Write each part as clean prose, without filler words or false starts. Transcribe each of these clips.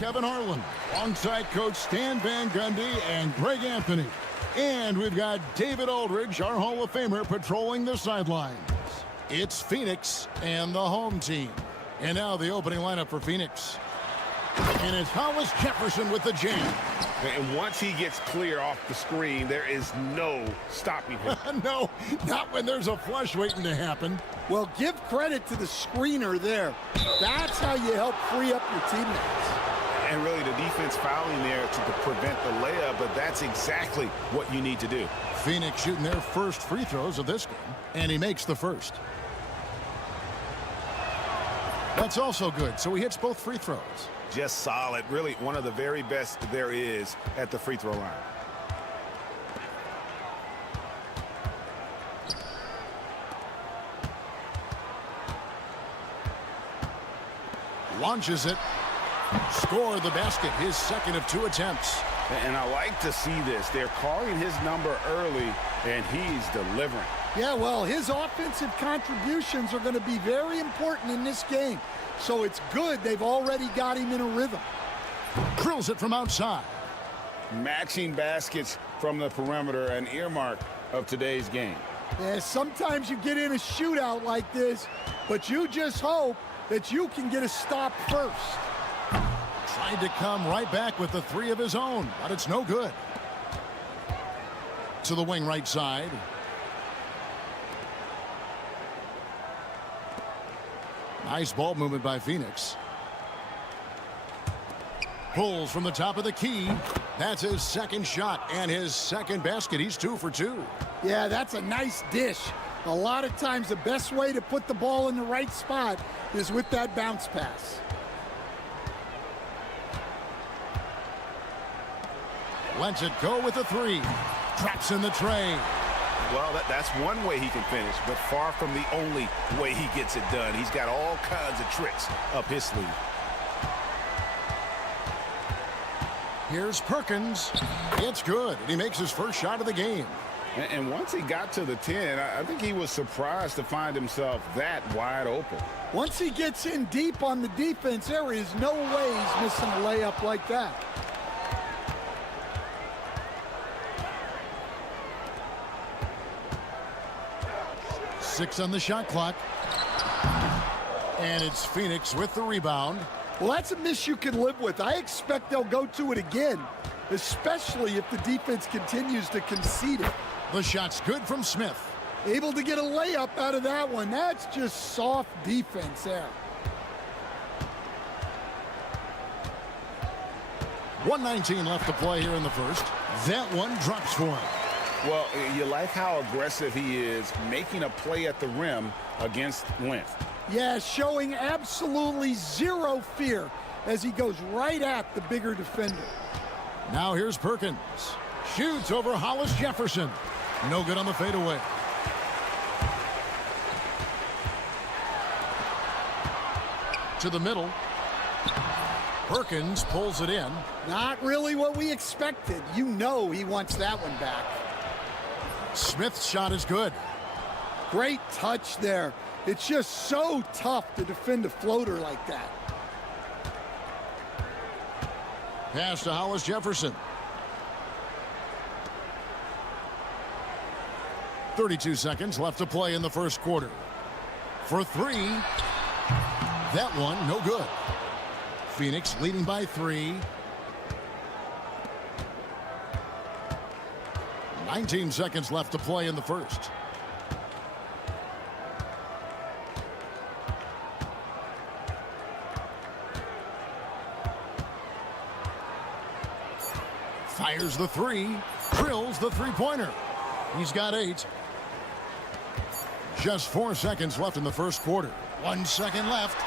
Kevin Harlan, alongside Coach Stan Van Gundy and Greg Anthony. And we've got David Aldridge, our Hall of Famer, patrolling the sidelines. It's Phoenix and the home team. And now the opening lineup for Phoenix. And it's Hollis Jefferson with the jam. And once he gets clear off the screen, there is no stopping him. No, not when there's a flush waiting to happen. Well, give credit to the screener there. That's how you help free up your teammates. And really the defense fouling there to prevent the layup, but that's exactly what you need to do. Phoenix shooting their first free throws of this game, and he makes the first. That's also good, so he hits both free throws. Just solid, really one of the very best there is at the free throw line. Launches it. Score the basket, his second of 2 attempts. And I like to see this. They're calling his number early, and he's delivering. Yeah, well, his offensive contributions are going to be very important in this game. So it's good they've already got him in a rhythm. Drills it from outside. Matching baskets from the perimeter, an earmark of today's game. Yeah, sometimes you get in a shootout like this, but you just hope that you can get a stop first. Tried to come right back with the 3 of his own, but it's no good. To the wing right side. Nice ball movement by Phoenix. Pulls from the top of the key. That's his second shot and his second basket. He's 2 for 2. Yeah, that's a nice dish. A lot of times the best way to put the ball in the right spot is with that bounce pass. Lets it go with a 3. Traps in the tray. Well, that's one way he can finish, but far from the only way he gets it done. He's got all kinds of tricks up his sleeve. Here's Perkins. It's good. He makes his first shot of the game. And once he got to the 10, I think he was surprised to find himself that wide open. Once he gets in deep on the defense, there is no way he's missing a layup like that. Six on the shot clock. And it's Phoenix with the rebound. Well, that's a miss you can live with. I expect they'll go to it again, especially if the defense continues to concede it. The shot's good from Smith. Able to get a layup out of that one. That's just soft defense there. 1:19 left to play here in the first. That one drops for him. Well, you like how aggressive he is making a play at the rim against length. Yeah, showing absolutely zero fear as he goes right at the bigger defender. Now here's Perkins. Shoots over Hollis Jefferson. No good on the fadeaway. To the middle. Perkins pulls it in. Not really what we expected. You know he wants that one back. Smith's shot is good. Great touch there. It's just so tough to defend a floater like that. Pass to Hollis Jefferson. 32 seconds left to play in the first quarter. For 3. That one, no good. Phoenix leading by 3. 19 seconds left to play in the first. Fires the 3. Drills the 3-pointer. He's got 8. Just 4 seconds left in the first quarter. 1 second left.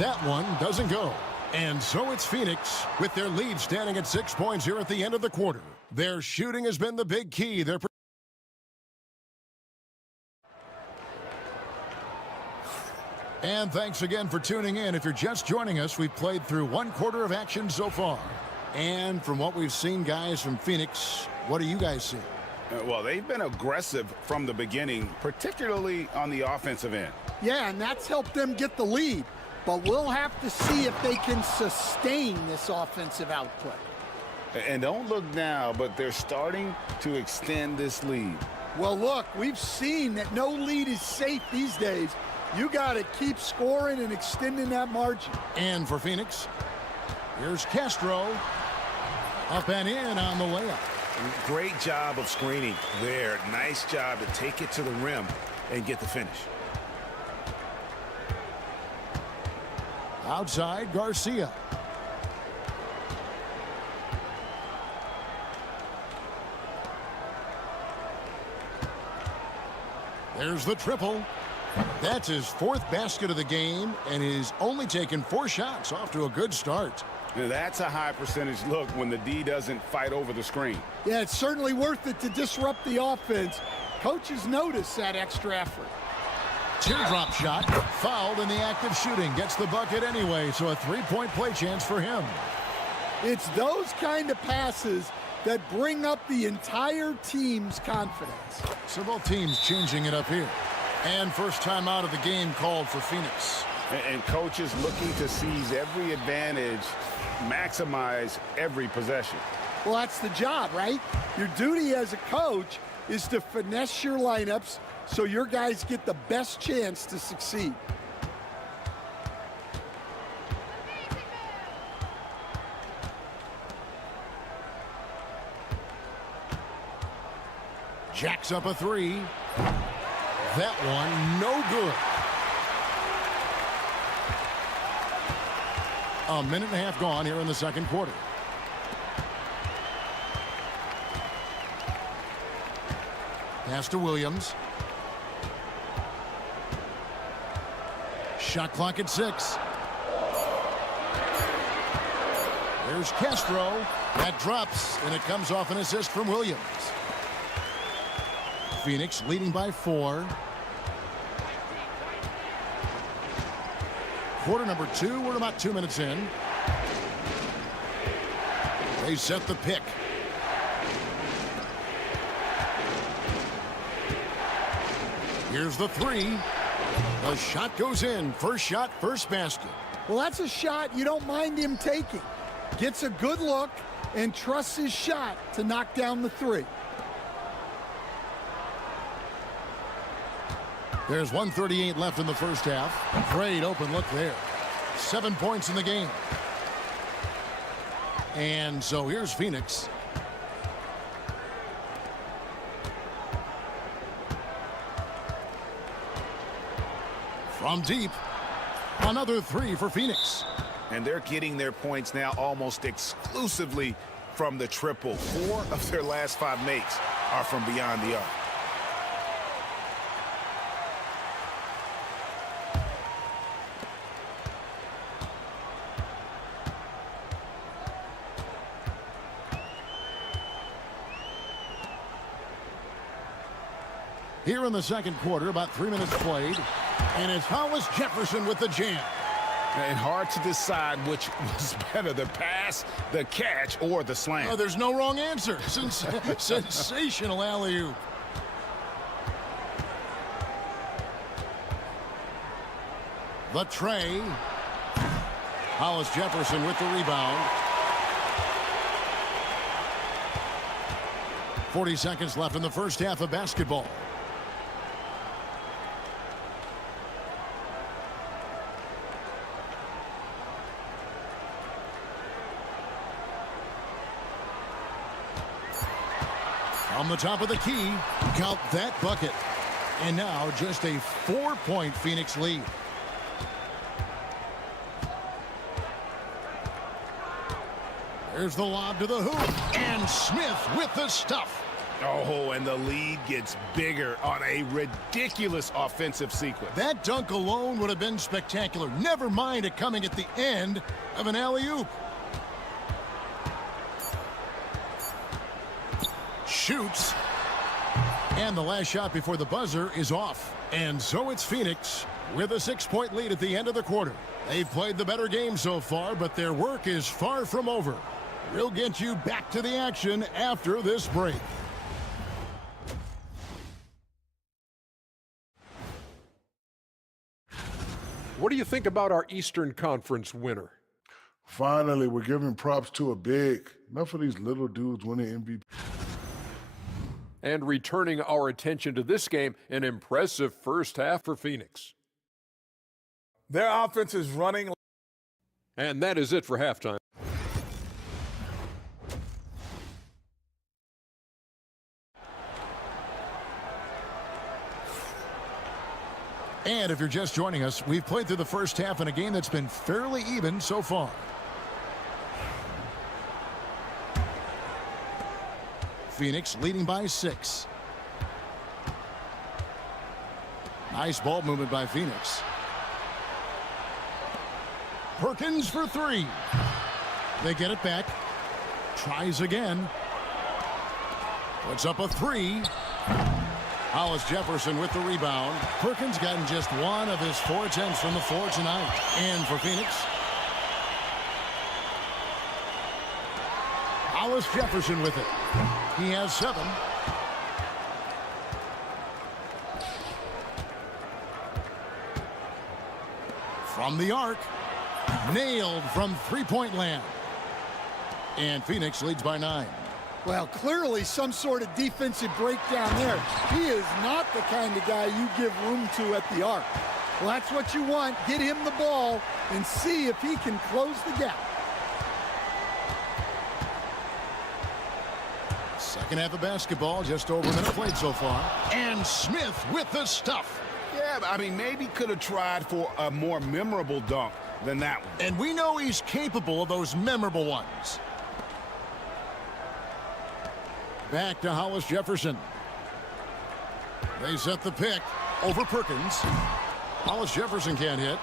That one doesn't go. And so it's Phoenix with their lead standing at 6 points here at the end of the quarter. Their shooting has been the big key. And thanks again for tuning in. If you're just joining us, we've played through 1 quarter of action so far. And from what we've seen, guys, from Phoenix, what do you guys see? Well, they've been aggressive from the beginning, particularly on the offensive end. Yeah, and that's helped them get the lead. but we'll have to see if they can sustain this offensive output. And don't look now, but they're starting to extend this lead. Well, look, we've seen that no lead is safe these days. You got to keep scoring and extending that margin. And for Phoenix, here's Castro. Up and in on the layup. Great job of screening there. Nice job to take it to the rim and get the finish. Outside, Garcia. There's the triple. That's his 4th basket of the game, and he's only taken 4 shots. Off to a good start. Now, that's a high percentage look when the D doesn't fight over the screen. Yeah, it's certainly worth it to disrupt the offense. Coaches notice that extra effort. Teardrop shot, fouled in the act of shooting. Gets the bucket anyway, so a 3-point play chance for him. It's those kind of passes that bring up the entire team's confidence. So both teams changing it up here. And first time out of the game called for Phoenix. And coaches looking to seize every advantage, maximize every possession. Well, that's the job, right? Your duty as a coach is to finesse your lineups so your guys get the best chance to succeed. Jacks up a 3. That one, no good. A minute and a half gone here in the second quarter. Pass to Williams. Shot clock at 6. There's Castro. That drops, and it comes off an assist from Williams. Phoenix leading by 4. Quarter number 2. We're about 2 minutes in. They set the pick. Here's the 3. The shot goes in. First shot, first basket. Well, that's a shot you don't mind him taking. Gets a good look and trusts his shot to knock down the 3. There's 1:38 left in the first half. Great open look there. 7 points in the game. And so here's Phoenix. From deep. Another 3 for Phoenix. And they're getting their points now almost exclusively from the triple. 4 of their last 5 makes are from beyond the arc. Here in the second quarter, about 3 minutes played. And it's Hollis Jefferson with the jam. And hard to decide which was better, the pass, the catch, or the slam. Oh, there's no wrong answer. Sensational alley-oop. The tray. Hollis Jefferson with the rebound. 40 seconds left in the first half of basketball. On the top of the key, count that bucket. And now just a 4-point Phoenix lead. There's the lob to the hoop. And Smith with the stuff. Oh, and the lead gets bigger on a ridiculous offensive sequence. That dunk alone would have been spectacular. Never mind it coming at the end of an alley-oop. Shoots. And the last shot before the buzzer is off. And so it's Phoenix with a 6-point lead at the end of the quarter. They've played the better game so far, but their work is far from over. We'll get you back to the action after this break. What do you think about our Eastern Conference winner? Finally, we're giving props to a big. Enough of these little dudes winning MVP. And returning our attention to this game, an impressive first half for Phoenix. Their offense is running. And that is it for halftime. And if you're just joining us, we've played through the first half in a game that's been fairly even so far. Phoenix leading by 6. Nice ball movement by Phoenix. Perkins for 3. They get it back. Tries again. Puts up a 3. Hollis Jefferson with the rebound. Perkins gotten just 1 of his 4 attempts from the floor tonight. And for Phoenix, Hollis Jefferson with it. He has 7. From the arc. Nailed from three-point land. And Phoenix leads by 9. Well, clearly some sort of defensive breakdown there. He is not the kind of guy you give room to at the arc. Well, that's what you want. Get him the ball and see if he can close the gap. Second half of basketball, just over a minute played so far. And Smith with the stuff. Yeah, I mean, maybe could have tried for a more memorable dunk than that one. And we know he's capable of those memorable ones. Back to Hollis Jefferson. They set the pick over Perkins. Hollis Jefferson can't hit.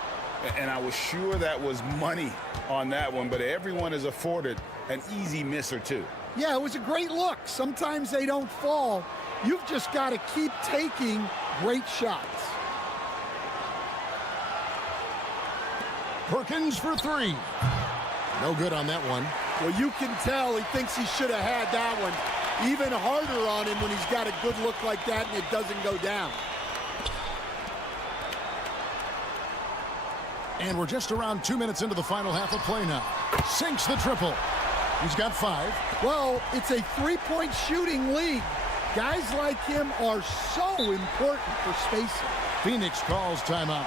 And I was sure that was money on that one, but everyone is afforded an easy miss or two. Yeah, it was a great look. Sometimes they don't fall. You've just got to keep taking great shots. Perkins for 3. No good on that one. Well, you can tell he thinks he should have had that one. Even harder on him when he's got a good look like that and it doesn't go down. And we're just around 2 minutes into the final half of play now. Sinks the triple. He's got 5. Well, it's a three-point shooting league. Guys like him are so important for spacing. Phoenix calls timeout.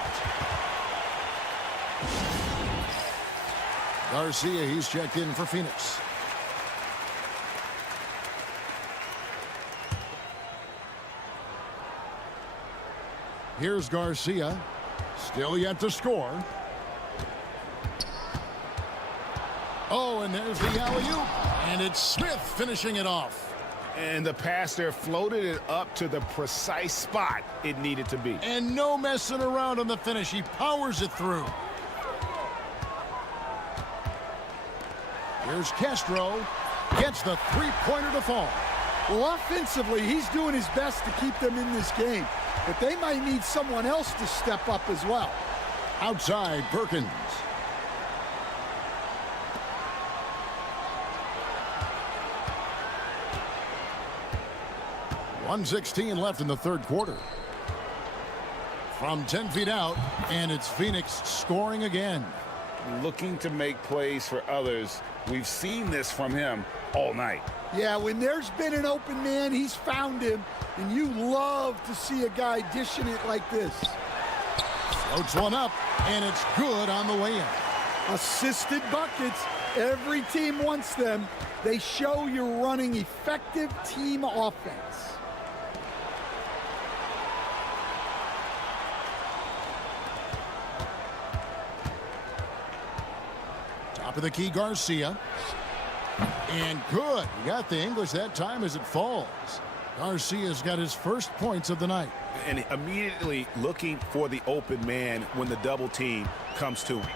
Garcia, he's checked in for Phoenix. Here's Garcia. Still yet to score. Oh, and there's the alley-oop. And it's Smith finishing it off. And the pass there floated it up to the precise spot it needed to be. And no messing around on the finish. He powers it through. Here's Castro. Gets the three-pointer to fall. Well, offensively, he's doing his best to keep them in this game. But they might need someone else to step up as well. Outside, Perkins. .116 left in the third quarter. From 10 feet out, and it's Phoenix scoring again. Looking to make plays for others. We've seen this from him all night. Yeah, when there's been an open man, he's found him, and you love to see a guy dishing it like this. Floats one up, and it's good on the way in. Assisted buckets. Every team wants them. They show you're running effective team offense. Top of the key, Garcia. And good. He got the English that time as it falls. Garcia's got his first points of the night. And immediately looking for the open man when the double team comes to him.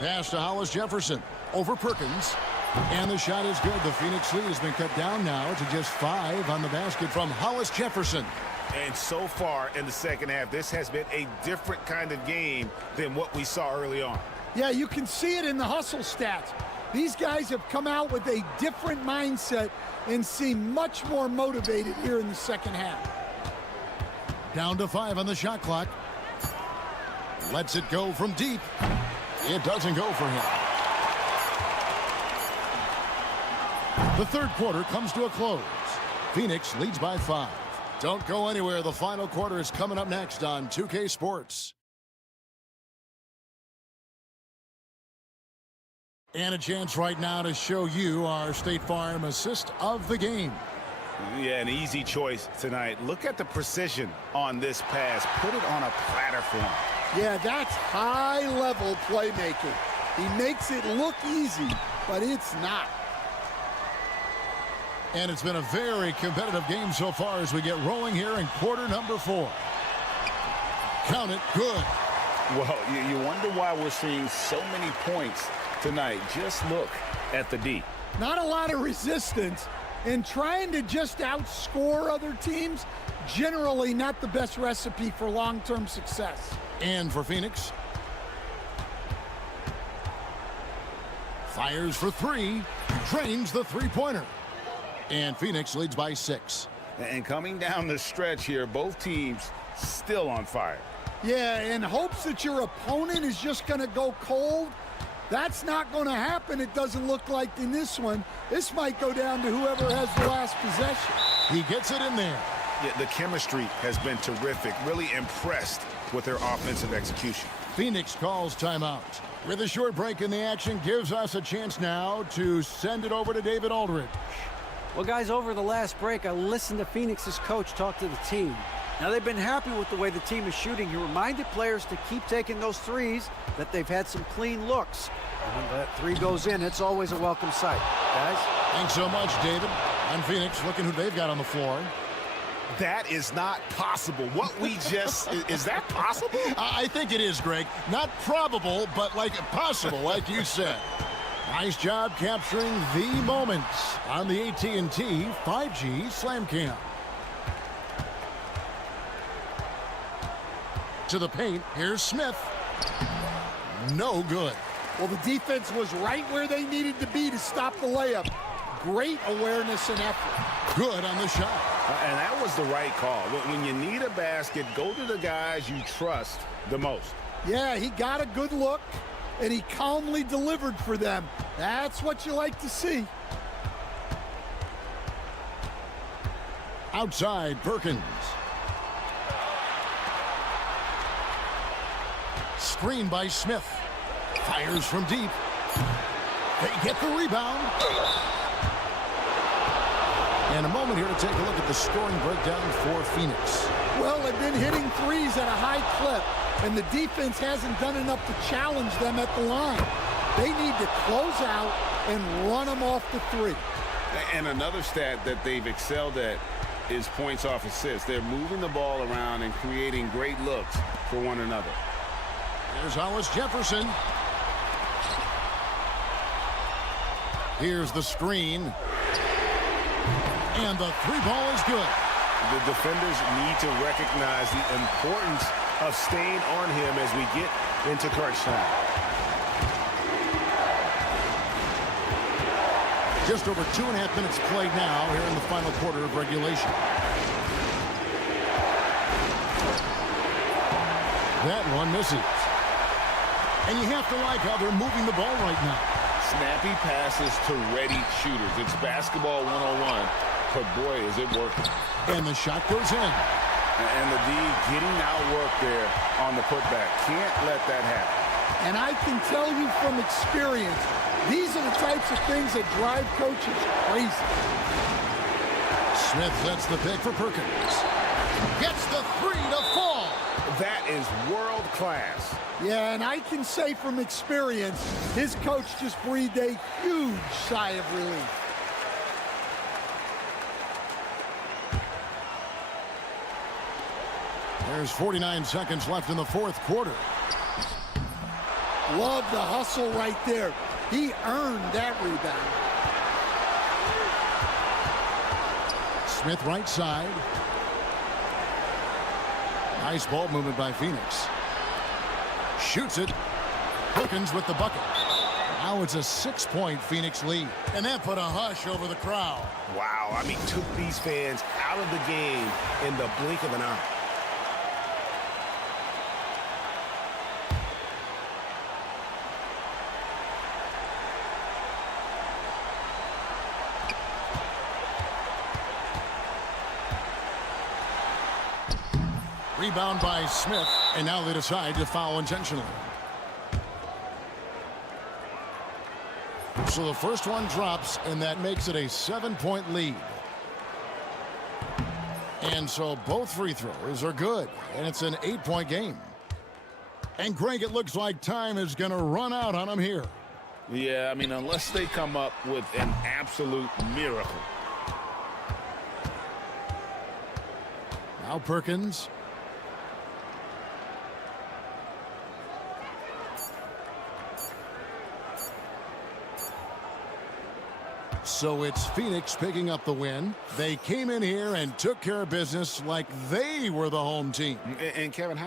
Pass to Hollis Jefferson over Perkins. And the shot is good. The Phoenix lead has been cut down now to just 5 on the basket from Hollis Jefferson. And so far in the second half, this has been a different kind of game than what we saw early on. Yeah, you can see it in the hustle stats. These guys have come out with a different mindset and seem much more motivated here in the second half. Down to 5 on the shot clock. Lets it go from deep. It doesn't go for him. The third quarter comes to a close. Phoenix leads by 5. Don't go anywhere. The final quarter is coming up next on 2K Sports. And a chance right now to show you our State Farm assist of the game. Yeah, an easy choice tonight. Look at the precision on this pass. Put it on a platter for him. Yeah, that's high-level playmaking. He makes it look easy, but it's not. And it's been a very competitive game so far as we get rolling here in quarter number 4. Count it, good. Well, you wonder why we're seeing so many points tonight. Just look at the D. Not a lot of resistance, and trying to just outscore other teams, generally not the best recipe for long-term success. And for Phoenix. Fires for 3. Drains the three-pointer. And Phoenix leads by 6. And coming down the stretch here, both teams still on fire. Yeah, in hopes that your opponent is just going to go cold, that's not going to happen. It doesn't look like in this one. This might go down to whoever has the last possession. He gets it in there. Yeah, the chemistry has been terrific. Really impressed with their offensive execution. Phoenix calls timeout. With a short break in the action, gives us a chance now to send it over to David Aldridge. Well, guys, over the last break, I listened to Phoenix's coach talk to the team. Now, they've been happy with the way the team is shooting. He reminded players to keep taking those threes, that they've had some clean looks. And when that 3 goes in, it's always a welcome sight. Guys? Thanks so much, David. And Phoenix, looking who they've got on the floor. That is not possible. What we just... is that possible? I think it is, Greg. Not probable, but like possible, like you said. Nice job capturing the moments on the AT&T 5G Slam Cam. To the paint, here's Smith. No good. Well, the defense was right where they needed to be to stop the layup. Great awareness and effort. Good on the shot. And that was the right call. When you need a basket, go to the guys you trust the most. Yeah, he got a good look, and he calmly delivered for them. That's what you like to see. Outside, Perkins. Screen by Smith. Fires from deep. They get the rebound. And a moment here to take a look at the scoring breakdown for Phoenix. Well, they've been hitting threes at a high clip, and the defense hasn't done enough to challenge them at the line. They need to close out and run them off the 3. And another stat that they've excelled at is points off assists. They're moving the ball around and creating great looks for one another. Here's Hollis Jefferson. Here's the screen. And the 3-ball is good. The defenders need to recognize the importance of staying on him as we get into crunch time. Just over 2.5 minutes played now here in the final quarter of regulation. That one misses. And you have to like how they're moving the ball right now. Snappy passes to ready shooters. It's basketball 101, but boy, is it working. And the shot goes in. And the D getting outworked there on the putback. Can't let that happen. And I can tell you from experience, these are the types of things that drive coaches crazy. Smith sets the pick for Perkins. Gets the 3 to fall. That is world class. Yeah, and I can say from experience, his coach just breathed a huge sigh of relief. There's 49 seconds left in the fourth quarter. Love the hustle right there. He earned that rebound. Smith right side. Nice ball movement by Phoenix. Shoots it. Perkins with the bucket. Now it's a 6-point Phoenix lead. And that put a hush over the crowd. Wow, I mean, took these fans out of the game in the blink of an eye. rebound by Smith, and now they decide to foul intentionally. So the first one drops, and that makes it a 7-point lead. And so both free throws are good, and it's an 8-point game. And Greg, it looks like time is going to run out on them here. Yeah, I mean, unless they come up with an absolute miracle. Now Perkins. So it's Phoenix picking up the win. They came in here and took care of business like they were the home team. And Kevin, how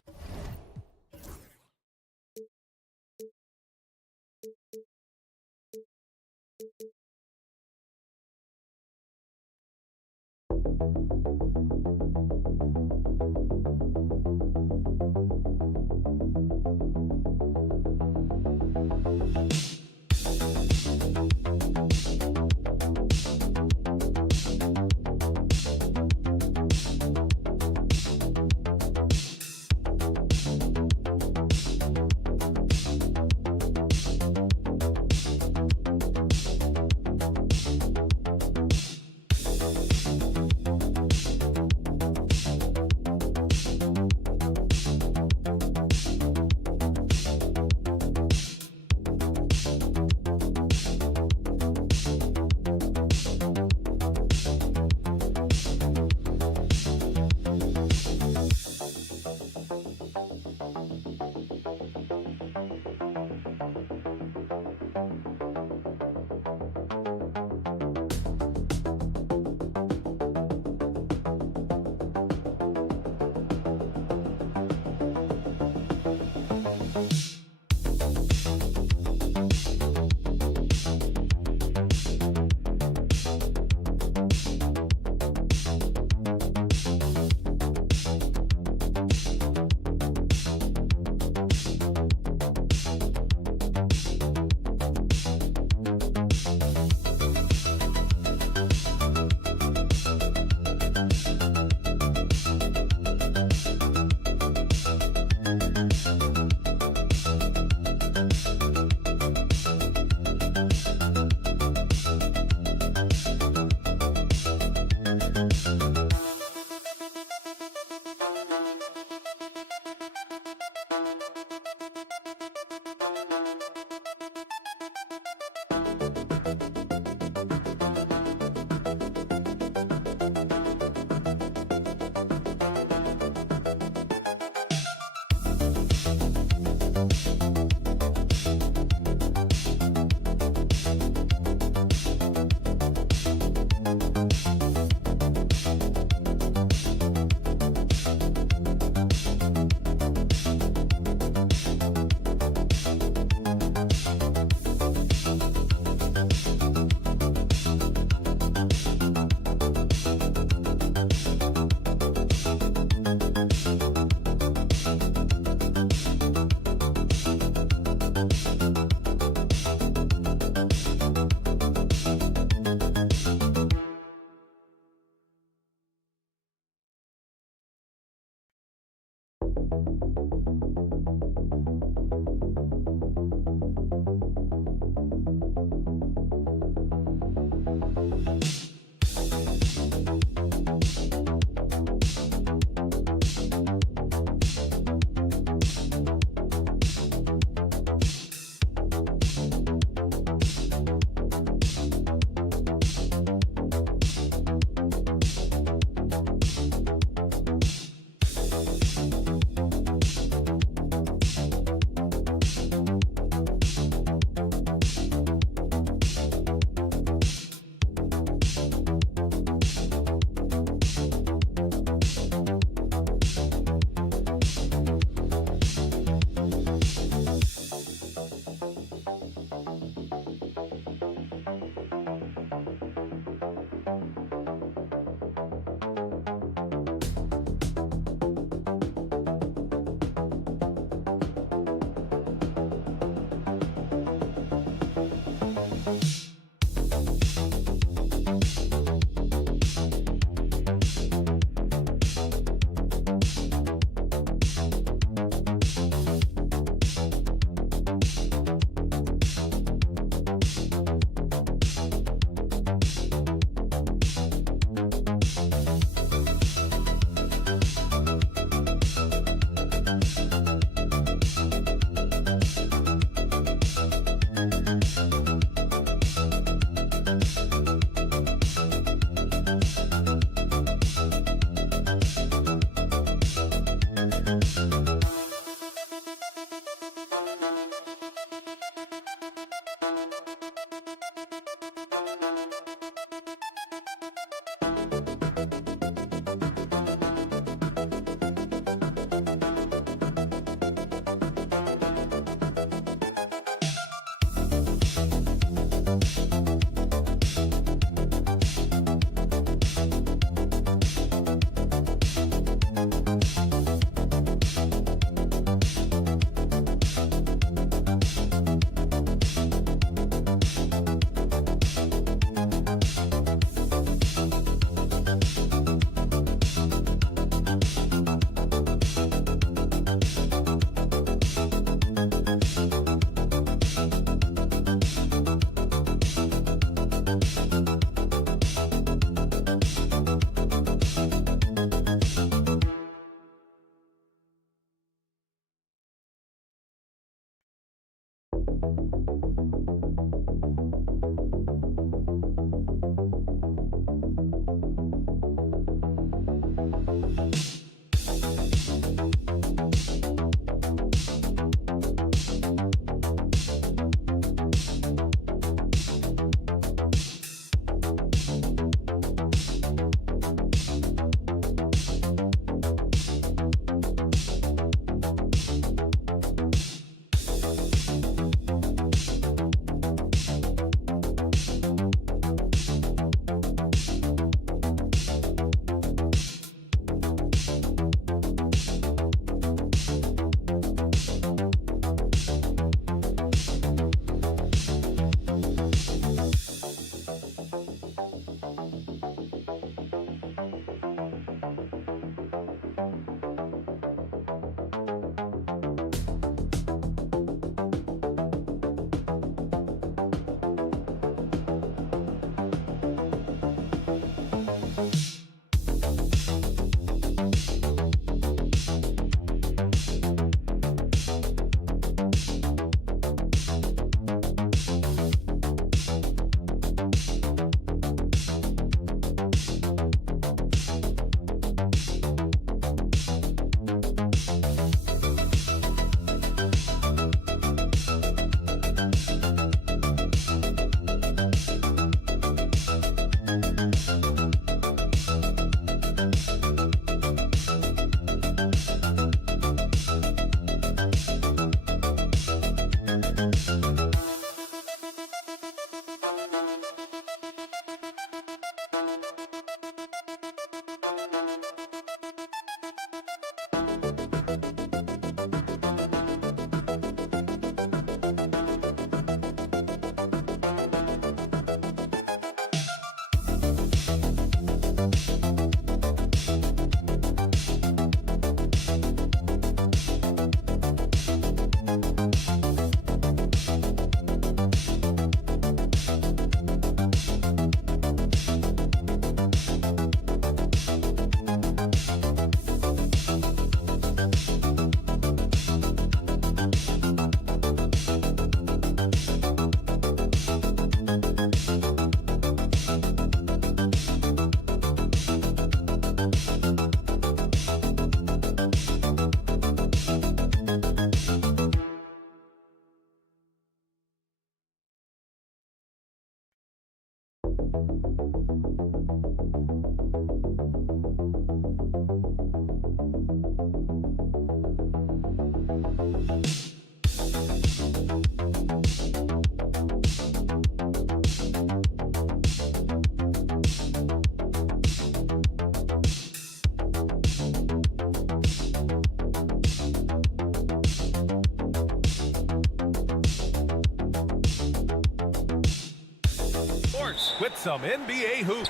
with some NBA hoops.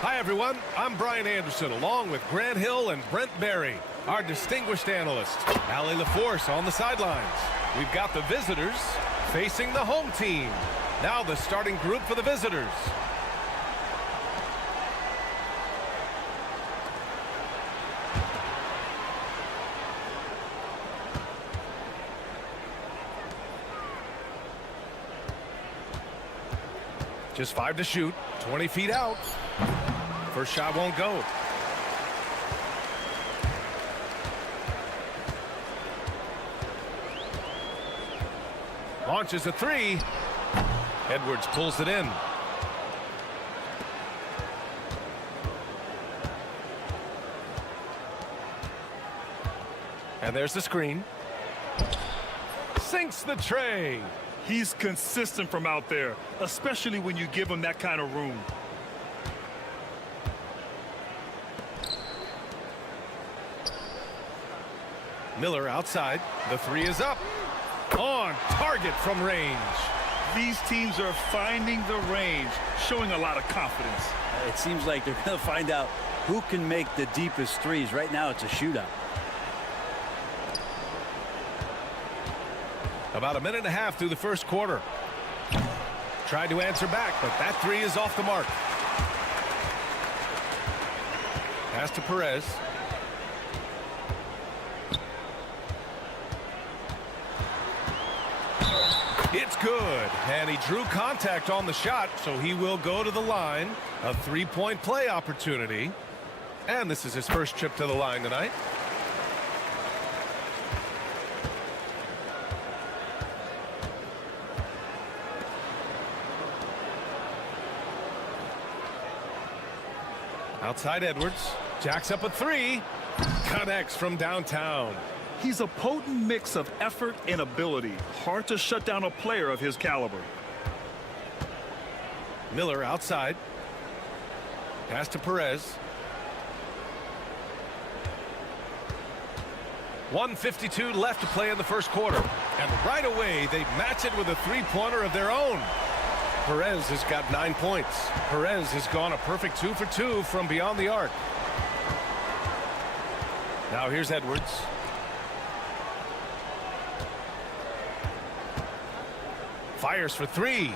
Hi, everyone. I'm Brian Anderson, along with Grant Hill and Brent Berry, our distinguished analysts. Allie LaForce on the sidelines. We've got the visitors facing the home team. Now the starting group for the visitors. Just 5 to shoot, 20 feet out. First shot won't go. Launches a 3. Edwards pulls it in. And there's the screen. Sinks the tray. He's consistent from out there, especially when you give him that kind of room. Miller outside. The 3 is up. On target from range. These teams are finding the range, showing a lot of confidence. It seems like they're going to find out who can make the deepest threes. Right now, it's a shootout. About a minute and a half through the first quarter. Tried to answer back, but that 3 is off the mark. Pass to Perez. It's good, and he drew contact on the shot, so he will go to the line. A three-point play opportunity. And this is his first trip to the line tonight. Outside Edwards. Jacks up a three. Connects from downtown. He's a potent mix of effort and ability. Hard to shut down a player of his caliber. Miller outside. Pass to Perez. 1:52 left to play in the first quarter. And right away, they match it with a three-pointer of their own. Perez has got 9 points. Perez has gone a perfect 2 for 2 from beyond the arc. Now here's Edwards. Fires for three.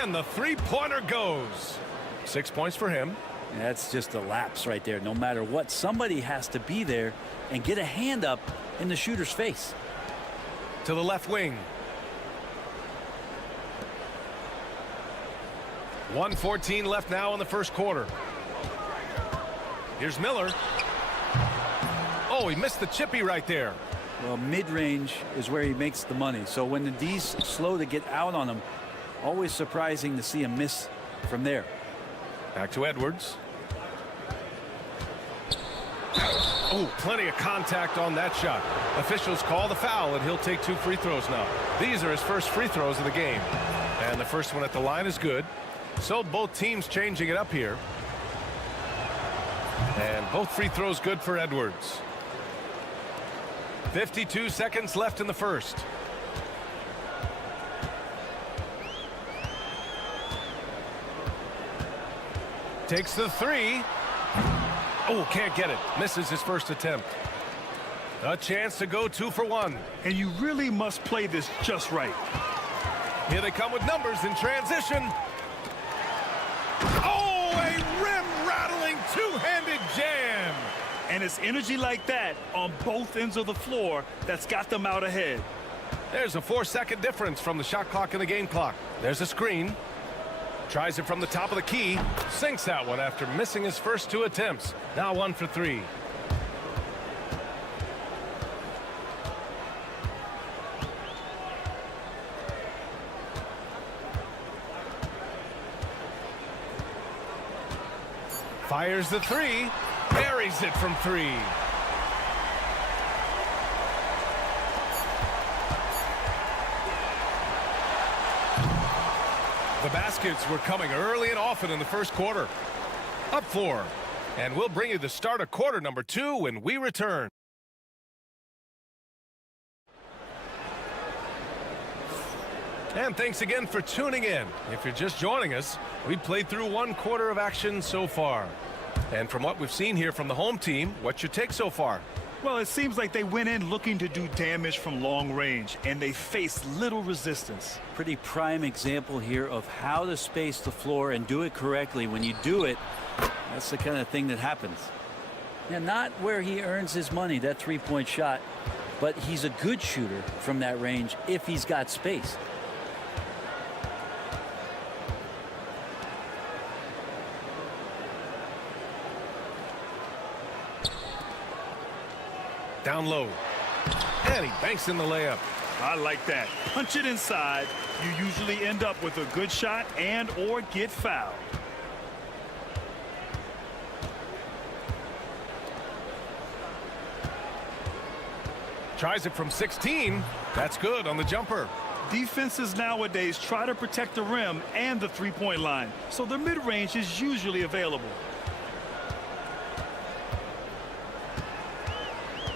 And the three-pointer goes. 6 points for him. That's just a lapse right there. No matter what, somebody has to be there and get a hand up in the shooter's face. To the left wing. 1:14 left now in the first quarter. Here's Miller. Oh, he missed the chippy right there. Well, mid-range is where he makes the money. So when the D's slow to get out on him, always surprising to see him miss from there. Back to Edwards. Oh, plenty of contact on that shot. Officials call the foul, and he'll take 2 free throws now. These are his first free throws of the game. And the first one at the line is good. So both teams changing it up here. And both free throws good for Edwards. 52 seconds left in the first. Takes the three. Oh, can't get it. Misses his first attempt. A chance to go 2 for 1. And you really must play this just right. Here they come with numbers in transition. Oh, a rim-rattling two-handed jam. And it's energy like that on both ends of the floor that's got them out ahead. There's a 4-second difference from the shot clock and the game clock. There's a screen. Tries it from the top of the key. Sinks that one after missing his first 2 attempts. Now 1 for 3. Fires the three. Buries it from 3. The baskets were coming early and often in the first quarter. Up 4. And we'll bring you the start of quarter number 2 when we return. And thanks again for tuning in. If you're just joining us, we've played through 1 quarter of action so far. And from what we've seen here from the home team, what's your take so far? Well, it seems like they went in looking to do damage from long range, and they faced little resistance. Pretty prime example here of how to space the floor and do it correctly. When you do it, that's the kind of thing that happens. Now, not where he earns his money, that three-point shot, but he's a good shooter from that range if he's got space. Down low. And he banks in the layup. I like that. Punch it inside. You usually end up with a good shot and or get fouled. Tries it from 16. That's good on the jumper. Defenses nowadays try to protect the rim and the three-point line, so the mid-range is usually available.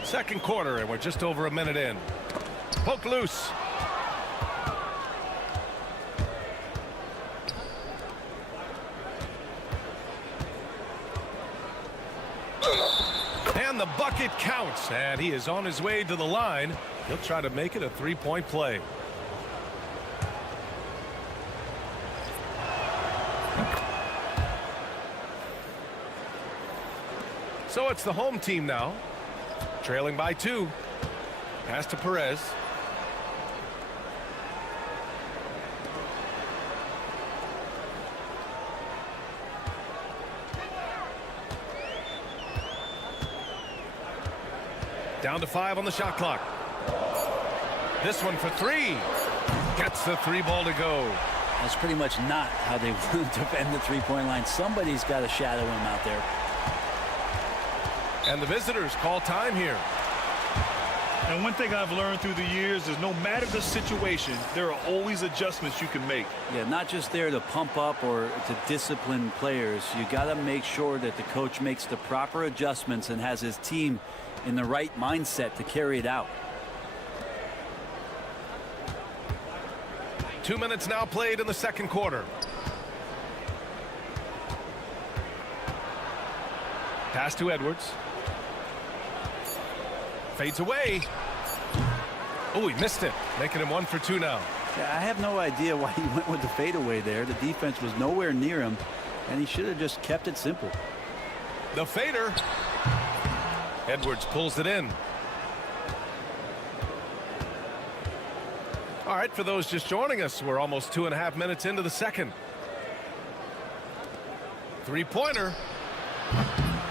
Second quarter, and we're just over a minute in. Poke loose. And the bucket counts, and he is on his way to the line. He'll try to make it a three-point play. So it's the home team now. Trailing by 2. Pass to Perez. Down to 5 on the shot clock. This one for 3. Gets the 3-ball to go. That's pretty much not how they want to defend the three-point line. Somebody's got to shadow him out there. And the visitors call time here. And one thing I've learned through the years is no matter the situation, there are always adjustments you can make. Yeah, not just there to pump up or to discipline players. You got to make sure that the coach makes the proper adjustments and has his team in the right mindset to carry it out. 2 minutes now played in the second quarter. Pass to Edwards. Fades away. Oh, he missed it, making him 1 for 2 now. Yeah, I have no idea why he went with the fadeaway there. The defense was nowhere near him, and he should have just kept it simple. The fader. Edwards pulls it in. All right, for those just joining us, we're almost 2.5 minutes into the second. Three-pointer.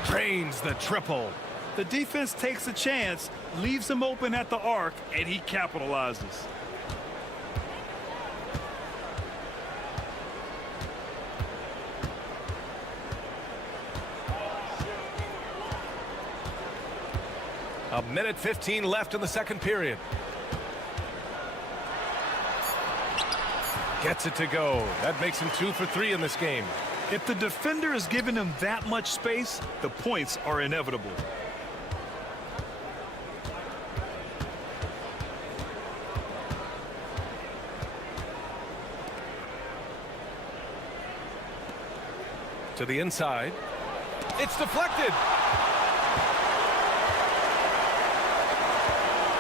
Drains the triple. The defense takes a chance, leaves him open at the arc, and he capitalizes. A minute 15 left in the second period. Gets it to go. That makes him 2 for 3 in this game. If the defender is giving him that much space, the points are inevitable. To the inside. It's deflected.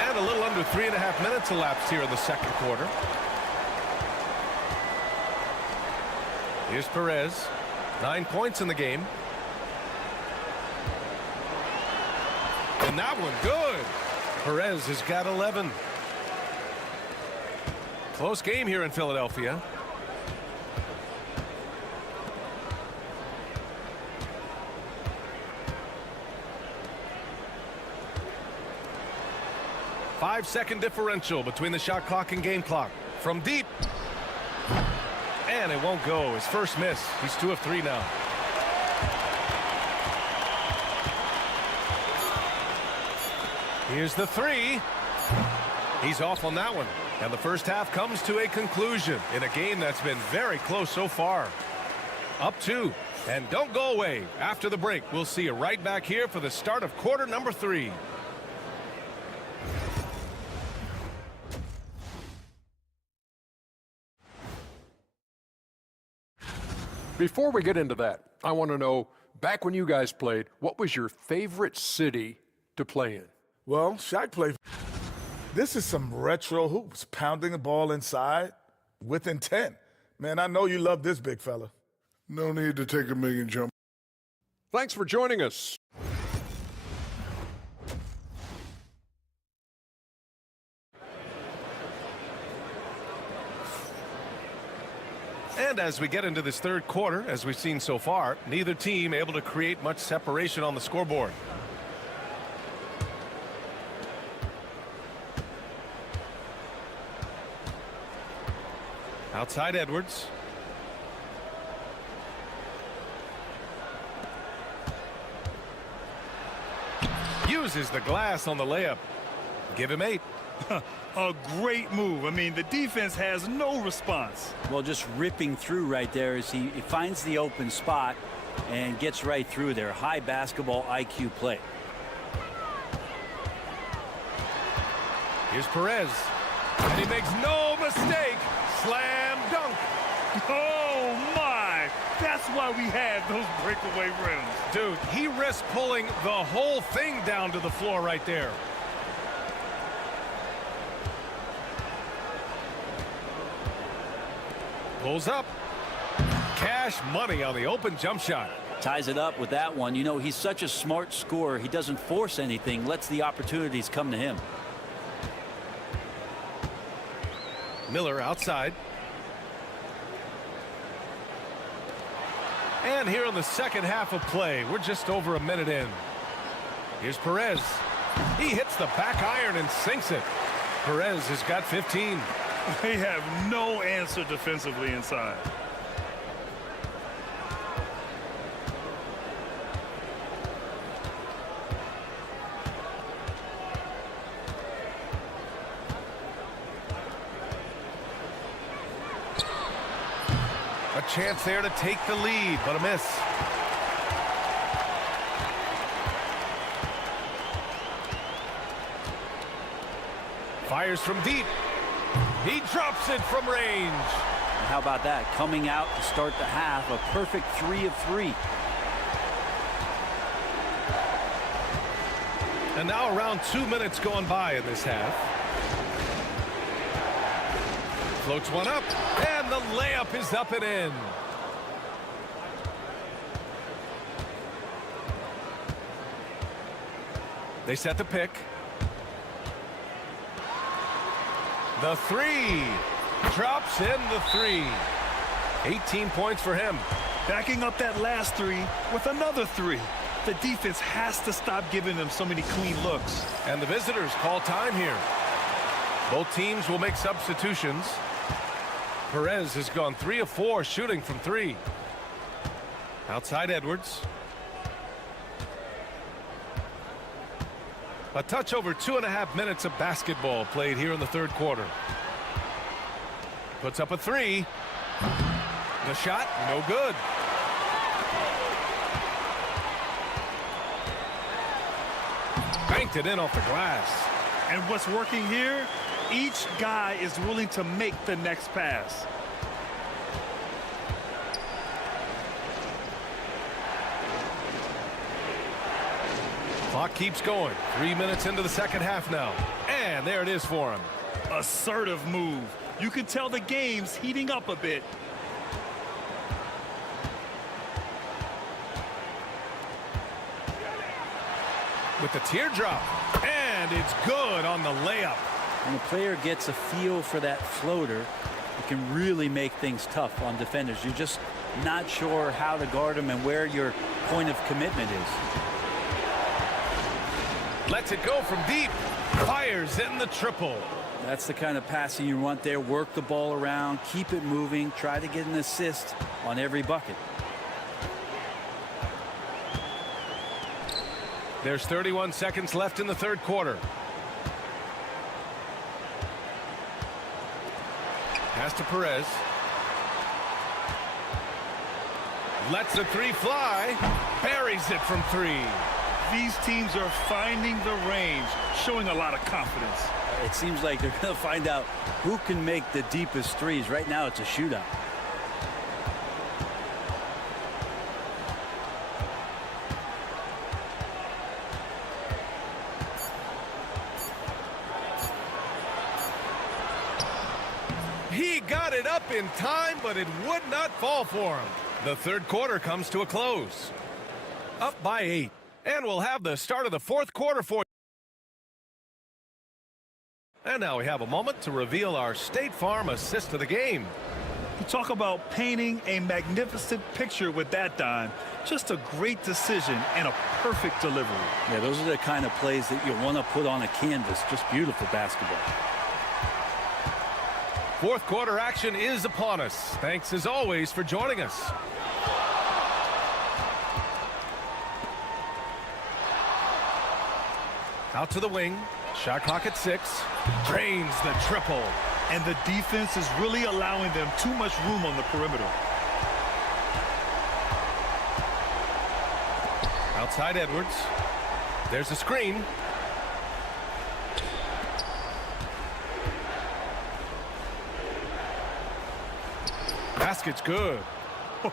And a little under 3.5 minutes elapsed here in the second quarter. Here's Perez. 9 points in the game. And that one good. Perez has got 11. Close game here in Philadelphia. Five-second differential between the shot clock and game clock. From deep. And it won't go. His first miss. He's 2 of 3 now. Here's the 3. He's off on that one. And the first half comes to a conclusion in a game that's been very close so far. Up 2. And don't go away. After the break, we'll see you right back here for the start of quarter number 3. Before we get into that, I want to know, back when you guys played, what was your favorite city to play in? Well, Shaq played. This is some retro hoops, pounding the ball inside with intent. Man, I know you love this, big fella. No need to take a million jump. Thanks for joining us. And as we get into this third quarter, as we've seen so far, neither team able to create much separation on the scoreboard. Outside Edwards. Uses the glass on the layup. Give him 8. A great move. I mean, the defense has no response. Well, just ripping through right there as he finds the open spot and gets right through there. High basketball IQ play. Here's Perez. And he makes no mistake. Slam dunk. Oh, my. That's why we have those breakaway rims. Dude, he risked pulling the whole thing down to the floor right there. Pulls up. Cash money on the open jump shot. Ties it up with that one. You know, he's such a smart scorer. He doesn't force anything, lets the opportunities come to him. Miller outside. And here in the second half of play, we're just over a minute in. Here's Perez. He hits the the back iron and sinks it. Perez has got 15. They have no answer defensively inside. A chance there to take the lead, but a miss. Fires from deep. He drops it from range. And how about that? Coming out to start the half, a perfect 3 of 3. And now around 2 minutes going by in this half. Floats one up, and the layup is up and in. They set the pick. The three. Drops in the 3. 18 points for him. Backing up that last 3 with another 3. The defense has to stop giving them so many clean looks. And the visitors call time here. Both teams will make substitutions. Perez has gone 3 of 4 shooting from 3. Outside Edwards. A touch over 2.5 minutes of basketball played here in the third quarter. Puts up a 3. The shot, no good. Banked it in off the glass. And what's working here? Each guy is willing to make the next pass. Clock keeps going. 3 minutes into the second half now. And there it is for him. Assertive move. You can tell the game's heating up a bit. With the teardrop. And it's good on the layup. When a player gets a feel for that floater, it can really make things tough on defenders. You're just not sure how to guard them and where your point of commitment is. Lets it go from deep. Fires in the triple. That's the kind of passing you want there. Work the ball around, keep it moving, try to get an assist on every bucket. There's 31 seconds left in the third quarter. Pass to Perez. Lets the 3 fly. Buries it from 3. These teams are finding the range, showing a lot of confidence. It seems like they're going to find out who can make the deepest threes. Right now, it's a shootout. He got it up in time, but it would not fall for him. The third quarter comes to a close. Up by 8. And we'll have the start of the fourth quarter for you. And now we have a moment to reveal our State Farm assist of the game. You talk about painting a magnificent picture with that dime. Just a great decision and a perfect delivery. Yeah, those are the kind of plays that you want to put on a canvas. Just beautiful basketball. Fourth quarter action is upon us. Thanks as always for joining us. Out to the wing. Shot clock at 6. Drains the triple. And the defense is really allowing them too much room on the perimeter. Outside Edwards. There's a screen. Basket's good.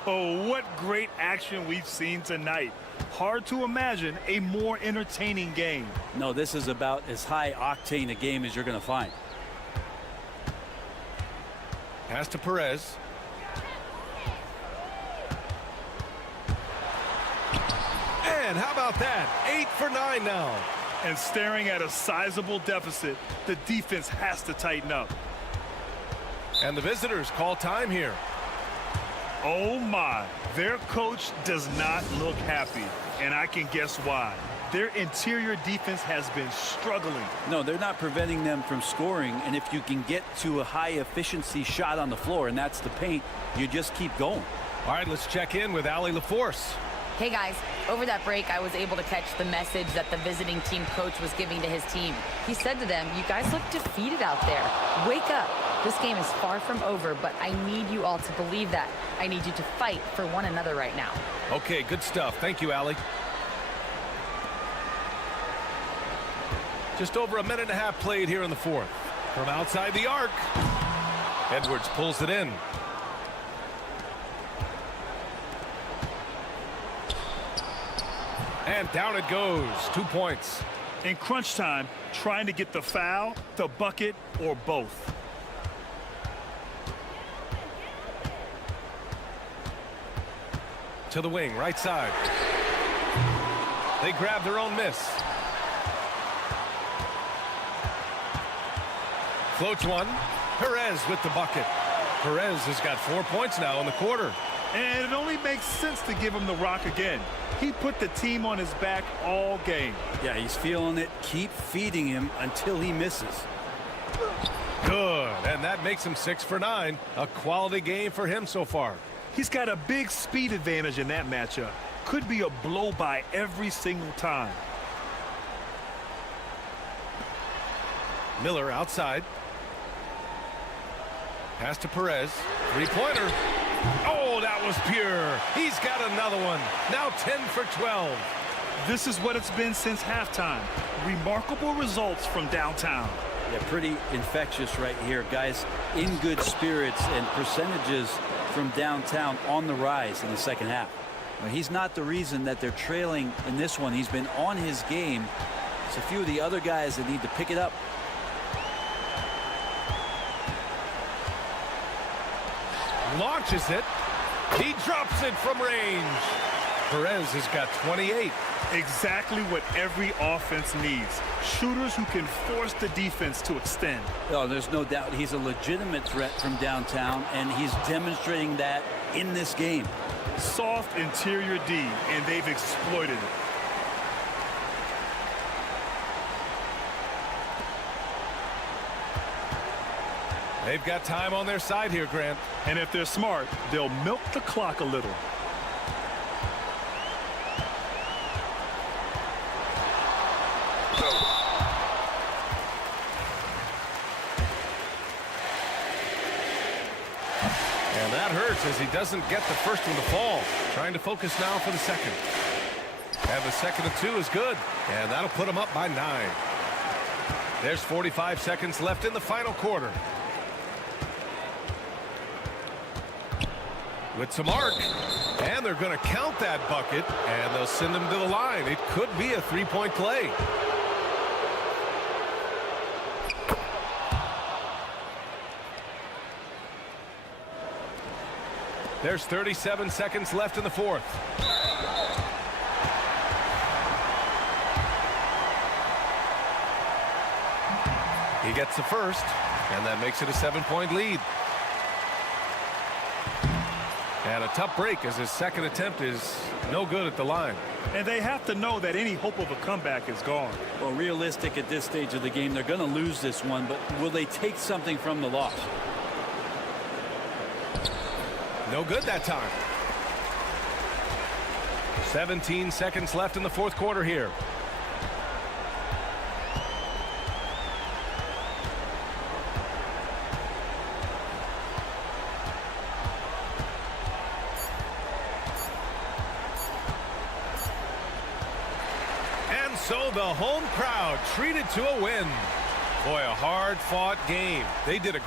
Oh, what great action we've seen tonight. Hard to imagine a more entertaining game. No, this is about as high octane a game as you're going to find. Pass to Perez. And how about that? 8 for 9 now. And staring at a sizable deficit, the defense has to tighten up. And the visitors call time here. Oh my, their coach does not look happy, and I can guess why. Their interior defense has been struggling. No, they're not preventing them from scoring, and if you can get to a high-efficiency shot on the floor, and that's the paint, you just keep going. All right, let's check in with Allie LaForce. Hey guys, over that break, I was able to catch the message that the visiting team coach was giving to his team. He said to them, "You guys look defeated out there. Wake up. This game is far from over, but I need you all to believe that. I need you to fight for one another right now." Okay, good stuff. Thank you, Allie. Just over a minute and a half played here in the fourth. From outside the arc, Edwards pulls it in. And down it goes. 2 points. In crunch time, trying to get the foul, the bucket, or both. To the wing, right side. They grab their own miss. Floats one. Perez with the bucket. Perez has got 4 points now in the quarter. And it only makes sense to give him the rock again. He put the team on his back all game. Yeah, he's feeling it. Keep feeding him until he misses. Good, and that makes him 6 for 9. A quality game for him so far. He's got a big speed advantage in that matchup. Could be a blow-by every single time. Miller outside. Pass to Perez. Three-pointer. Oh, that was pure. He's got another one. Now 10 for 12. This is what it's been since halftime. Remarkable results from downtown. Yeah, pretty infectious right here. Guys in good spirits and percentages from downtown on the rise in the second half. Well, he's not the reason that they're trailing in this one. He's been on his game. It's a few of the other guys that need to pick it up. Launches it. He drops it from range. Perez has got 28. Exactly what every offense needs. Shooters who can force the defense to extend. Oh, there's no doubt he's a legitimate threat from downtown, and he's demonstrating that in this game. Soft interior D, and they've exploited it. They've got time on their side here, Grant. And if they're smart, they'll milk the clock a little. And that hurts as he doesn't get the first one to fall. Trying to focus now for the second. And the second and 2 is good. And that'll put him up by 9. There's 45 seconds left in the final quarter. With some arc. And they're going to count that bucket. And they'll send him to the line. It could be a three-point play. There's 37 seconds left in the fourth. He gets the first, and that makes it a 7-point lead. And a tough break as his second attempt is no good at the line. And they have to know that any hope of a comeback is gone. Well, realistic at this stage of the game, they're going to lose this one, but will they take something from the loss? No good that time. 17 seconds left in the fourth quarter here. And so the home crowd treated to a win. Boy, a hard-fought game. They did a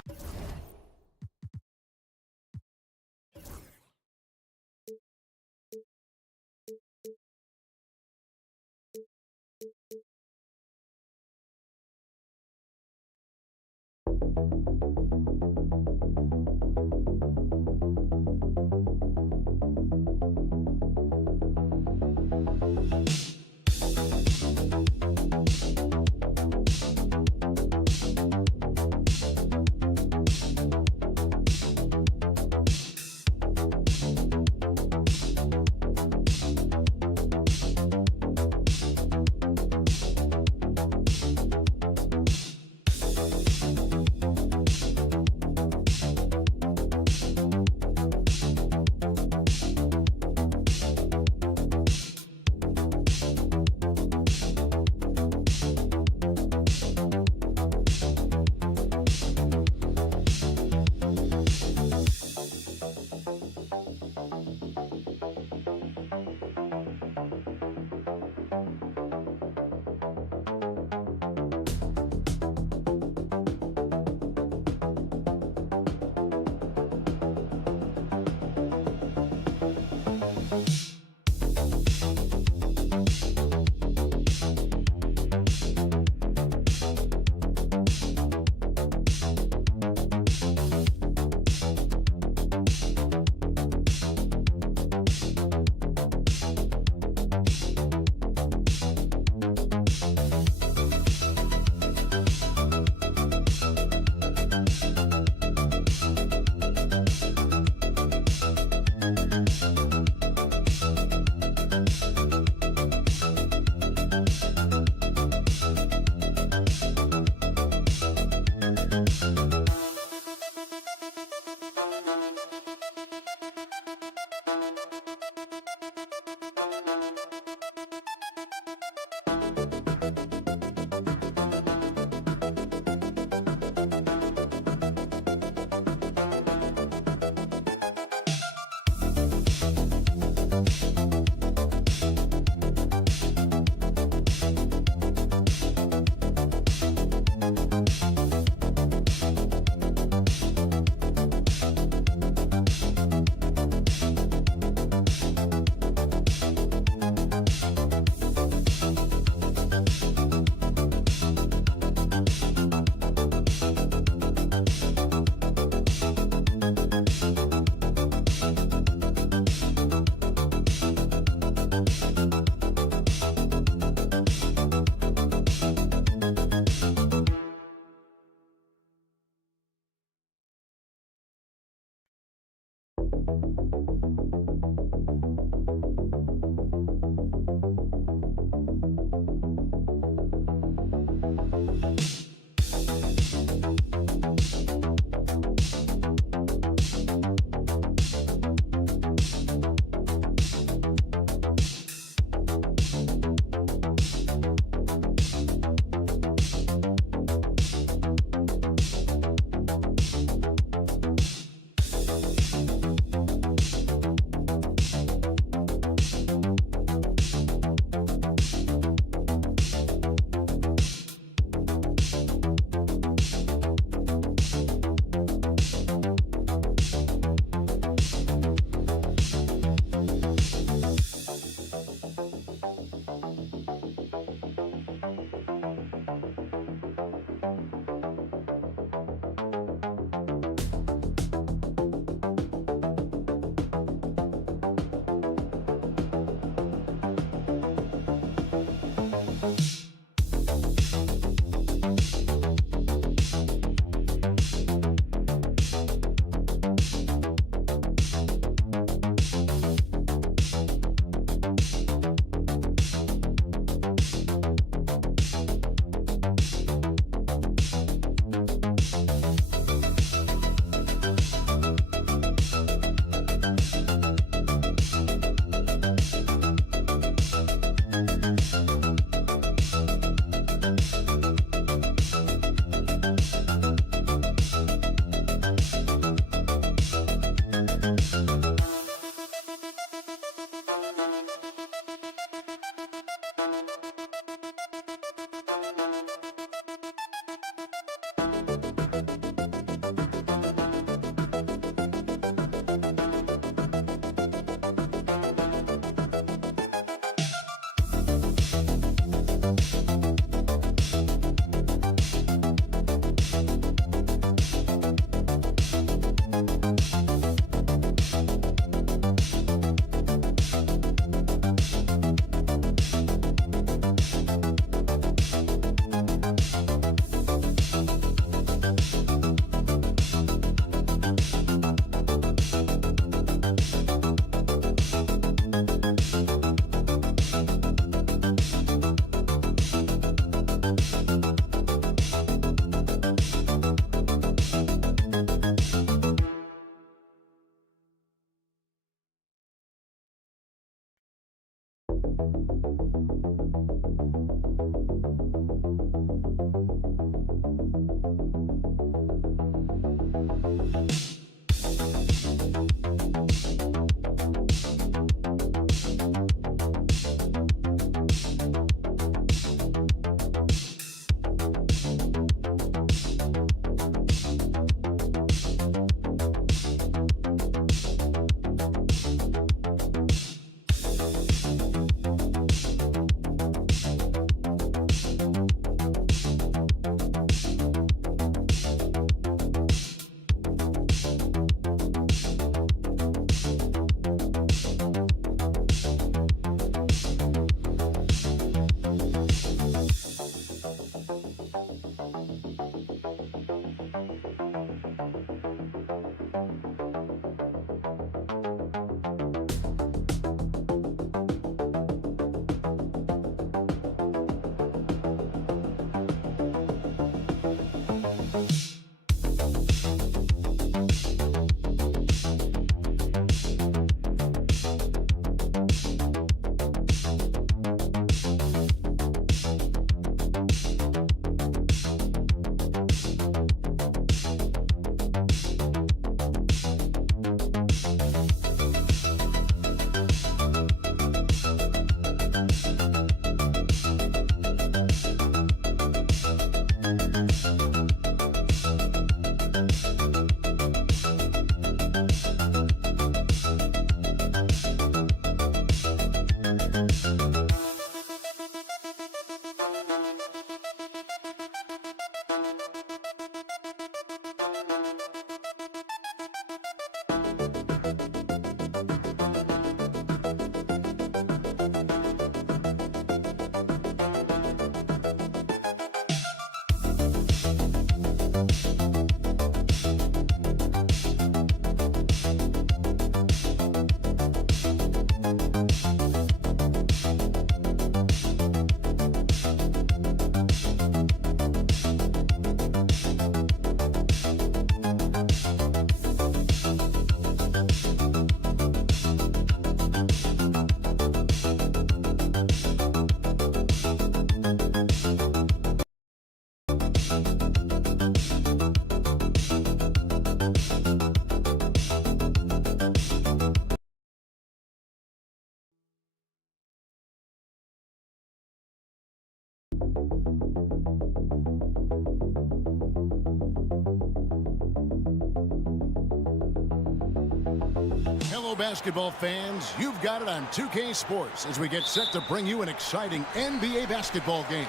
Hello, basketball fans. You've got it on 2K Sports as we get set to bring you an exciting NBA basketball game.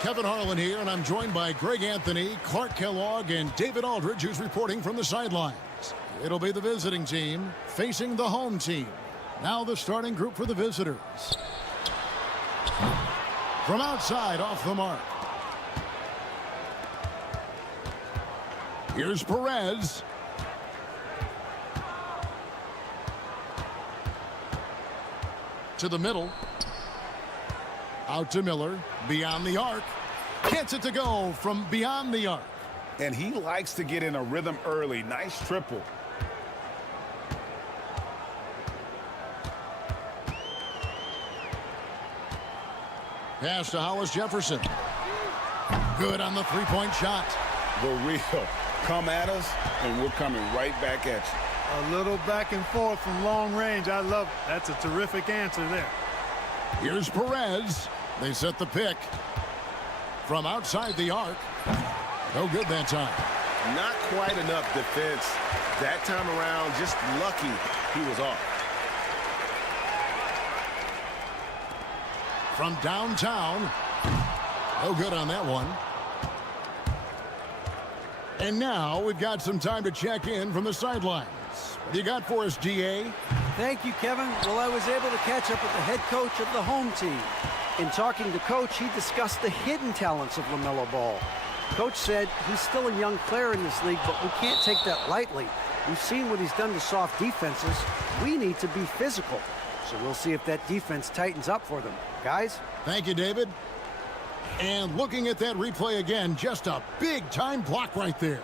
Kevin Harlan here, and I'm joined by Greg Anthony, Clark Kellogg, and David Aldridge, who's reporting from the sidelines. It'll be the visiting team facing the home team. Now the starting group for the visitors. From outside, off the mark. Here's Perez. To the middle. Out to Miller. Beyond the arc. Gets it to go from beyond the arc. And he likes to get in a rhythm early. Nice triple. Pass to Hollis Jefferson. Good on the three-point shot. The real. Come at us, and we're coming right back at you. A little back and forth from long range. I love it. That's a terrific answer there. Here's Perez. They set the pick. From outside the arc. No good that time. Not quite enough defense. That time around, just lucky he was off. From downtown. No good on that one. And now we've got some time to check in from the sidelines. What do you got for us, GA? Thank you, Kevin. Well, I was able to catch up with the head coach of the home team. In talking to Coach, he discussed the hidden talents of LaMelo Ball. Coach said he's still a young player in this league, but we can't take that lightly. We've seen what he's done to soft defenses. We need to be physical. So we'll see if that defense tightens up for them. Guys? Thank you, David. And looking at that replay again, just a big-time block right there.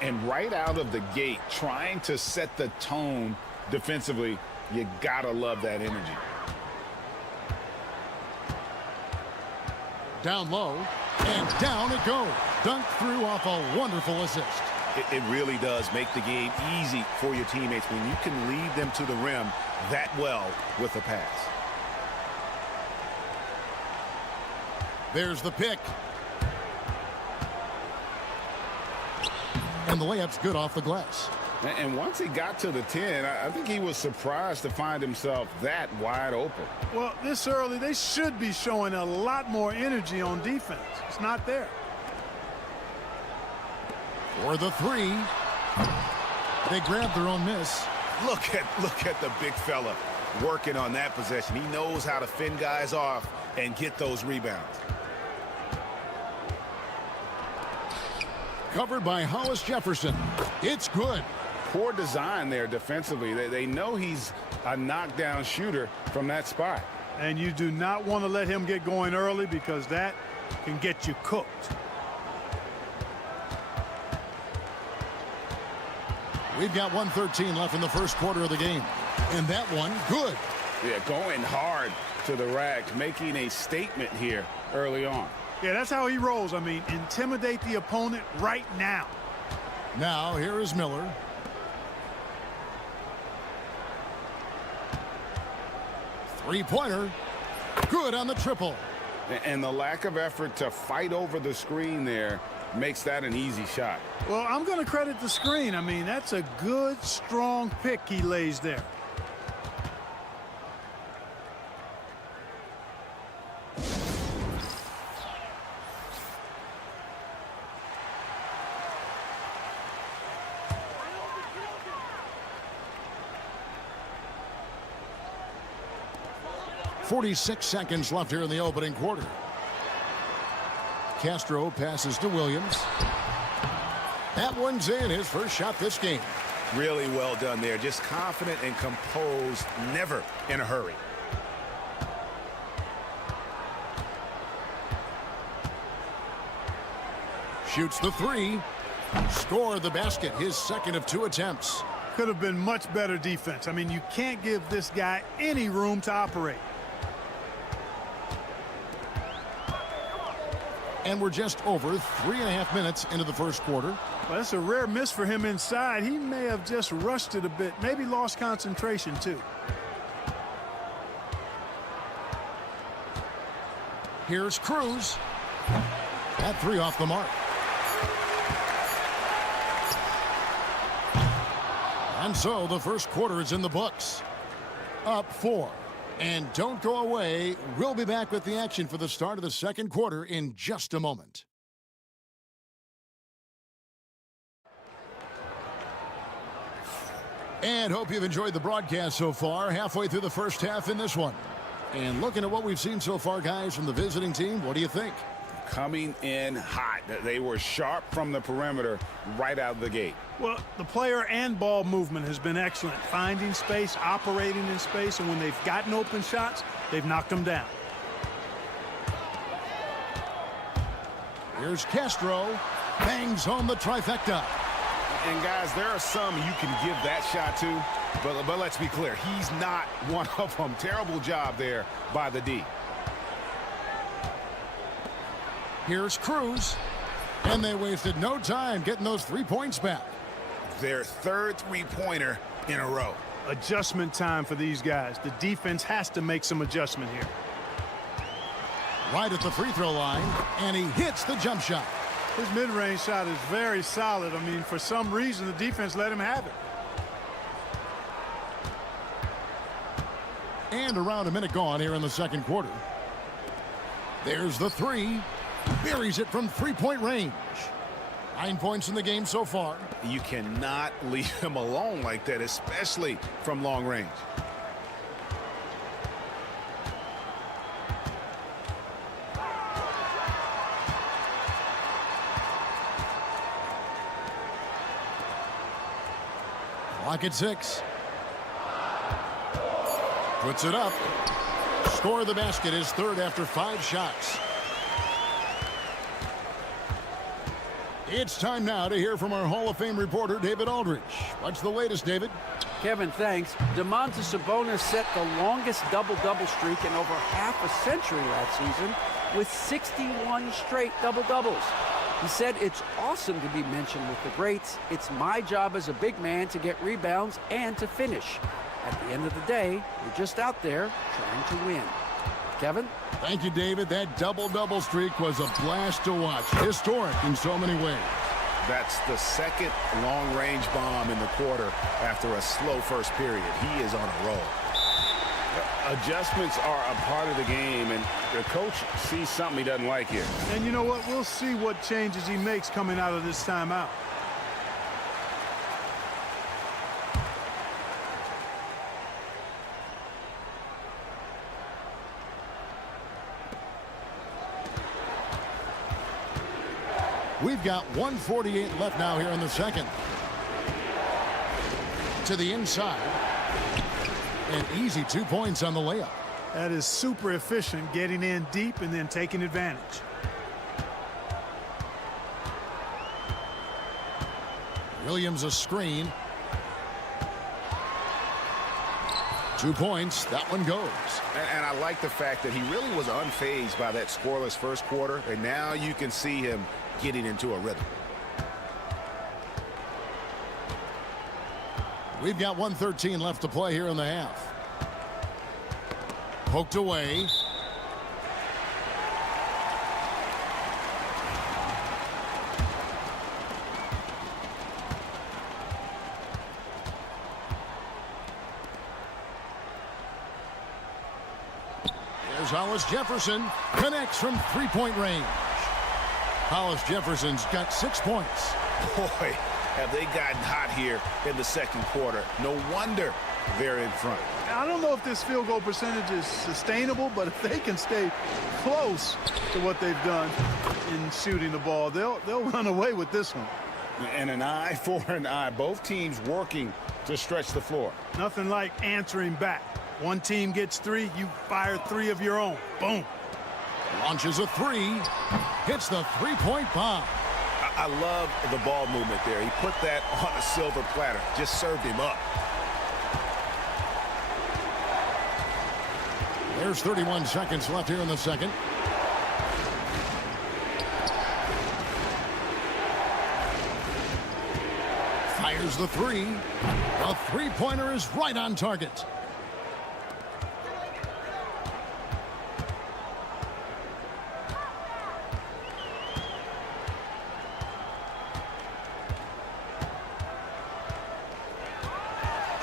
And right out of the gate, trying to set the tone defensively, you gotta love that energy. Down low, and down it goes. Dunked through off a wonderful assist. It really does make the game easy for your teammates when you can lead them to the rim that well with a pass. There's the pick. And the layup's good off the glass. And once he got to the 10, I think he was surprised to find himself that wide open. Well, this early, they should be showing a lot more energy on defense. It's not there. For the three. They grabbed their own miss. Look at the big fella working on that possession. He knows how to fend guys off and get those rebounds. Covered by Hollis Jefferson. It's good. Poor design there defensively. They know he's a knockdown shooter from that spot. And you do not want to let him get going early because that can get you cooked. We've got 1:13 left in the first quarter of the game. And that one, good. Yeah, going hard to the rack, making a statement here early on. Yeah, that's how he rolls. I mean, intimidate the opponent right now. Now, here is Miller. Three-pointer. Good on the triple. And the lack of effort to fight over the screen there makes that an easy shot. Well, I'm going to credit the screen. I mean, that's a good, strong pick he lays there. .46 seconds left here in the opening quarter. Castro passes to Williams. That one's in, his first shot this game. Really well done there. Just confident and composed, never in a hurry. Shoots the three. Scored the basket, his second of 2 attempts. Could have been much better defense. I mean, you can't give this guy any room to operate. And we're just over 3.5 minutes into the first quarter. Well, that's a rare miss for him inside. He may have just rushed it a bit, maybe lost concentration too. Here's Cruz. That three off the mark. And so the first quarter is in the books. Up 4. And don't go away. We'll be back with the action for the start of the second quarter in just a moment. And hope you've enjoyed the broadcast so far. Halfway through the first half in this one. And looking at what we've seen so far, guys, from the visiting team, what do you think? Coming in hot. They were sharp from the perimeter right out of the gate. Well, the player and ball movement has been excellent. Finding space, operating in space, and when they've gotten open shots, they've knocked them down. Here's Castro. Bangs home the trifecta. And, guys, there are some you can give that shot to, but let's be clear. He's not one of them. Terrible job there by the D. Here's Cruz. And they wasted no time getting those 3 points back. Their third three-pointer in a row. Adjustment time for these guys. The defense has to make some adjustment here. Right at the free throw line, and he hits the jump shot. His mid-range shot is very solid. I mean, for some reason, the defense let him have it. And around a minute gone here in the second quarter. There's the three. Buries it from three-point range. 9 points in the game so far. You cannot leave him alone like that, especially from long range. Clock at 6. Puts it up. Score of the basket is third after 5 shots. It's time now to hear from our Hall of Fame reporter, David Aldridge. What's the latest, David? Kevin, thanks. Domantas Sabonis set the longest double-double streak in over half a century last season with 61 straight double-doubles. He said, "It's awesome to be mentioned with the greats. It's my job as a big man to get rebounds and to finish. At the end of the day, we're just out there trying to win." Kevin? Thank you, David. That double-double streak was a blast to watch. Historic in so many ways. That's the second long-range bomb in the quarter after a slow first period. He is on a roll. Adjustments are a part of the game, and the coach sees something he doesn't like here. And you know what? We'll see what changes he makes coming out of this timeout. We've got 1:48 left now here in the second. To the inside. An easy 2 points on the layup. That is super efficient, getting in deep and then taking advantage. Williams a screen. 2 points. That one goes. And I like the fact that he really was unfazed by that scoreless first quarter, and now you can see him getting into a rhythm. We've got 1:13 left to play here in the half. Poked away. There's Hollis Jefferson. Connects from three-point range. Hollis Jefferson's got 6 points. Boy, have they gotten hot here in the second quarter. No wonder they're in front. I don't know if this field goal percentage is sustainable, but if they can stay close to what they've done in shooting the ball, they'll run away with this one. And an eye for an eye. Both teams working to stretch the floor. Nothing like answering back. One team gets 3, you fire 3 of your own. Boom. Launches a 3. Hits the three-point bomb. I love the ball movement there. He put that on a silver platter. Just served him up. There's 31 seconds left here in the second. Fires the 3. A three-pointer is right on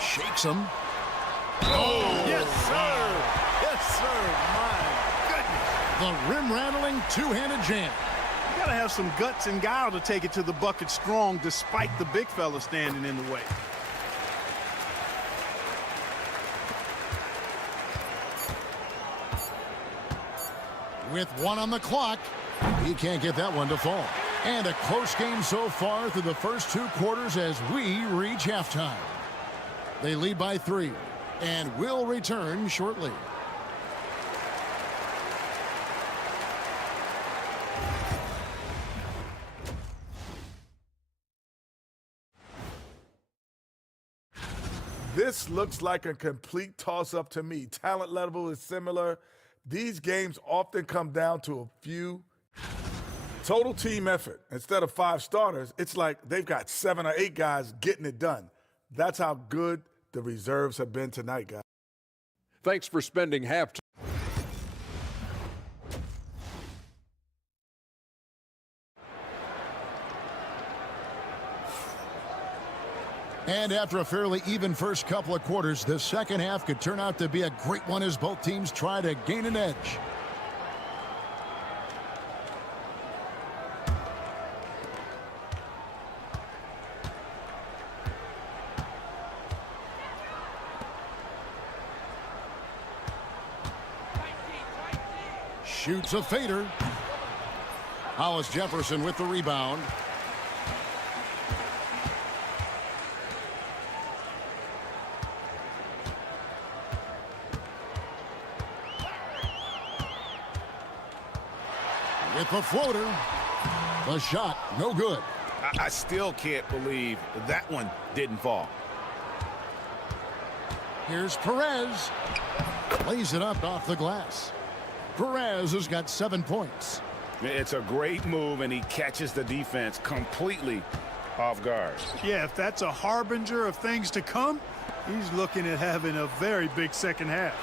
Shakes him. Oh, yes, sir. Yes, sir. My goodness. The rim-rattling two-handed jam. You got to have some guts and guile to take it to the bucket strong despite the big fella standing in the way. With one on the clock, he can't get that one to fall. And a close game so far through the first 2 quarters as we reach halftime. They lead by 3 and will return shortly. This looks like a complete toss-up to me. Talent level is similar. These games often come down to a few. Total team effort. Instead of 5 starters, it's like they've got 7 or 8 guys getting it done. That's how good the reserves have been tonight, guys. Thanks for spending half. And after a fairly even first couple of quarters, the second half could turn out to be a great one as both teams try to gain an edge. Shoots a fader. Hollis Jefferson with the rebound. With the floater. The shot, no good. I still can't believe that one didn't fall. Here's Perez. Lays it up off the glass. Perez has got 7 points. It's a great move, and he catches the defense completely off guard. Yeah, if that's a harbinger of things to come, he's looking at having a very big second half.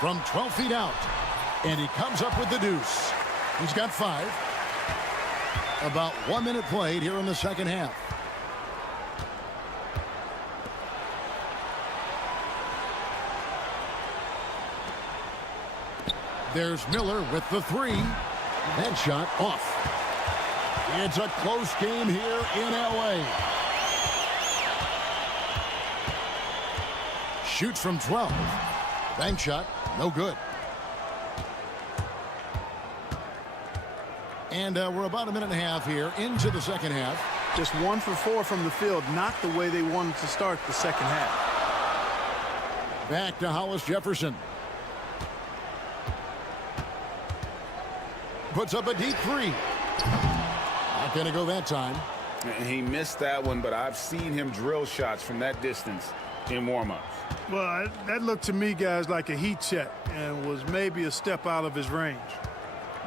From 12 feet out, and he comes up with the deuce. He's got 5. About 1 minute played here in the second half. There's Miller with the 3. That shot off. It's a close game here in LA. Shoots from 12. Bank shot, no good. And we're about 1.5 minutes here into the second half. Just 1 for 4 from the field, not the way they wanted to start the second half. Back to Hollis Jefferson. Puts up a deep 3. Not going to go that time. He missed that one, but I've seen him drill shots from that distance in warm-ups. Well, that looked to me, guys, like a heat check and was maybe a step out of his range.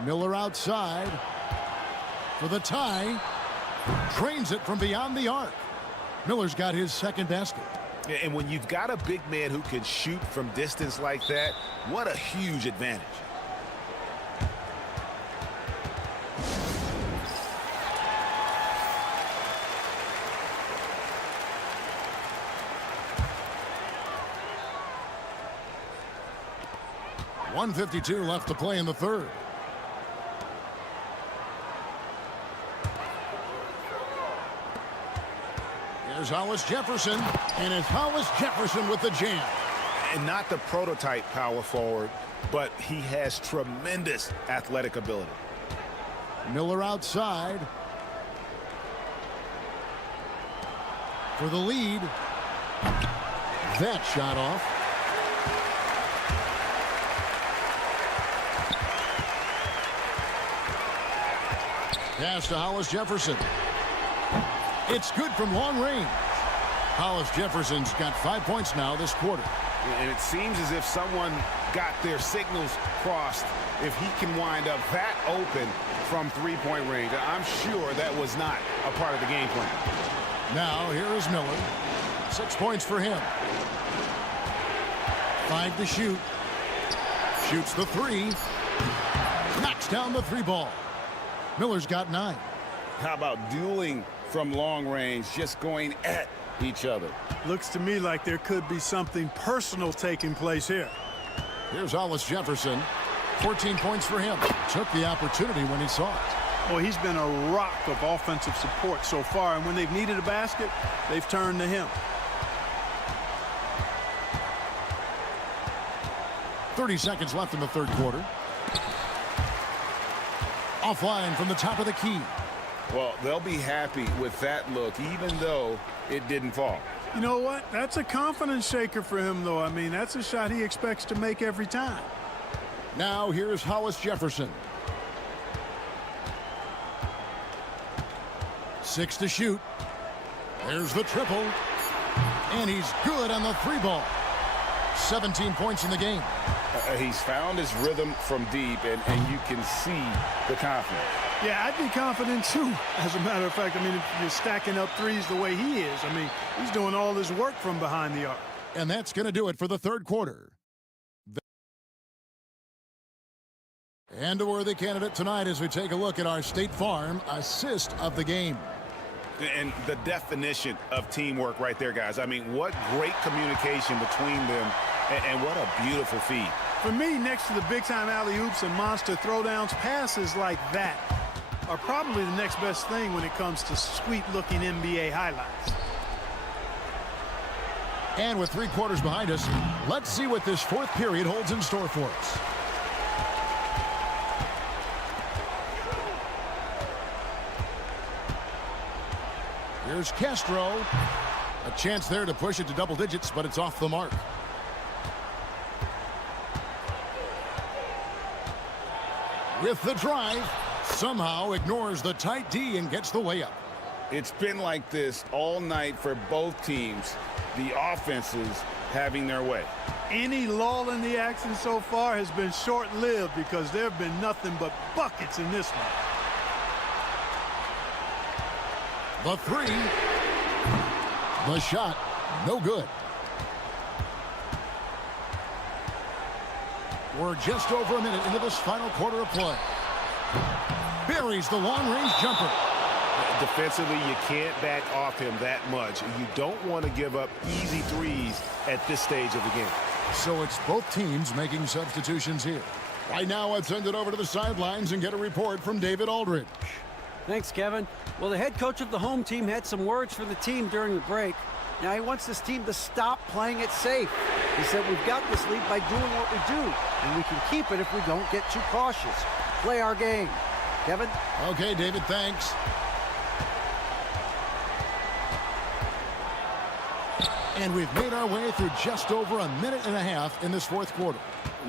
Miller outside for the tie. Trains it from beyond the arc. Miller's got his second basket. And when you've got a big man who can shoot from distance like that, what a huge advantage. .152 left to play in the third. Here's Hollis Jefferson, and it's Hollis Jefferson with the jam. And not the prototype power forward, but he has tremendous athletic ability. Miller outside for the lead. That shot off. Pass to Hollis Jefferson. It's good from long range. Hollis Jefferson's got 5 points now this quarter. And it seems as if someone got their signals crossed if he can wind up that open from three-point range. I'm sure that was not a part of the game plan. Now here is Miller. 6 points for him. 5 to shoot. Shoots the 3. Knocks down the 3 ball. Miller's got 9. How about dueling from long range, just going at each other. Looks to me like there could be something personal taking place here. Here's Hollis Jefferson. 14 points for him. Took the opportunity when he saw it. Well, he's been a rock of offensive support so far, and when they've needed a basket, they've turned to him. 30 seconds left in the third quarter. Offline from the top of the key. Well, they'll be happy with that look, even though it didn't fall. You know what? That's a confidence shaker for him, though. I mean, that's a shot he expects to make every time. Now here's Hollis Jefferson. 6 to shoot. There's the triple. And he's good on the 3-ball. 17 points in the game. He's found his rhythm from deep, and you can see the confidence. Yeah, I'd be confident, too, as a matter of fact. I mean, if you're stacking up threes the way he is, I mean, he's doing all his work from behind the arc. And that's going to do it for the third quarter. And a worthy candidate tonight as we take a look at our State Farm assist of the game. And the definition of teamwork right there, guys. I mean, what great communication between them, and what a beautiful feed. For me, next to the big-time alley-oops and monster throwdowns, passes like that are probably the next best thing when it comes to sweet-looking NBA highlights. And with 3 quarters behind us, let's see what this fourth period holds in store for us. Here's Castro. A chance there to push it to double digits, but it's off the mark. With the drive, somehow ignores the tight D and gets the layup. It's been like this all night for both teams. The offenses having their way. Any lull in the action so far has been short-lived because there have been nothing but buckets in this one. The 3. The shot, no good. We're just over a minute into this final quarter of play. Buries the long-range jumper. Defensively, you can't back off him that much. You don't want to give up easy threes at this stage of the game. So it's both teams making substitutions here. Right now, let's send it over to the sidelines and get a report from David Aldridge. Thanks, Kevin. Well, the head coach of the home team had some words for the team during the break. Now he wants this team to stop playing it safe. He said, we've got this lead by doing what we do, and we can keep it if we don't get too cautious. Play our game. Kevin? Okay, David, thanks. And we've made our way through just over a minute and a half in this fourth quarter.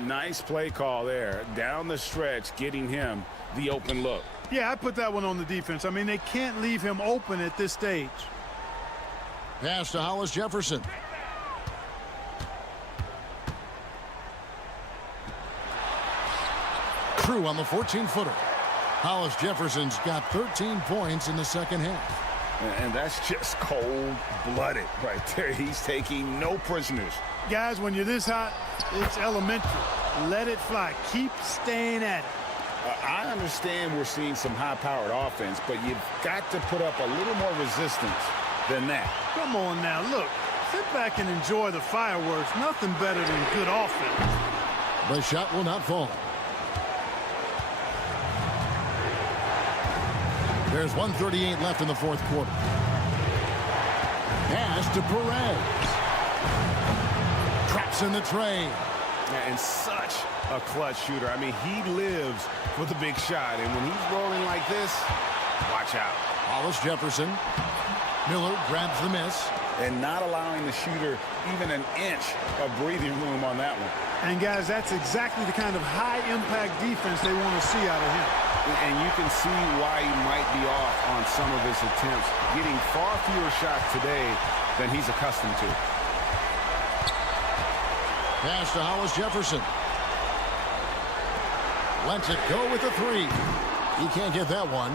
Nice play call there. Down the stretch, getting him the open look. Yeah, I put that one on the defense. I mean, they can't leave him open at this stage. Pass to Hollis Jefferson. True on the 14-footer. Hollis Jefferson's got 13 points in the second half. And that's just cold-blooded right there. He's taking no prisoners. Guys, when you're this hot, it's elementary. Let it fly. Keep staying at it. I understand we're seeing some high-powered offense, but you've got to put up a little more resistance than that. Come on now, look. Sit back and enjoy the fireworks. Nothing better than good offense. The shot will not fall. There's 1:38 left in the fourth quarter. Pass to Perez. Traps in the tray. And such a clutch shooter. I mean, he lives for the big shot. And when he's rolling like this, watch out. Hollis Jefferson. Miller grabs the miss. And not allowing the shooter even an inch of breathing room on that one. And, guys, that's exactly the kind of high-impact defense they want to see out of him. And you can see why he might be off on some of his attempts, getting far fewer shots today than he's accustomed to. Pass to Hollis Jefferson. Lets it go with the 3. He can't get that one.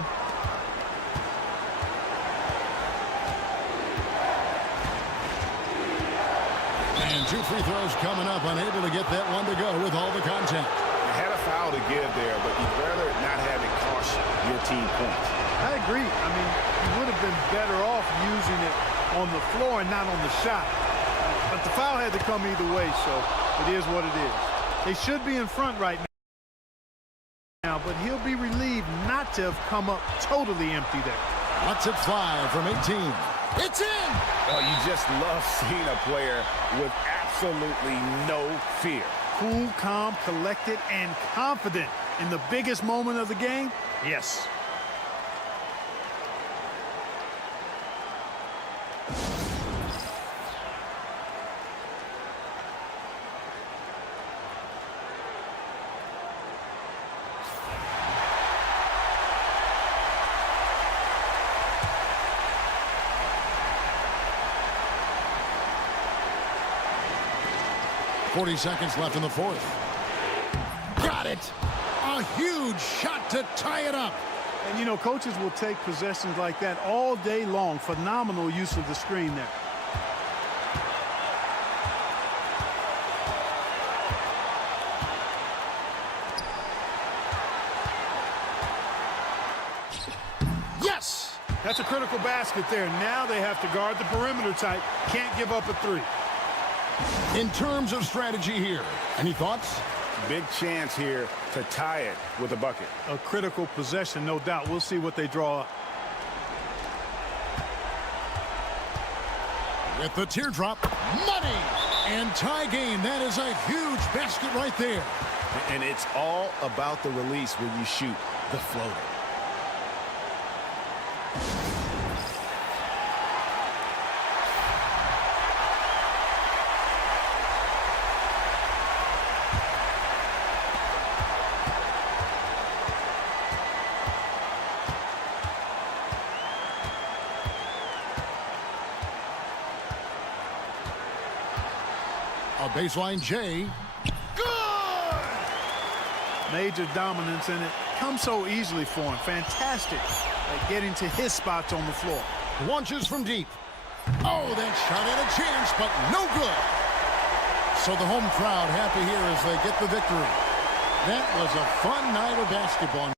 And 2 free throws coming up, unable to get that one to go with all the contact. Had a foul to give there, but you'd rather not have it cost your team points. I agree. I mean, you would have been better off using it on the floor and not on the shot. But the foul had to come either way, so it is what it is. They should be in front right now, but he'll be relieved not to have come up totally empty there. What's at 5 from 18? It's in! Oh, you just love seeing a player with absolutely no fear. Cool, calm, collected, and confident in the biggest moment of the game? Yes. .40 seconds left in the fourth. Got it! A huge shot to tie it up. And, you know, coaches will take possessions like that all day long. Phenomenal use of the screen there. Yes! That's a critical basket there. Now they have to guard the perimeter tight. Can't give up a three. In terms of strategy here, any thoughts? Big chance here to tie it with a bucket. A critical possession, no doubt. We'll see what they draw up. With the teardrop, money! And tie game. That is a huge basket right there. And it's all about the release when you shoot the floater. A baseline J. Good! Major dominance, and it comes so easily for him. Fantastic at getting to his spots on the floor. Launches from deep. Oh, that shot had a chance, but no good. So the home crowd happy here as they get the victory. That was a fun night of basketball.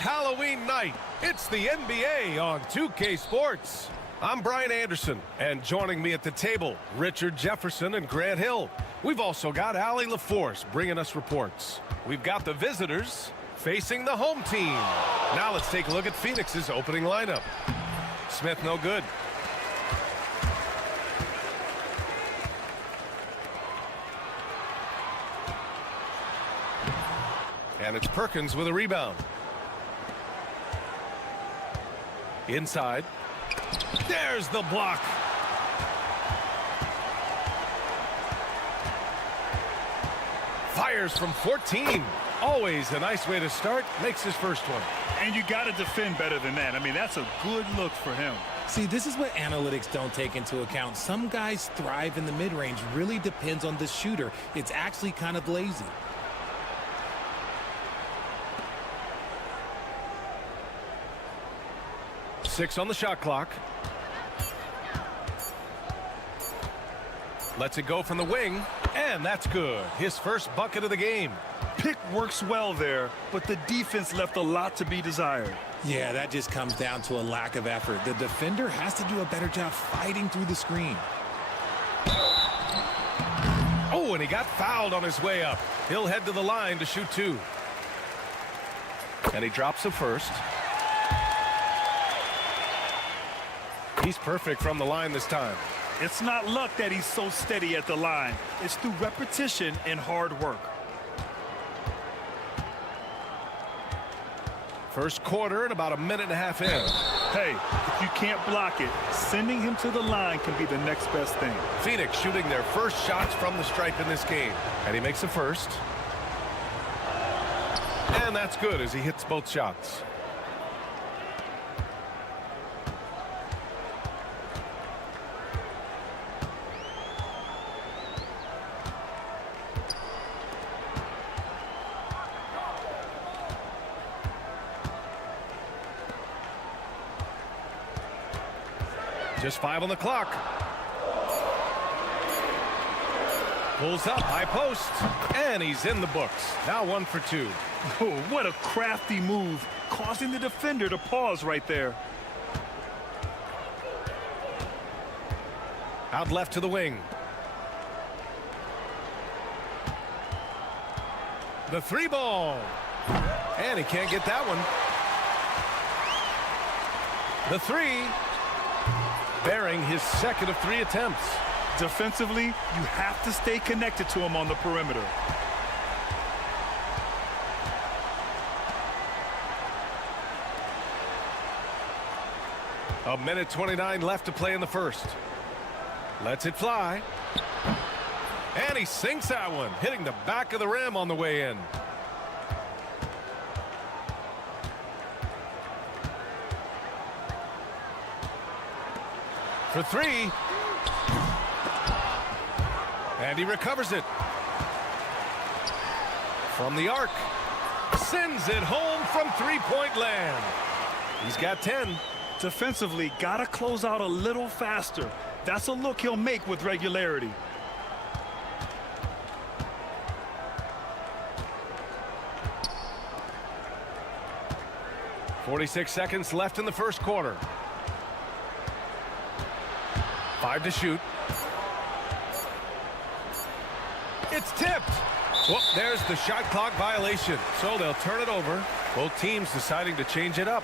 Halloween night. It's the NBA on 2K Sports. I'm Brian Anderson, and joining me at the table, Richard Jefferson and Grant Hill. We've also got Allie LaForce bringing us reports. We've got the visitors facing the home team. Now let's take a look at Phoenix's opening lineup. Smith no good. And it's Perkins with a rebound. Inside. There's the block. Fires from 14. Always a nice way to start. Makes his first one. And you got to defend better than that. I mean, that's a good look for him. See, this is what analytics don't take into account. Some guys thrive in the mid-range. Really depends on the shooter. It's actually kind of lazy. 6 on the shot clock. Lets it go from the wing, and that's good. His first bucket of the game. Pick works well there, but the defense left a lot to be desired. Yeah, that just comes down to a lack of effort. The defender has to do a better job fighting through the screen. Oh, and he got fouled on his way up. He'll head to the line to shoot 2. And he drops the first. He's perfect from the line this time. It's not luck that he's so steady at the line. It's through repetition and hard work. First quarter and about a minute and a half in. Hey, if you can't block it, sending him to the line can be the next best thing. Phoenix shooting their first shots from the stripe in this game. And he makes the first. And that's good as he hits both shots. Just 5 on the clock. Pulls up, high post, and he's in the books. Now 1 for 2. Oh, what a crafty move, causing the defender to pause right there. Out left to the wing. The 3 ball. And he can't get that one. The 3. Bearing his second of 3 attempts. Defensively, you have to stay connected to him on the perimeter. A minute 29 left to play in the first. Lets it fly. And he sinks that one, hitting the back of the rim on the way in. For three. And he recovers it. From the arc. Sends it home from three-point land. He's got 10. Defensively, gotta close out a little faster. That's a look he'll make with regularity. .46 seconds left in the first quarter. 5 to shoot. It's tipped. Well, there's the shot clock violation. So they'll turn it over. Both teams deciding to change it up.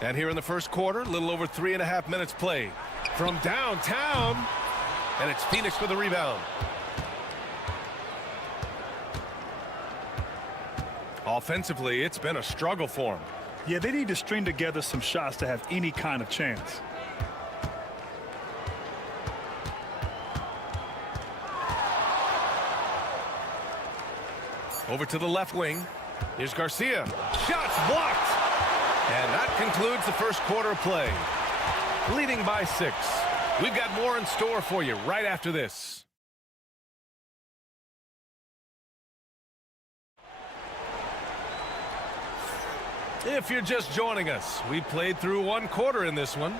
And here in the first quarter, a little over 3.5 minutes played. From downtown, and it's Phoenix with the rebound. Offensively, it's been a struggle for them. Yeah, they need to string together some shots to have any kind of chance. Over to the left wing. Here's Garcia. Shots blocked. And that concludes the first quarter of play. Leading by 6. We've got more in store for you right after this. If you're just joining us, we played through one quarter in this one.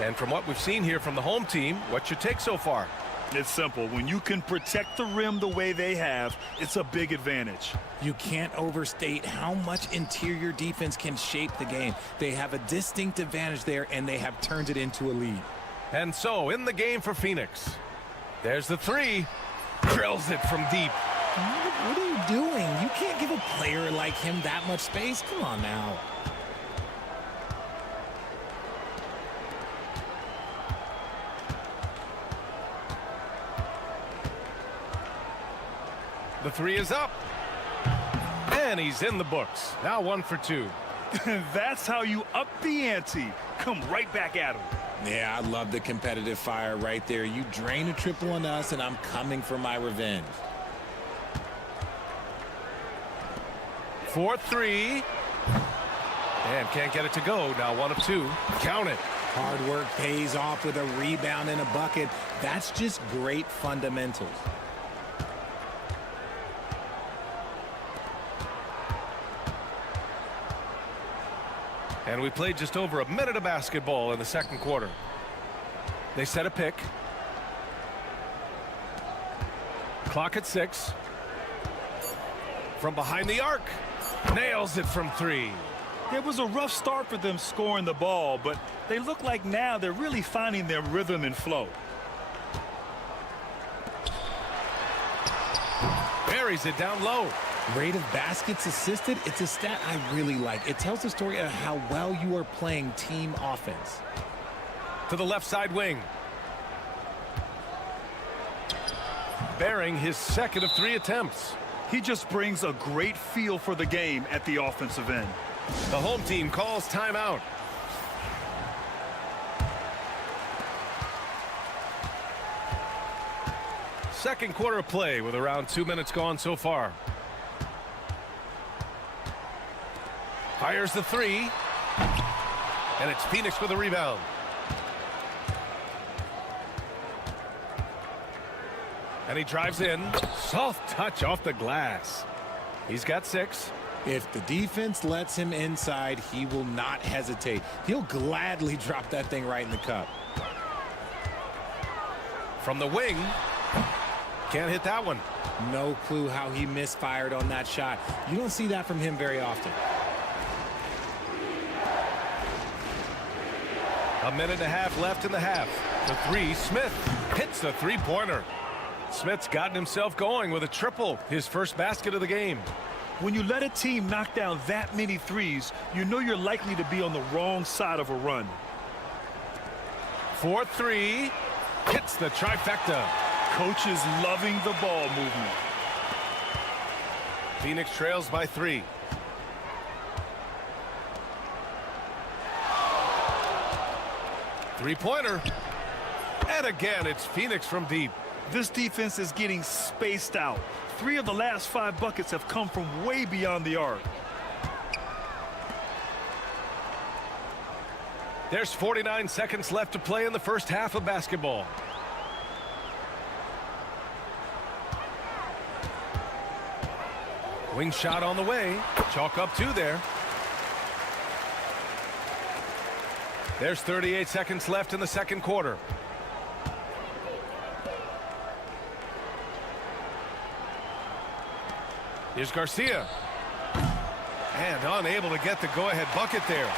And from what we've seen here from the home team, what's your take so far? It's simple. When you can protect the rim the way they have, it's a big advantage. You can't overstate how much interior defense can shape the game. They have a distinct advantage there, and they have turned it into a lead. And so, in the game for Phoenix, there's the three. Drills it from deep. What are you doing? You can't give a player like him that much space. Come on now. The three is up. And he's in the books. Now 1 for 2. That's how you up the ante. Come right back at him. Yeah, I love the competitive fire right there. You drain a triple on us, and I'm coming for my revenge. 4-3. And can't get it to go. Now 1 of 2. Count it. Hard work pays off with a rebound and a bucket. That's just great fundamentals. And we played just over a minute of basketball in the second quarter. They set a pick. Clock at 6. From behind the arc. Nails it from 3. It was a rough start for them scoring the ball, but they look like now they're really finding their rhythm and flow. Buries it down low. Rate of baskets assisted, it's a stat I really like. It tells the story of how well you are playing team offense. To the left side wing. Bearing his second of 3 attempts. He just brings a great feel for the game at the offensive end. The home team calls timeout. Second quarter of play with around 2 minutes gone so far. Fires the 3. And it's Phoenix with a rebound. And he drives in. Soft touch off the glass. He's got 6. If the defense lets him inside, he will not hesitate. He'll gladly drop that thing right in the cup. From the wing. Can't hit that one. No clue how he misfired on that shot. You don't see that from him very often. A minute and a half left in the half. The 3, Smith hits the three-pointer. Smith's gotten himself going with a triple, his first basket of the game. When you let a team knock down that many threes, you know you're likely to be on the wrong side of a run. 4-3, hits the trifecta. Coach is loving the ball movement. Phoenix trails by 3. Three-pointer. And again, it's Phoenix from deep. This defense is getting spaced out. 3 of the last 5 buckets have come from way beyond the arc. There's 49 seconds left to play in the first half of basketball. Wing shot on the way. Chalk up 2 there. There's 38 seconds left in the second quarter. Here's Garcia. And unable to get the go-ahead bucket there.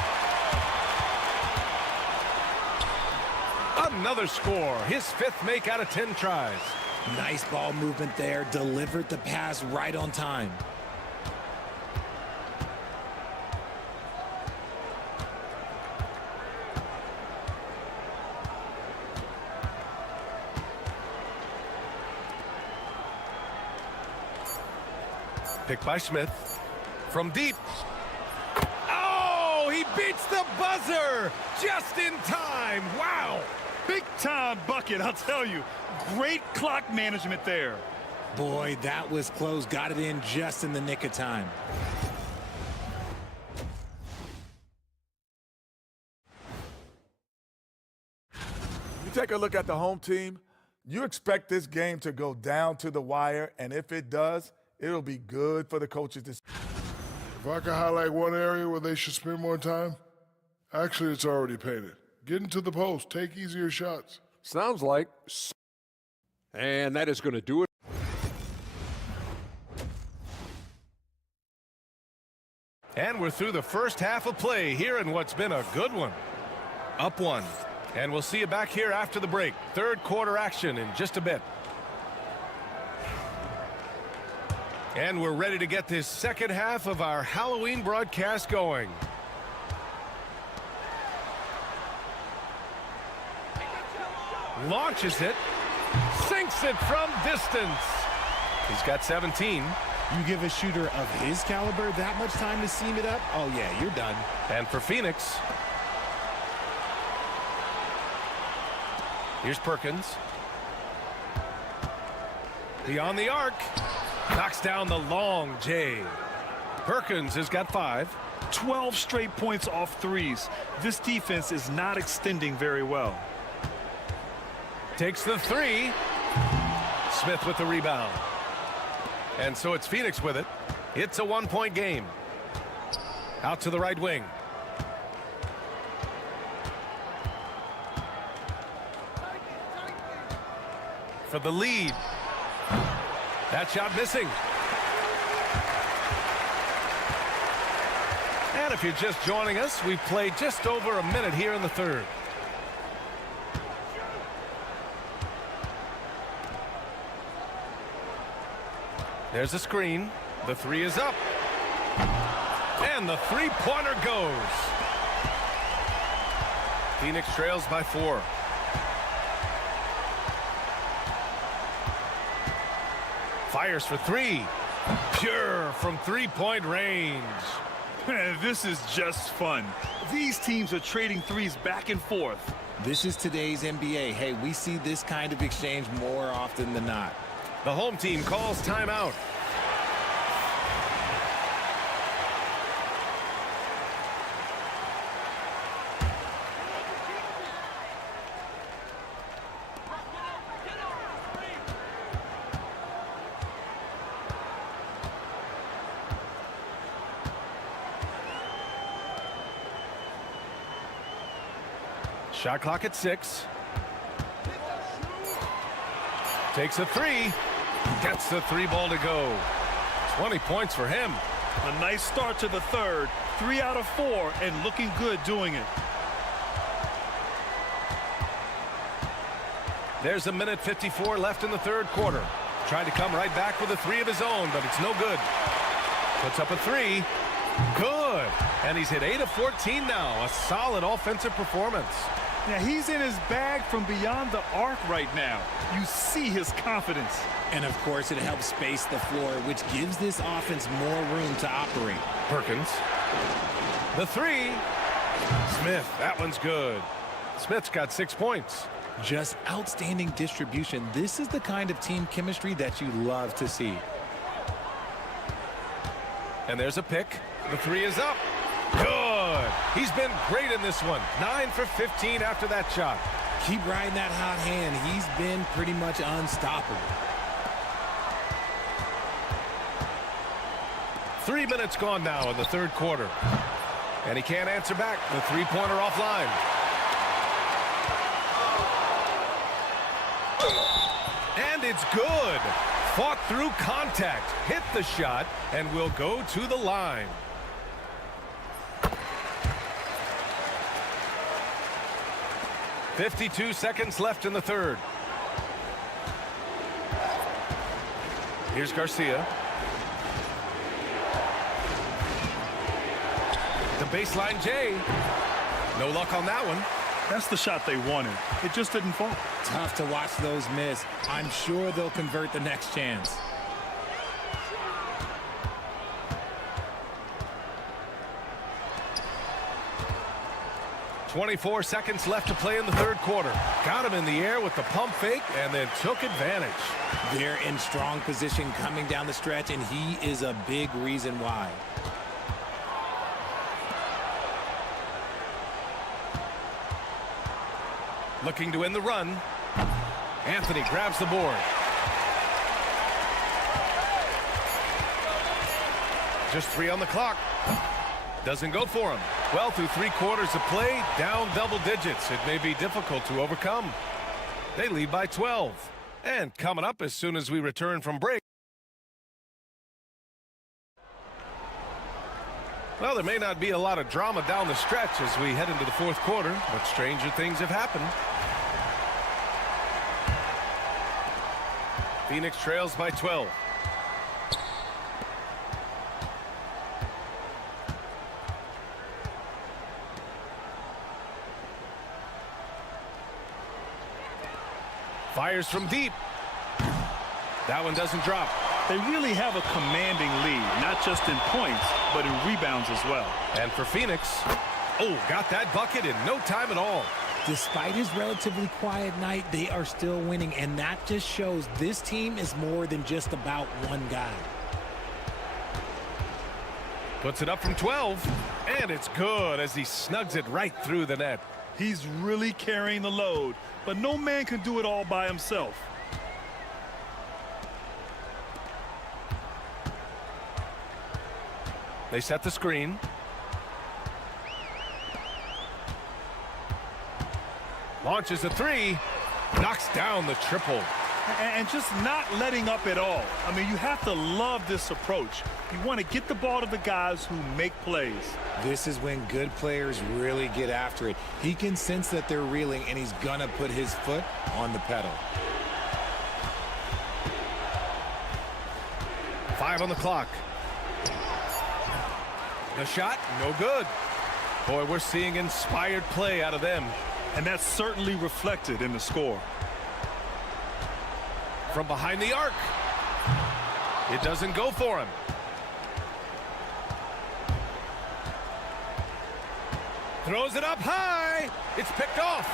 Another score. His 5th make out of 10 tries. Nice ball movement there. Delivered the pass right on time. Picked by Smith. From deep. Oh, he beats the buzzer just in time. Wow. Big time bucket, I'll tell you. Great clock management there. Boy, that was close. Got it in just in the nick of time. You take a look at the home team, you expect this game to go down to the wire, and if it does, it'll be good for the coaches. If I could highlight one area where they should spend more time, actually it's already painted. Get into the post, take easier shots. Sounds like. And that is going to do it. And we're through the first half of play here in what's been a good one. Up 1. And we'll see you back here after the break. Third quarter action in just a bit. And we're ready to get this second half of our Halloween broadcast going. Launches it. Sinks it from distance. He's got 17. You give a shooter of his caliber that much time to seam it up? Oh, yeah, you're done. And for Phoenix, here's Perkins. Beyond the arc. Knocks down the long J. Perkins has got 5. 12 straight points off threes. This defense is not extending very well. Takes the 3. Smith with the rebound. And so it's Phoenix with it. It's a 1-point game. Out to the right wing. For the lead. That shot missing. And if you're just joining us, we've played just over a minute here in the third. There's a screen. The 3 is up. And the three-pointer goes. Phoenix trails by 4. Fires for 3. Pure from three-point range. This is just fun. These teams are trading threes back and forth. This is today's NBA. Hey, we see this kind of exchange more often than not. The home team calls timeout. Shot clock at 6. Takes a 3. Gets the 3 ball to go. 20 points for him. A nice start to the third. 3 out of 4 and looking good doing it. There's 1:54 left in the third quarter. Tried to come right back with a 3 of his own, but it's no good. Puts up a 3. Good. And he's hit 8 of 14 now. A solid offensive performance. Now, he's in his bag from beyond the arc right now. You see his confidence. And, of course, it helps space the floor, which gives this offense more room to operate. Perkins. The three. Smith, that one's good. Smith's got 6 points. Just outstanding distribution. This is the kind of team chemistry that you love to see. And there's a pick. The three is up. Good. He's been great in this one. 9 for 15 after that shot. Keep riding that hot hand. He's been pretty much unstoppable. 3 minutes gone now in the third quarter. And he can't answer back. The three-pointer offline. And it's good. Fought through contact, hit the shot, and will go to the line. .52 seconds left in the third. Here's Garcia. The baseline J. No luck on that one. That's the shot they wanted. It just didn't fall. Tough to watch those miss. I'm sure they'll convert the next chance. .24 seconds left to play in the third quarter. Got him in the air with the pump fake and then took advantage. They're in strong position coming down the stretch, and he is a big reason why. Looking to win the run. Anthony grabs the board. Just 3 on the clock. Doesn't go for him. Well, through 3 quarters of play, down double digits. It may be difficult to overcome. They lead by 12. And coming up as soon as we return from break. Well, there may not be a lot of drama down the stretch as we head into the fourth quarter, but stranger things have happened. Phoenix trails by 12. Fires from deep. That one doesn't drop. They really have a commanding lead, not just in points, but in rebounds as well. And for Phoenix, oh, got that bucket in no time at all. Despite his relatively quiet night, they are still winning, and that just shows this team is more than just about one guy. Puts it up from 12, and it's good as he snugs it right through the net. He's really carrying the load, but no man can do it all by himself. They set the screen. Launches a three. Knocks down the triple. And just not letting up at all. I mean, you have to love this approach. You want to get the ball to the guys who make plays. This is when good players really get after it. He can sense that they're reeling, and he's going to put his foot on the pedal. 5 on the clock. The shot, no good. Boy, we're seeing inspired play out of them. And that's certainly reflected in the score. From behind the arc. It doesn't go for him. Throws it up high. It's picked off.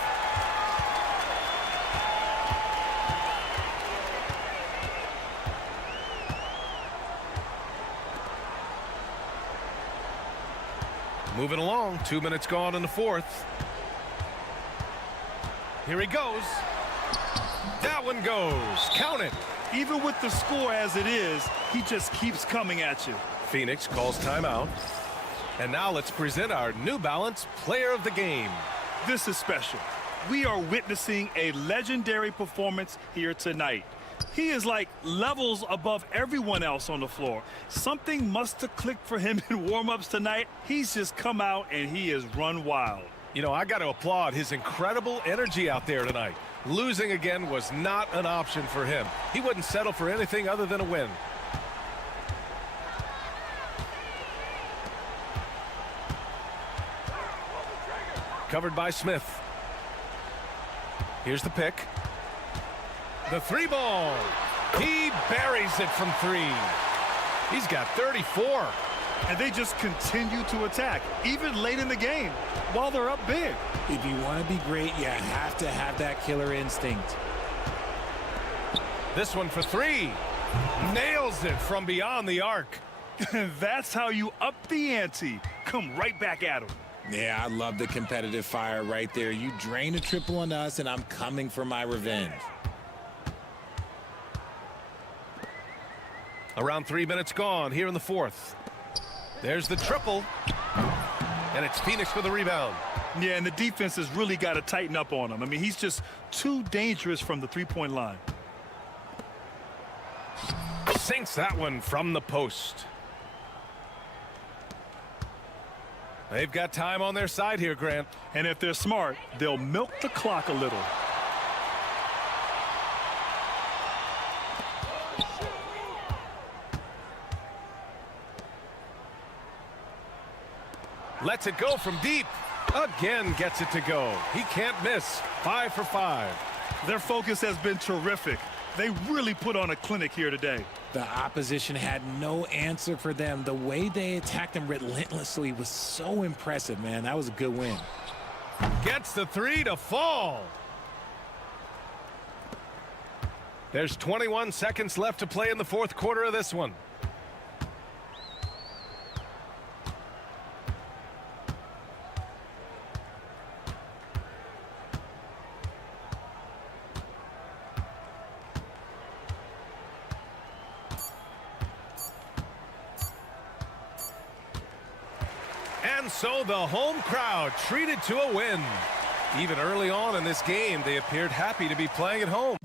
Moving along, 2 minutes gone in the fourth. Here he goes. That one goes. Count it. Even with the score as it is, he just keeps coming at you. Phoenix calls timeout. And now let's present our New Balance Player of the Game. This is special. We are witnessing a legendary performance here tonight. He is like levels above everyone else on the floor. Something must have clicked for him in warm-ups tonight. He's just come out and he has run wild. You know, I got to applaud his incredible energy out there tonight. Losing again was not an option for him. He wouldn't settle for anything other than a win. Covered by Smith. Here's the pick. The three ball. He buries it from three. He's got 34. And they just continue to attack, even late in the game, while they're up big. If you want to be great, you have to have that killer instinct. This one for three. Nails it from beyond the arc. That's how you up the ante. Come right back at him. Yeah, I love the competitive fire right there. You drain a triple on us, and I'm coming for my revenge. Around 3 minutes gone here in the fourth. There's the triple. And it's Phoenix for the rebound. Yeah, and the defense has really got to tighten up on him. I mean, he's just too dangerous from the three-point line. Sinks that one from the post. They've got time on their side here, Grant. And if they're smart, they'll milk the clock a little. Lets it go from deep. Again gets it to go. He can't miss. 5 for 5. Their focus has been terrific. They really put on a clinic here today. The opposition had no answer for them. The way they attacked them relentlessly was so impressive, man. That was a good win. Gets the three to fall. There's 21 seconds left to play in the fourth quarter of this one. And so the home crowd treated to a win. Even early on in this game, they appeared happy to be playing at home.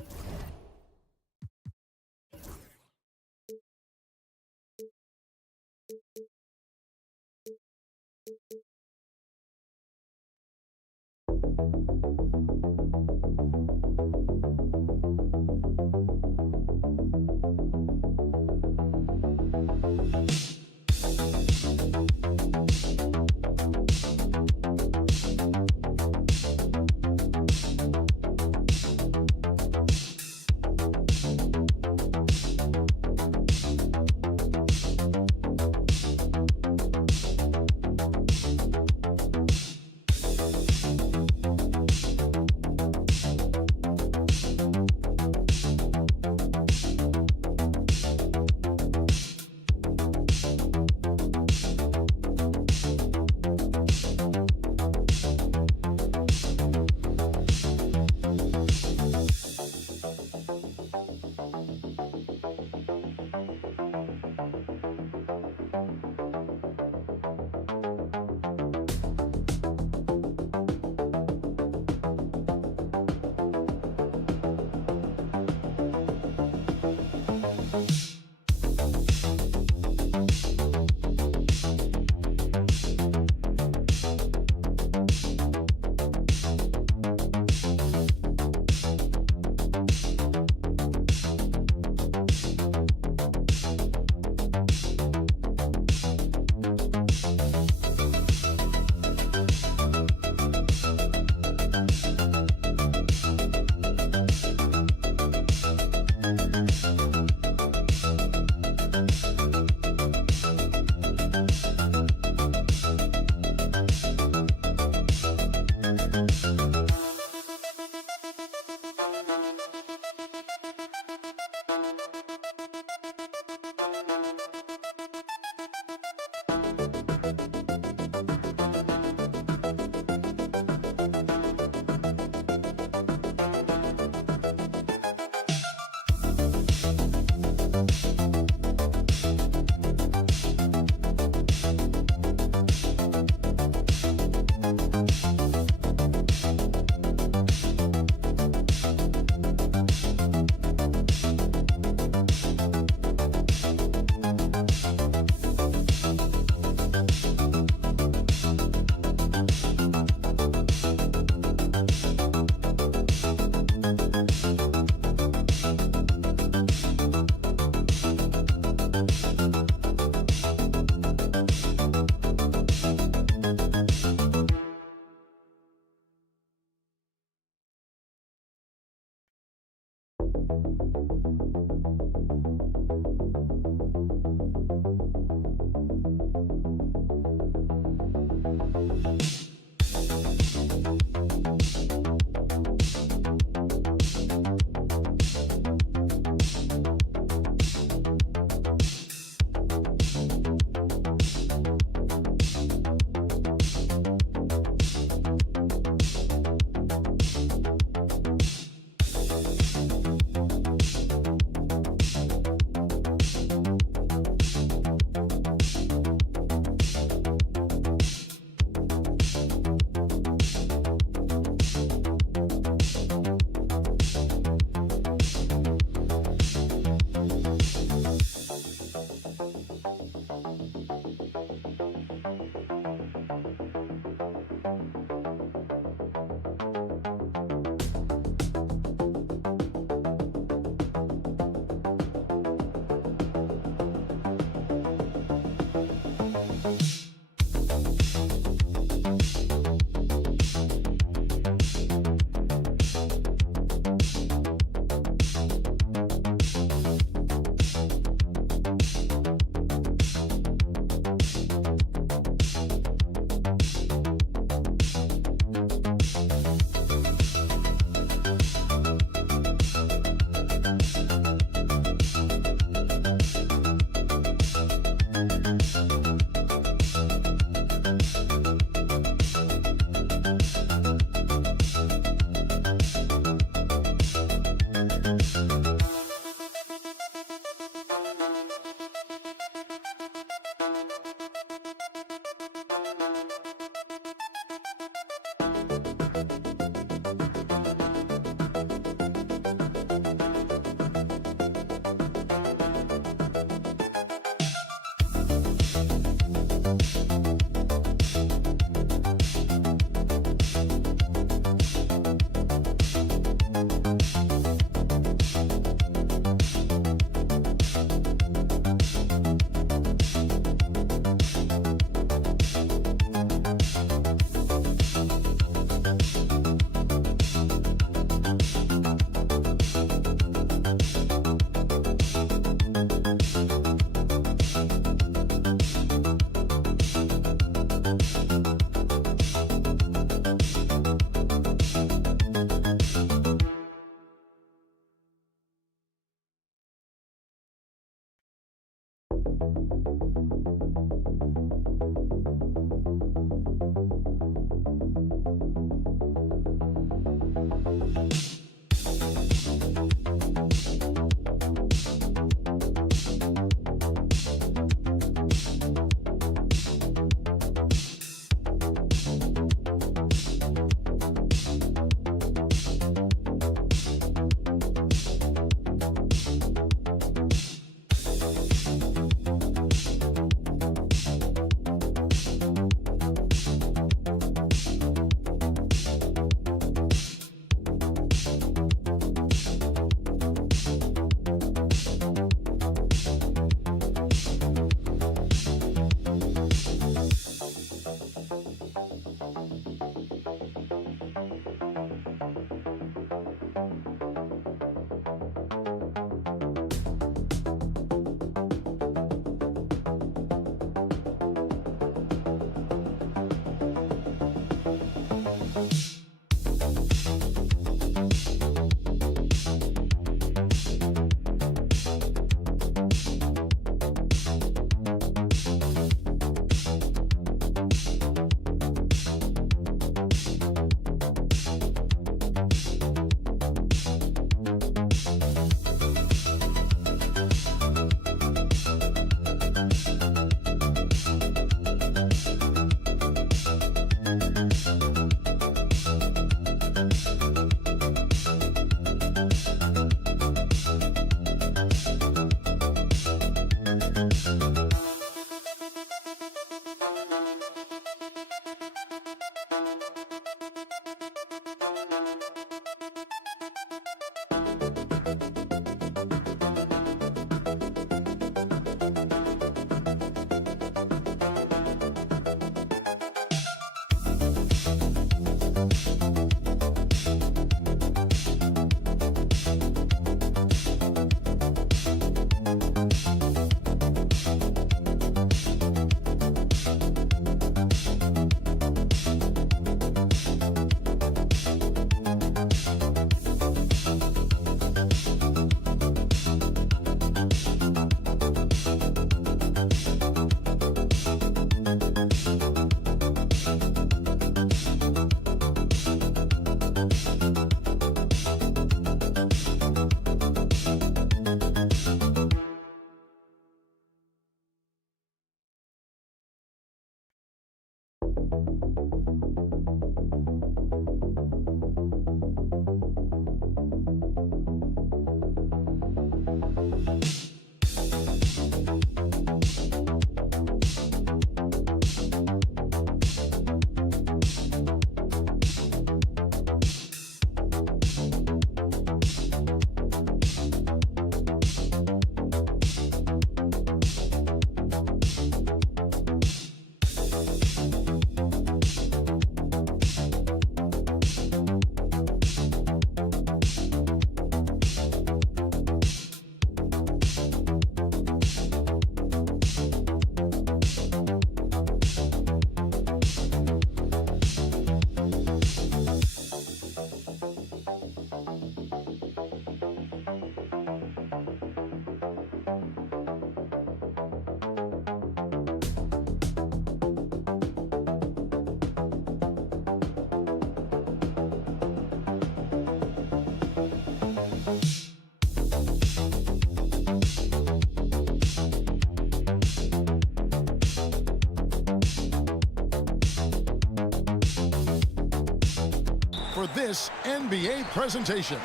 for this NBA presentation.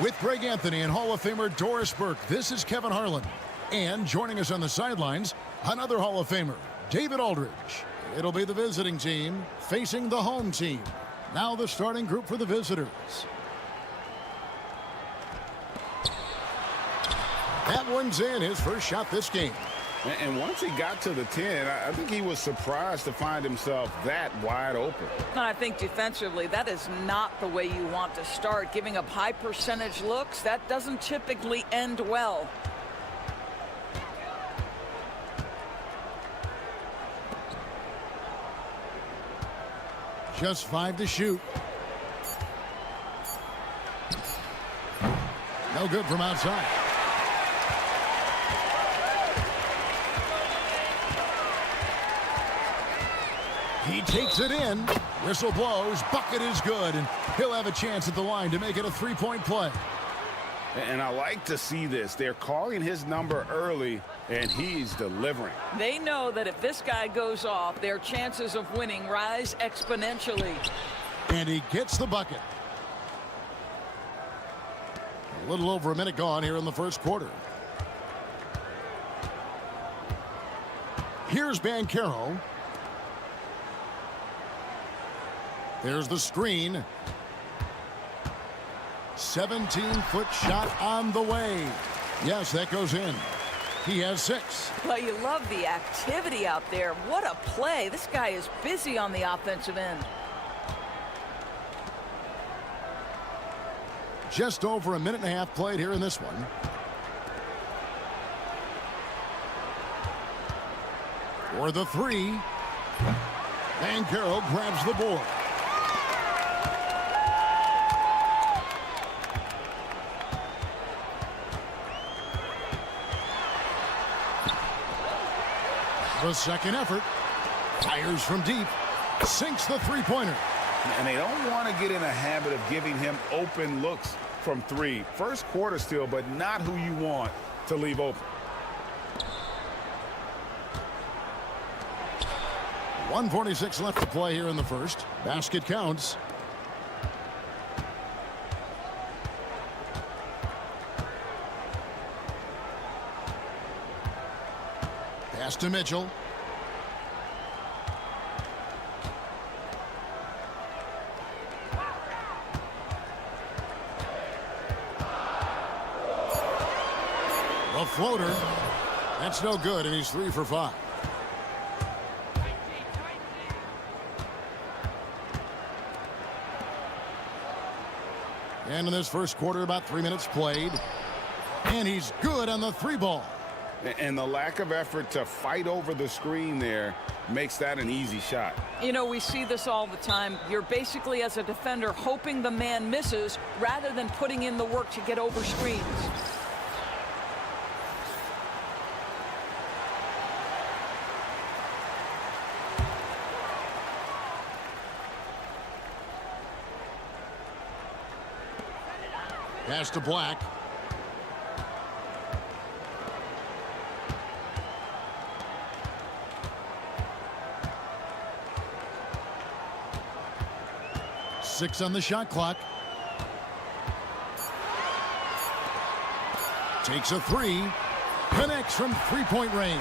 With Greg Anthony and Hall of Famer Doris Burke, this is Kevin Harlan. And joining us on the sidelines, another Hall of Famer, David Aldridge. It'll be the visiting team facing the home team. Now the starting group for the visitors. That one's in, his first shot this game. And once he got to the 10, I think he was surprised to find himself that wide open. I think defensively, that is not the way you want to start. Giving up high percentage looks, that doesn't typically end well. Just 5 to shoot. No good from outside. He takes it in. Whistle blows. Bucket is good. And he'll have a chance at the line to make it a three-point play. And I like to see this. They're calling his number early, and he's delivering. They know that if this guy goes off, their chances of winning rise exponentially. And he gets the bucket. A little over a minute gone here in the first quarter. Here's Banchero. There's the screen. 17-foot shot on the way. Yes, that goes in. He has 6. Well, you love the activity out there. What a play. This guy is busy on the offensive end. Just over a minute and a half played here in this one. For the 3. Banchero grabs the board. The second effort. Fires from deep. Sinks the three-pointer. And they don't want to get in a habit of giving him open looks from 3. First quarter still, but not who you want to leave open. 1:46 left to play here in the first. Basket counts. Pass to Mitchell. A floater. That's no good, and he's 3 for 5. And in this first quarter, about 3 minutes played. And he's good on the 3-ball. And the lack of effort to fight over the screen there makes that an easy shot. You know, we see this all the time. You're basically, as a defender, hoping the man misses rather than putting in the work to get over screens. Pass to Black. Six on the shot clock. Takes a 3. Connects from three-point range.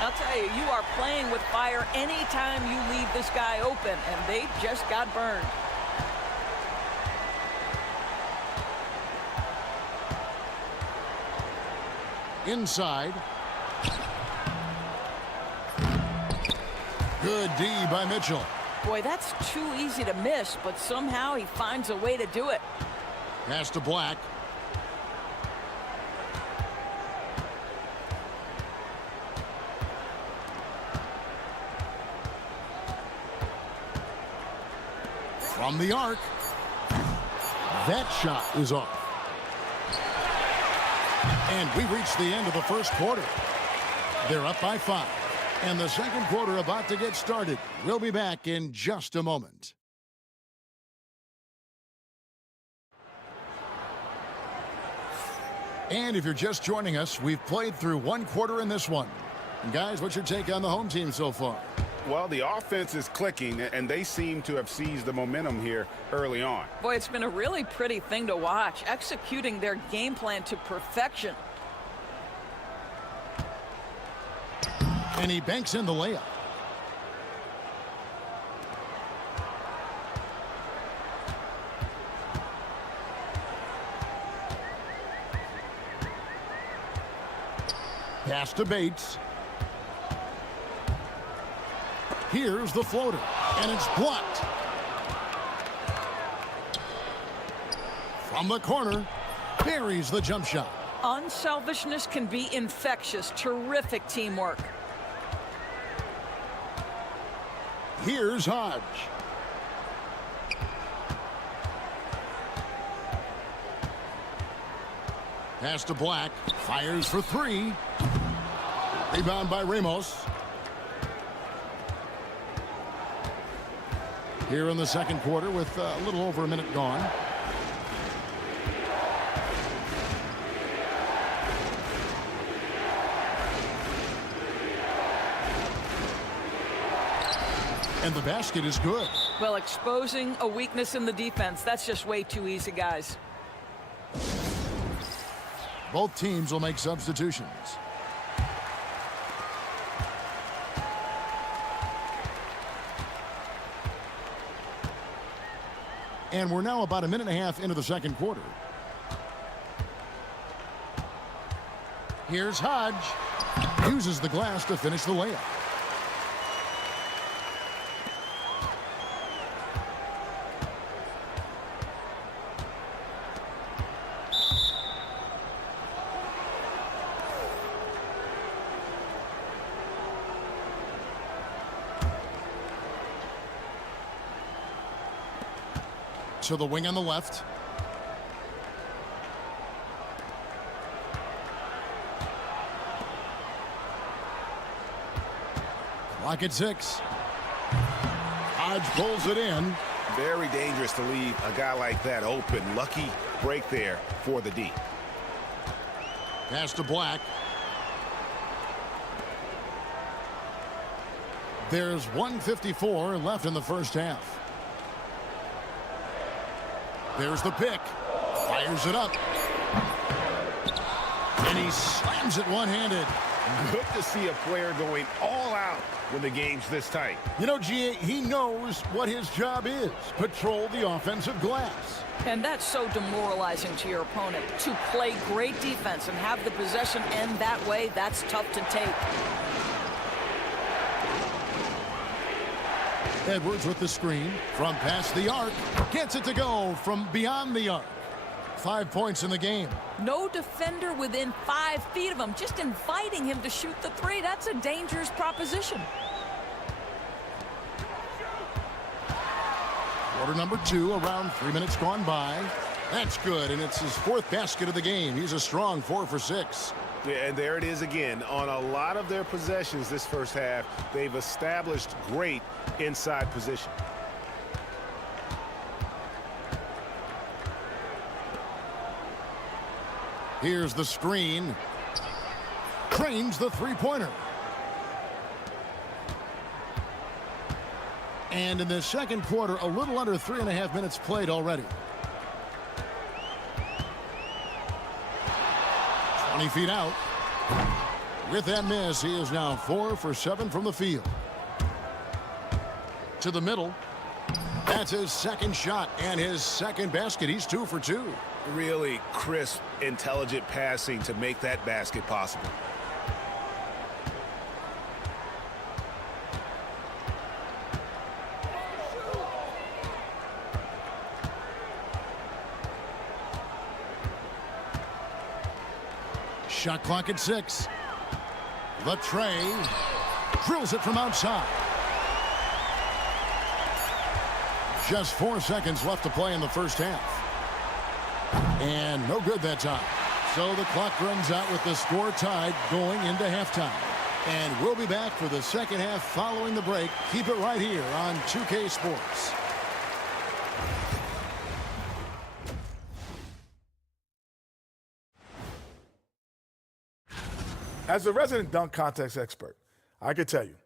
I'll tell you, you are playing with fire anytime you leave this guy open, and they just got burned. Inside. Good D by Mitchell. Boy, that's too easy to miss, but somehow he finds a way to do it. Pass to Black. From the arc. That shot is off. And we reached the end of the first quarter. They're up by 5. And the second quarter about to get started. We'll be back in just a moment. And if you're just joining us, we've played through one quarter in this one. And guys, what's your take on the home team so far? Well, the offense is clicking, and they seem to have seized the momentum here early on. Boy, it's been a really pretty thing to watch, executing their game plan to perfection. And he banks in the layup. Pass to Bates. Here's the floater, and it's blocked. From the corner, buries the jump shot. Unselfishness can be infectious. Terrific teamwork. Here's Hodge. Pass to Black. Fires for three. Rebound by Ramos. Here in the second quarter with a little over a minute gone. And the basket is good. Well, exposing a weakness in the defense, that's just way too easy, guys. Both teams will make substitutions. And we're now about a minute and a half into the second quarter. Here's Hodge. Uses the glass to finish the layup. To the wing on the left. Clock at 6. Hodge pulls it in. Very dangerous to leave a guy like that open. Lucky break there for the D. Pass to Black. There's 1:54 left in the first half. There's the pick. Fires it up. And he slams it one-handed. Good to see a player going all out when the game's this tight. You know, GA, he knows what his job is. Patrol the offensive glass. And that's so demoralizing to your opponent. To play great defense and have the possession end that way, that's tough to take. Edwards with the screen from past the arc. Gets it to go from beyond the arc. 5 points in the game. No defender within 5 feet of him. Just inviting him to shoot the three. That's a dangerous proposition. Quarter number 2, around 3 minutes gone by. That's good, and it's his 4th basket of the game. He's a strong 4 for 6. Yeah, and there it is again. On a lot of their possessions this first half, they've established great inside position. Here's the screen. Trains the three-pointer. And in the second quarter, a little under 3.5 minutes played already. 20 feet out. With that miss, he is now 4 for 7 from the field. To the middle. That's his second shot and his second basket. He's 2 for 2. Really crisp, intelligent passing to make that basket possible. Shot clock at 6. The tray. Drills it from outside. Just 4 seconds left to play in the first half. And no good that time. So the clock runs out with the score tied going into halftime. And we'll be back for the second half following the break. Keep it right here on 2K Sports. As a resident dunk contest expert, I could tell you,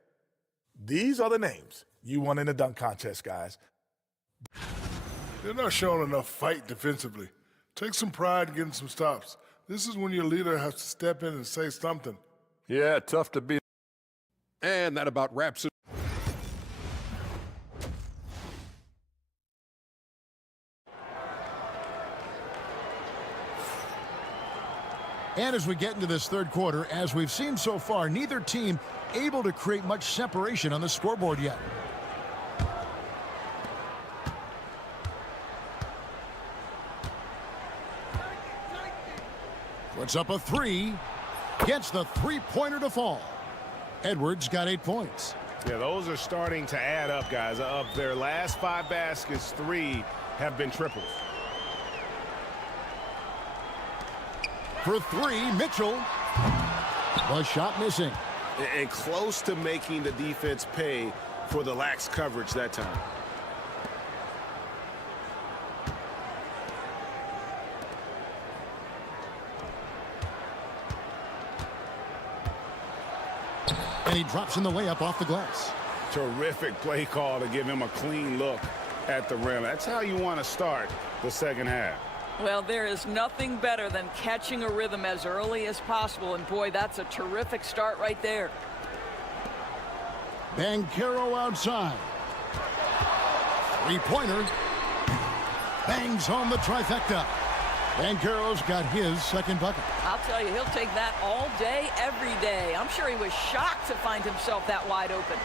These are the names you want in the dunk contest, guys. They're not showing enough fight defensively. Take some pride in getting some stops. This is when your leader has to step in and say something. Yeah, tough to beat. And that about wraps it. And as we get into this third quarter, as we've seen so far, neither team able to create much separation on the scoreboard yet. Puts up a three. Gets the three-pointer to fall. Edwards got 8 points. Yeah, those are starting to add up, guys. Of their last 5 baskets, 3 have been triples. For 3, Mitchell. The shot missing. And close to making the defense pay for the lax coverage that time. And he drops in the layup off the glass. Terrific play call to give him a clean look at the rim. That's how you want to start the second half. Well, there is nothing better than catching a rhythm as early as possible, and boy, that's a terrific start right there. Banchero outside. Three-pointer. Bangs home the trifecta. Banchero's got his second bucket. I'll tell you, he'll take that all day, every day. I'm sure he was shocked to find himself that wide open.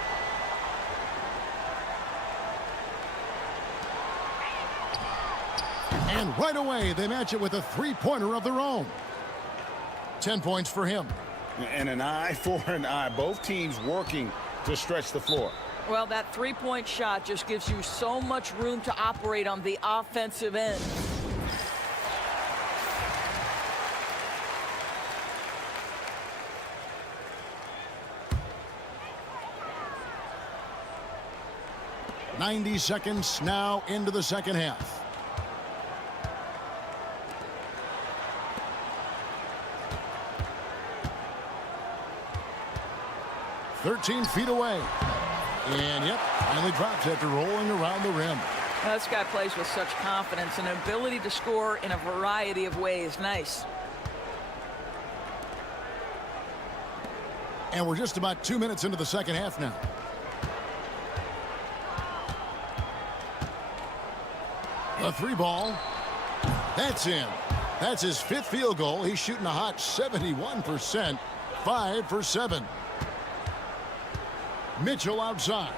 And right away, they match it with a three-pointer of their own. 10 points for him. And an eye for an eye. Both teams working to stretch the floor. Well, that three-point shot just gives you so much room to operate on the offensive end. .90 seconds now into the second half. .13 feet away. And yep, finally drops after rolling around the rim. Well, this guy plays with such confidence and ability to score in a variety of ways. Nice. And we're just about 2 minutes into the second half now. A three ball. That's in. That's his 5th field goal. He's shooting a hot 71%. 5 for 7. Mitchell outside.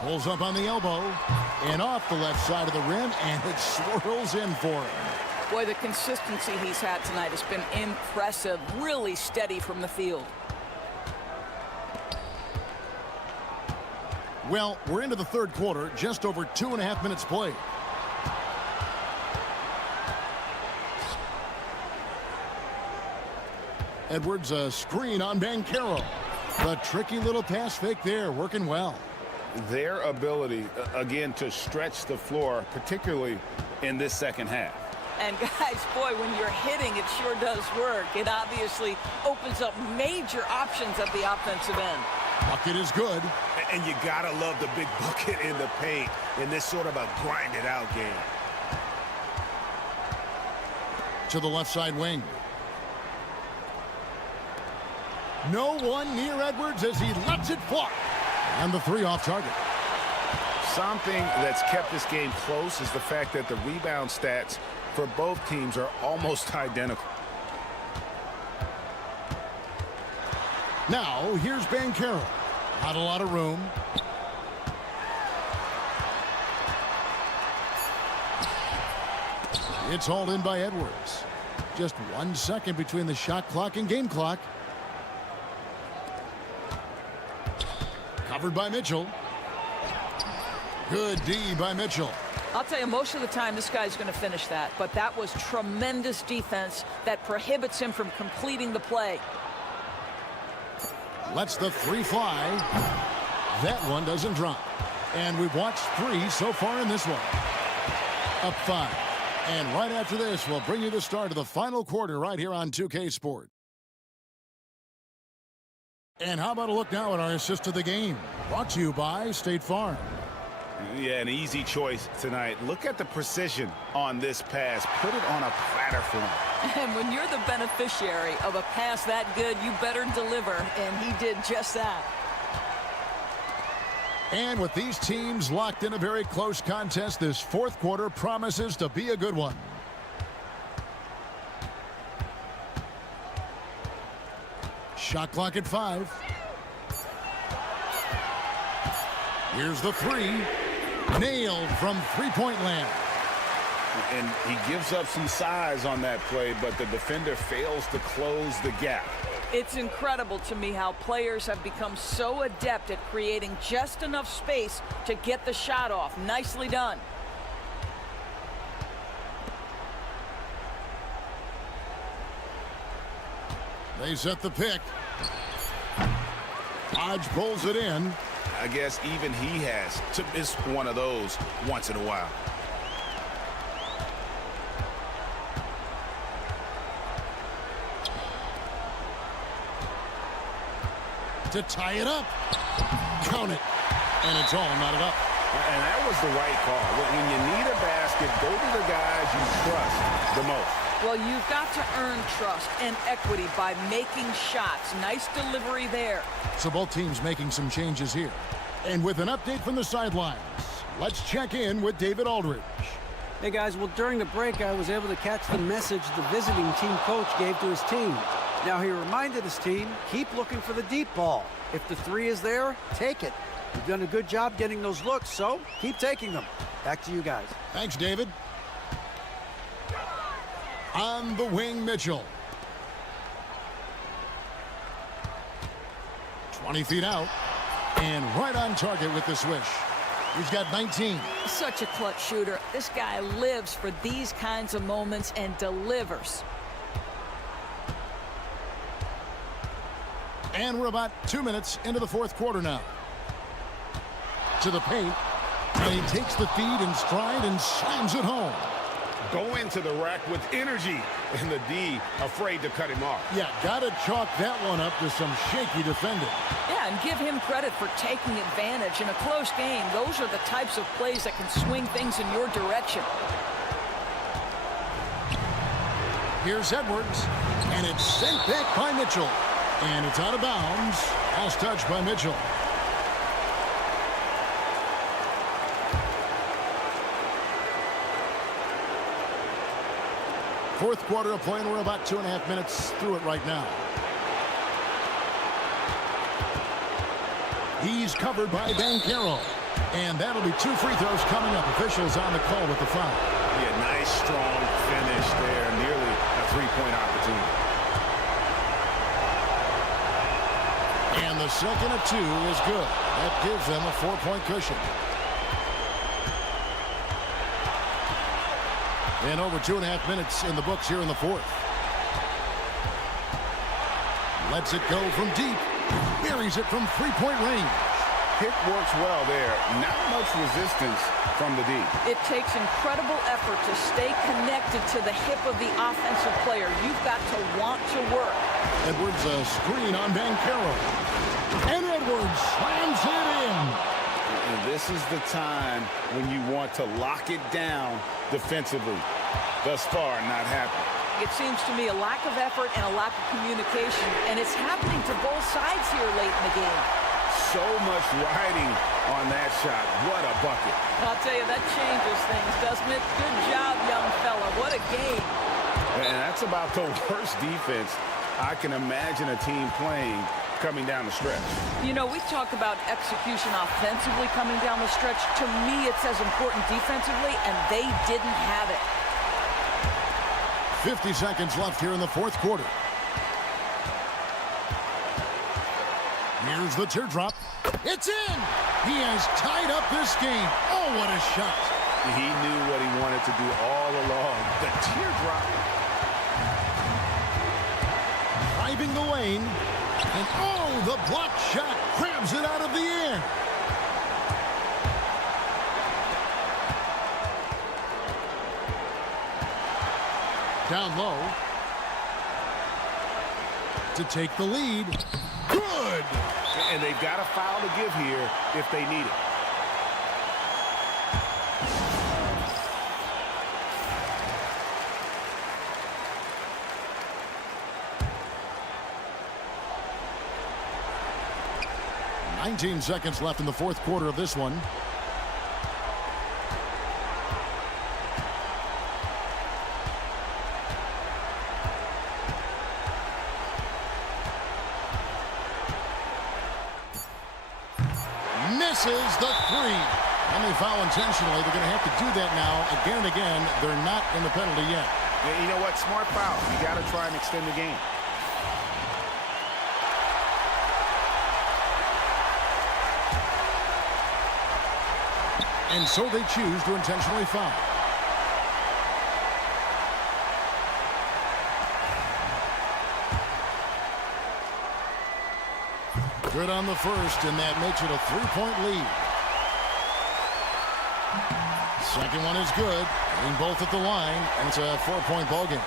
Pulls up on the elbow and off the left side of the rim, and it swirls in for him. Boy, the consistency he's had tonight has been impressive. Really steady from the field. Well, we're into the third quarter, just over 2.5 minutes played. Edwards, a screen on Banchero. The tricky little pass fake there, working well. Their ability, again, to stretch the floor, particularly in this second half. And guys, boy, when you're hitting, it sure does work. It obviously opens up major options at the offensive end. Bucket is good. And you gotta love the big bucket in the paint in this sort of a grinded out game. To the left side wing. No one near Edwards as he lets it fly. And the three off target. Something that's kept this game close is the fact that the rebound stats for both teams are almost identical. Now, here's Banchero. Not a lot of room. It's hauled in by Edwards. Just 1 second between the shot clock and game clock. Covered by Mitchell. Good D by Mitchell. I'll tell you, most of the time this guy's going to finish that, but that was tremendous defense that prohibits him from completing the play. Lets the three fly. That one doesn't drop. And we've watched 3 so far in this one. Up 5. And right after this, we'll bring you the start of the final quarter right here on 2K Sport. And how about a look now at our assist of the game? Brought to you by State Farm. Yeah, an easy choice tonight. Look at the precision on this pass. Put it on a platter for him. And when you're the beneficiary of a pass that good, you better deliver, and he did just that. And with these teams locked in a very close contest, this fourth quarter promises to be a good one. Shot clock at 5. Here's the 3. Nailed from three-point land. And he gives up some size on that play, but the defender fails to close the gap. It's incredible to me how players have become so adept at creating just enough space to get the shot off. Nicely done. They set the pick. Hodge pulls it in. I guess even he has to miss one of those once in a while. To tie it up. Count it. And it's all knotted up. And that was the right call. When you need a basket, go to the guys you trust the most. Well, you've got to earn trust and equity by making shots. Nice delivery there. So both teams making some changes here. And with an update from the sidelines, let's check in with David Aldridge. Hey, guys, well, during the break, I was able to catch the message the visiting team coach gave to his team. Now, he reminded his team, keep looking for the deep ball. If the 3 is there, take it. You've done a good job getting those looks, so keep taking them. Back to you guys. Thanks, David. On the wing, Mitchell. 20 feet out. And right on target with the swish. He's got 19. Such a clutch shooter. This guy lives for these kinds of moments and delivers. And we're about 2 minutes into the fourth quarter now. To the paint. And he takes the feed in stride and slams it home. Go into the rack with energy, and the D afraid to cut him off. Yeah, gotta chalk that one up to some shaky defending. Yeah, and give him credit for taking advantage. In a close game, those are the types of plays that can swing things in your direction. Here's Edwards, and it's sent back by Mitchell. And it's out of bounds. Last touch by Mitchell. Fourth quarter of play, and we're about 2.5 minutes through it right now. He's covered by Banchero. And that'll be 2 free throws coming up. Officials on the call with the foul. Yeah, nice, strong finish there. Nearly a 3-point opportunity. And the second of 2 is good. That gives them a 4-point cushion. And over 2.5 minutes in the books here in the fourth. Lets it go from deep. Buries it from 3-point range. Pick works well there. Not much resistance from the D. It takes incredible effort to stay connected to the hip of the offensive player. You've got to want to work. Edwards a screen on Banchero. And Edwards slams it in. And this is the time when you want to lock it down defensively. Thus far, not happening. It seems to me a lack of effort and a lack of communication, and it's happening to both sides here late in the game. So much riding on that shot. What a bucket. I'll tell you, that changes things, doesn't it? Good job, young fella. What a game. And that's about the worst defense I can imagine a team playing coming down the stretch. You know, we talk about execution offensively coming down the stretch. To me, it's as important defensively, and they didn't have it. 50 seconds left here in the fourth quarter. Here's the teardrop. It's in! He has tied up this game. Oh, what a shot. He knew what he wanted to do all along. The teardrop. Driving the lane. And oh, the block shot grabs it out of the air. down low to take the lead. Good! And they've got a foul to give here if they need it. "19 seconds left in the fourth quarter of this one. Misses the three. And they foul intentionally. They're going to have to do that now again and again. They're not in the penalty yet. Yeah, you know what? Smart foul. You got to try and extend the game. And so they choose to intentionally foul. Good on the first, and that makes it a 3-point lead. Second one is good. Getting both at the line, and it's a 4-point ball game.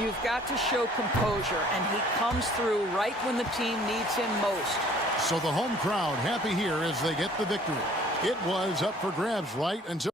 You've got to show composure, and he comes through right when the team needs him most. So the home crowd happy here as they get the victory. It was up for grabs right until...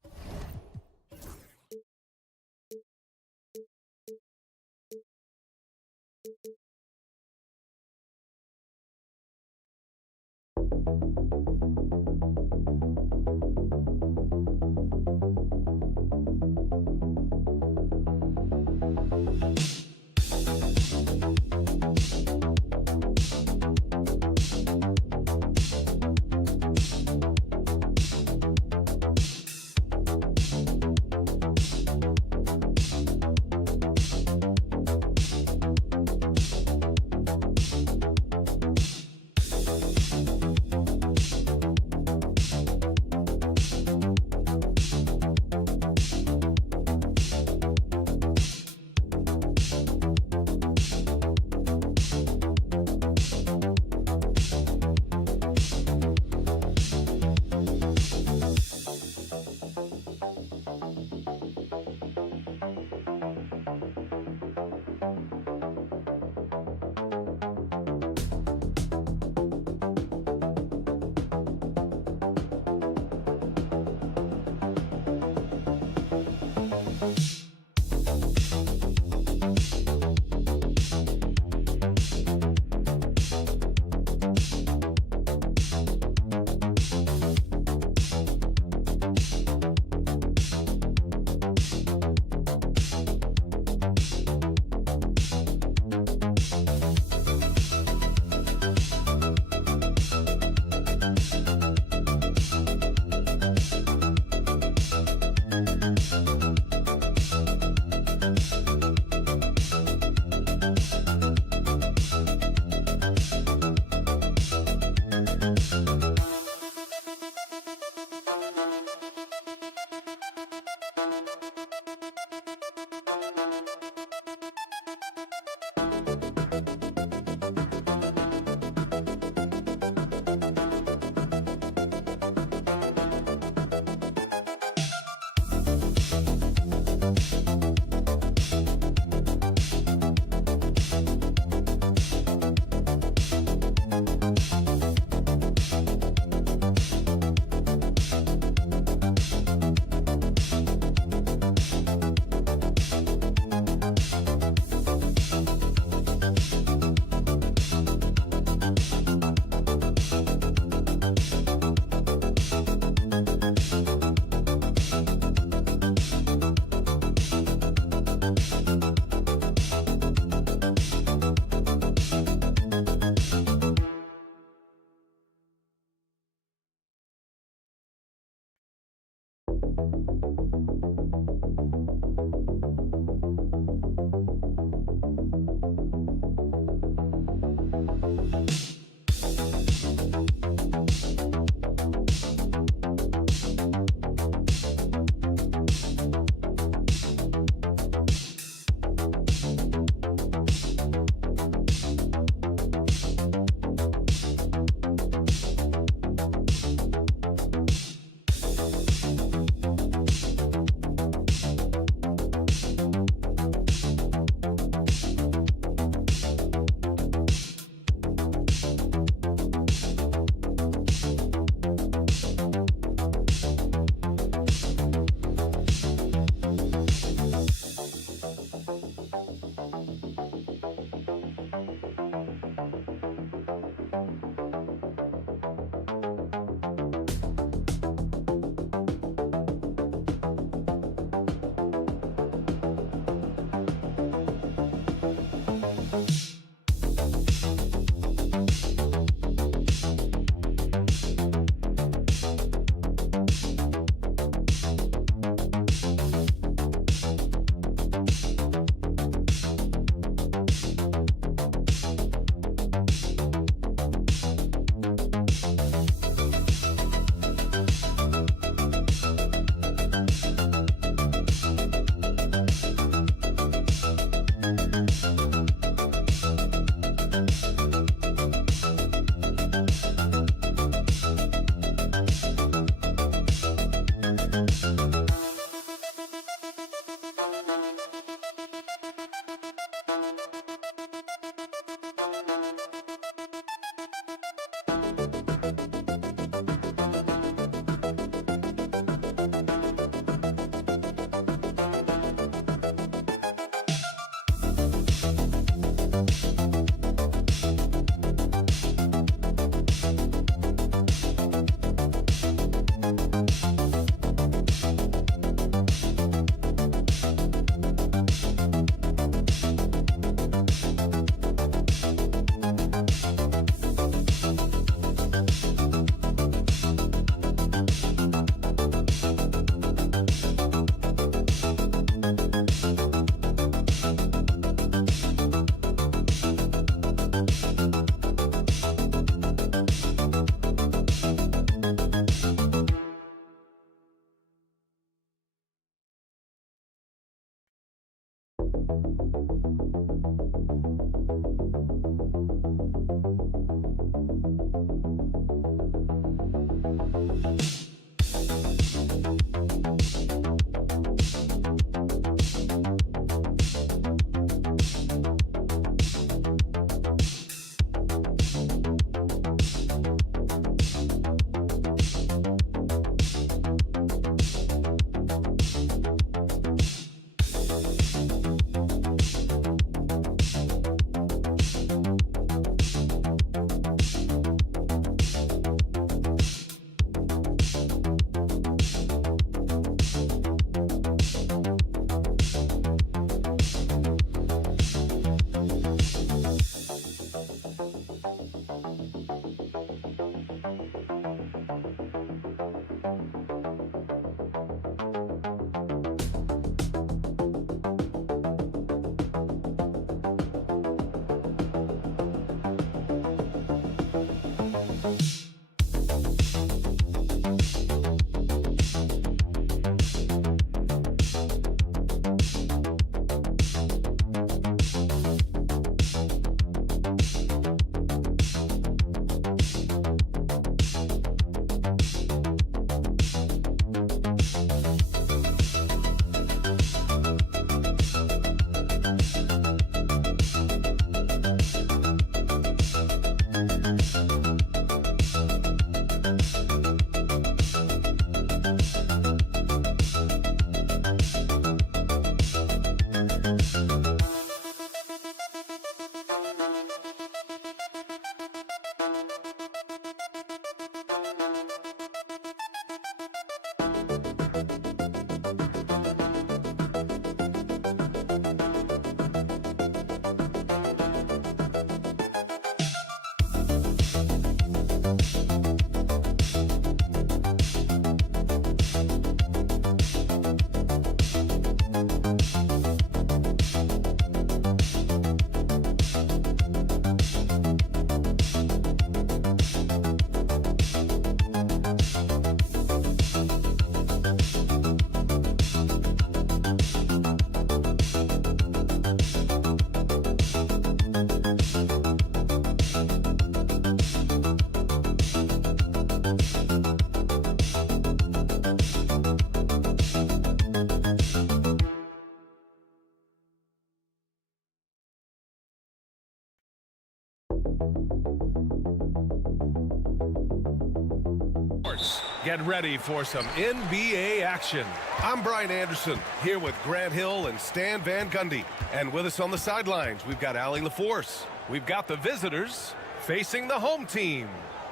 Get ready for some NBA action. I'm Brian Anderson, here with Grant Hill and Stan Van Gundy. And with us on the sidelines, we've got Allie LaForce. We've got the visitors facing the home team.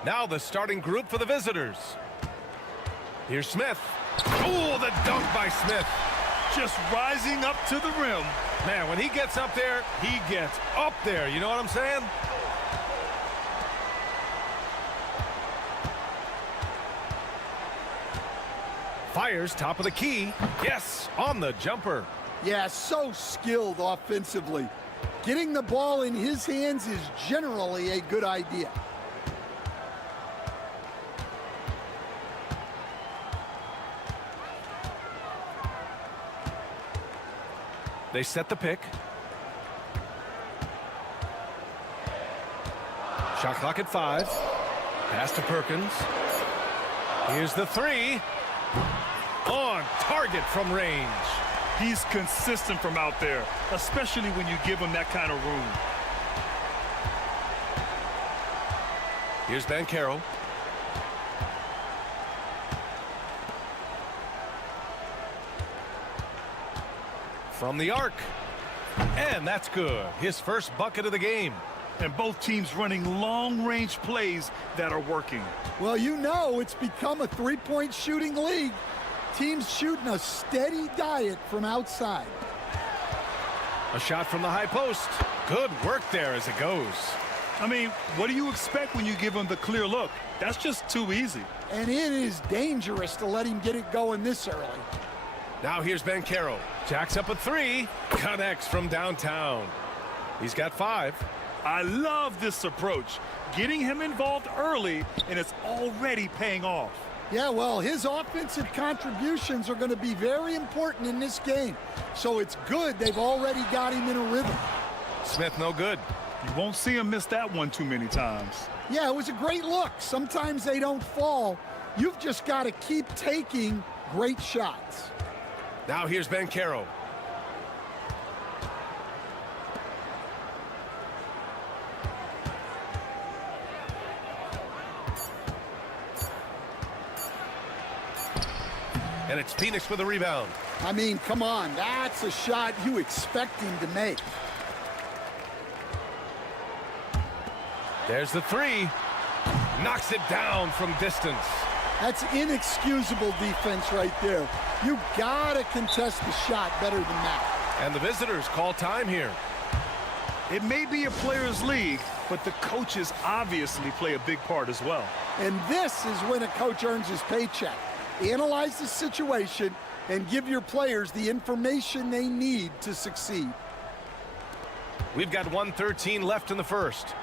Now the starting group for the visitors. Here's Smith. Oh, the dunk by Smith. Just rising up to the rim. Man, when he gets up there, he gets up there. You know what I'm saying? Fires top of the key. Yes, on the jumper. Yeah, so skilled offensively. Getting the ball in his hands is generally a good idea. They set the pick. Shot clock at 5. Pass to Perkins. Here's the 3. On target from range. He's consistent from out there, especially when you give him that kind of room. Here's Banchero. From the arc. And that's good. His first bucket of the game. And both teams running long-range plays that are working. Well, you know it's become a three-point shooting league. Teams shooting a steady diet from outside. A shot from the high post. Good work there as it goes. I mean, what do you expect when you give him the clear look? That's just too easy. And it is dangerous to let him get it going this early. Now here's Banchero. Jacks up a 3. Connects from downtown. He's got 5. I love this approach. Getting him involved early, and it's already paying off. Yeah, well, his offensive contributions are going to be very important in this game. So it's good they've already got him in a rhythm. Smith no good. You won't see him miss that one too many times. Yeah, it was a great look. Sometimes they don't fall. You've just got to keep taking great shots. Now here's Banchero. And it's Phoenix with a rebound. I mean, come on. That's a shot you expect him to make. There's the three. Knocks it down from distance. That's inexcusable defense right there. You gotta contest the shot better than that. And the visitors call time here. It may be a players' league, but the coaches obviously play a big part as well. And this is when a coach earns his paycheck. Analyze the situation and give your players the information they need to succeed. We've got 1:13 left in the first.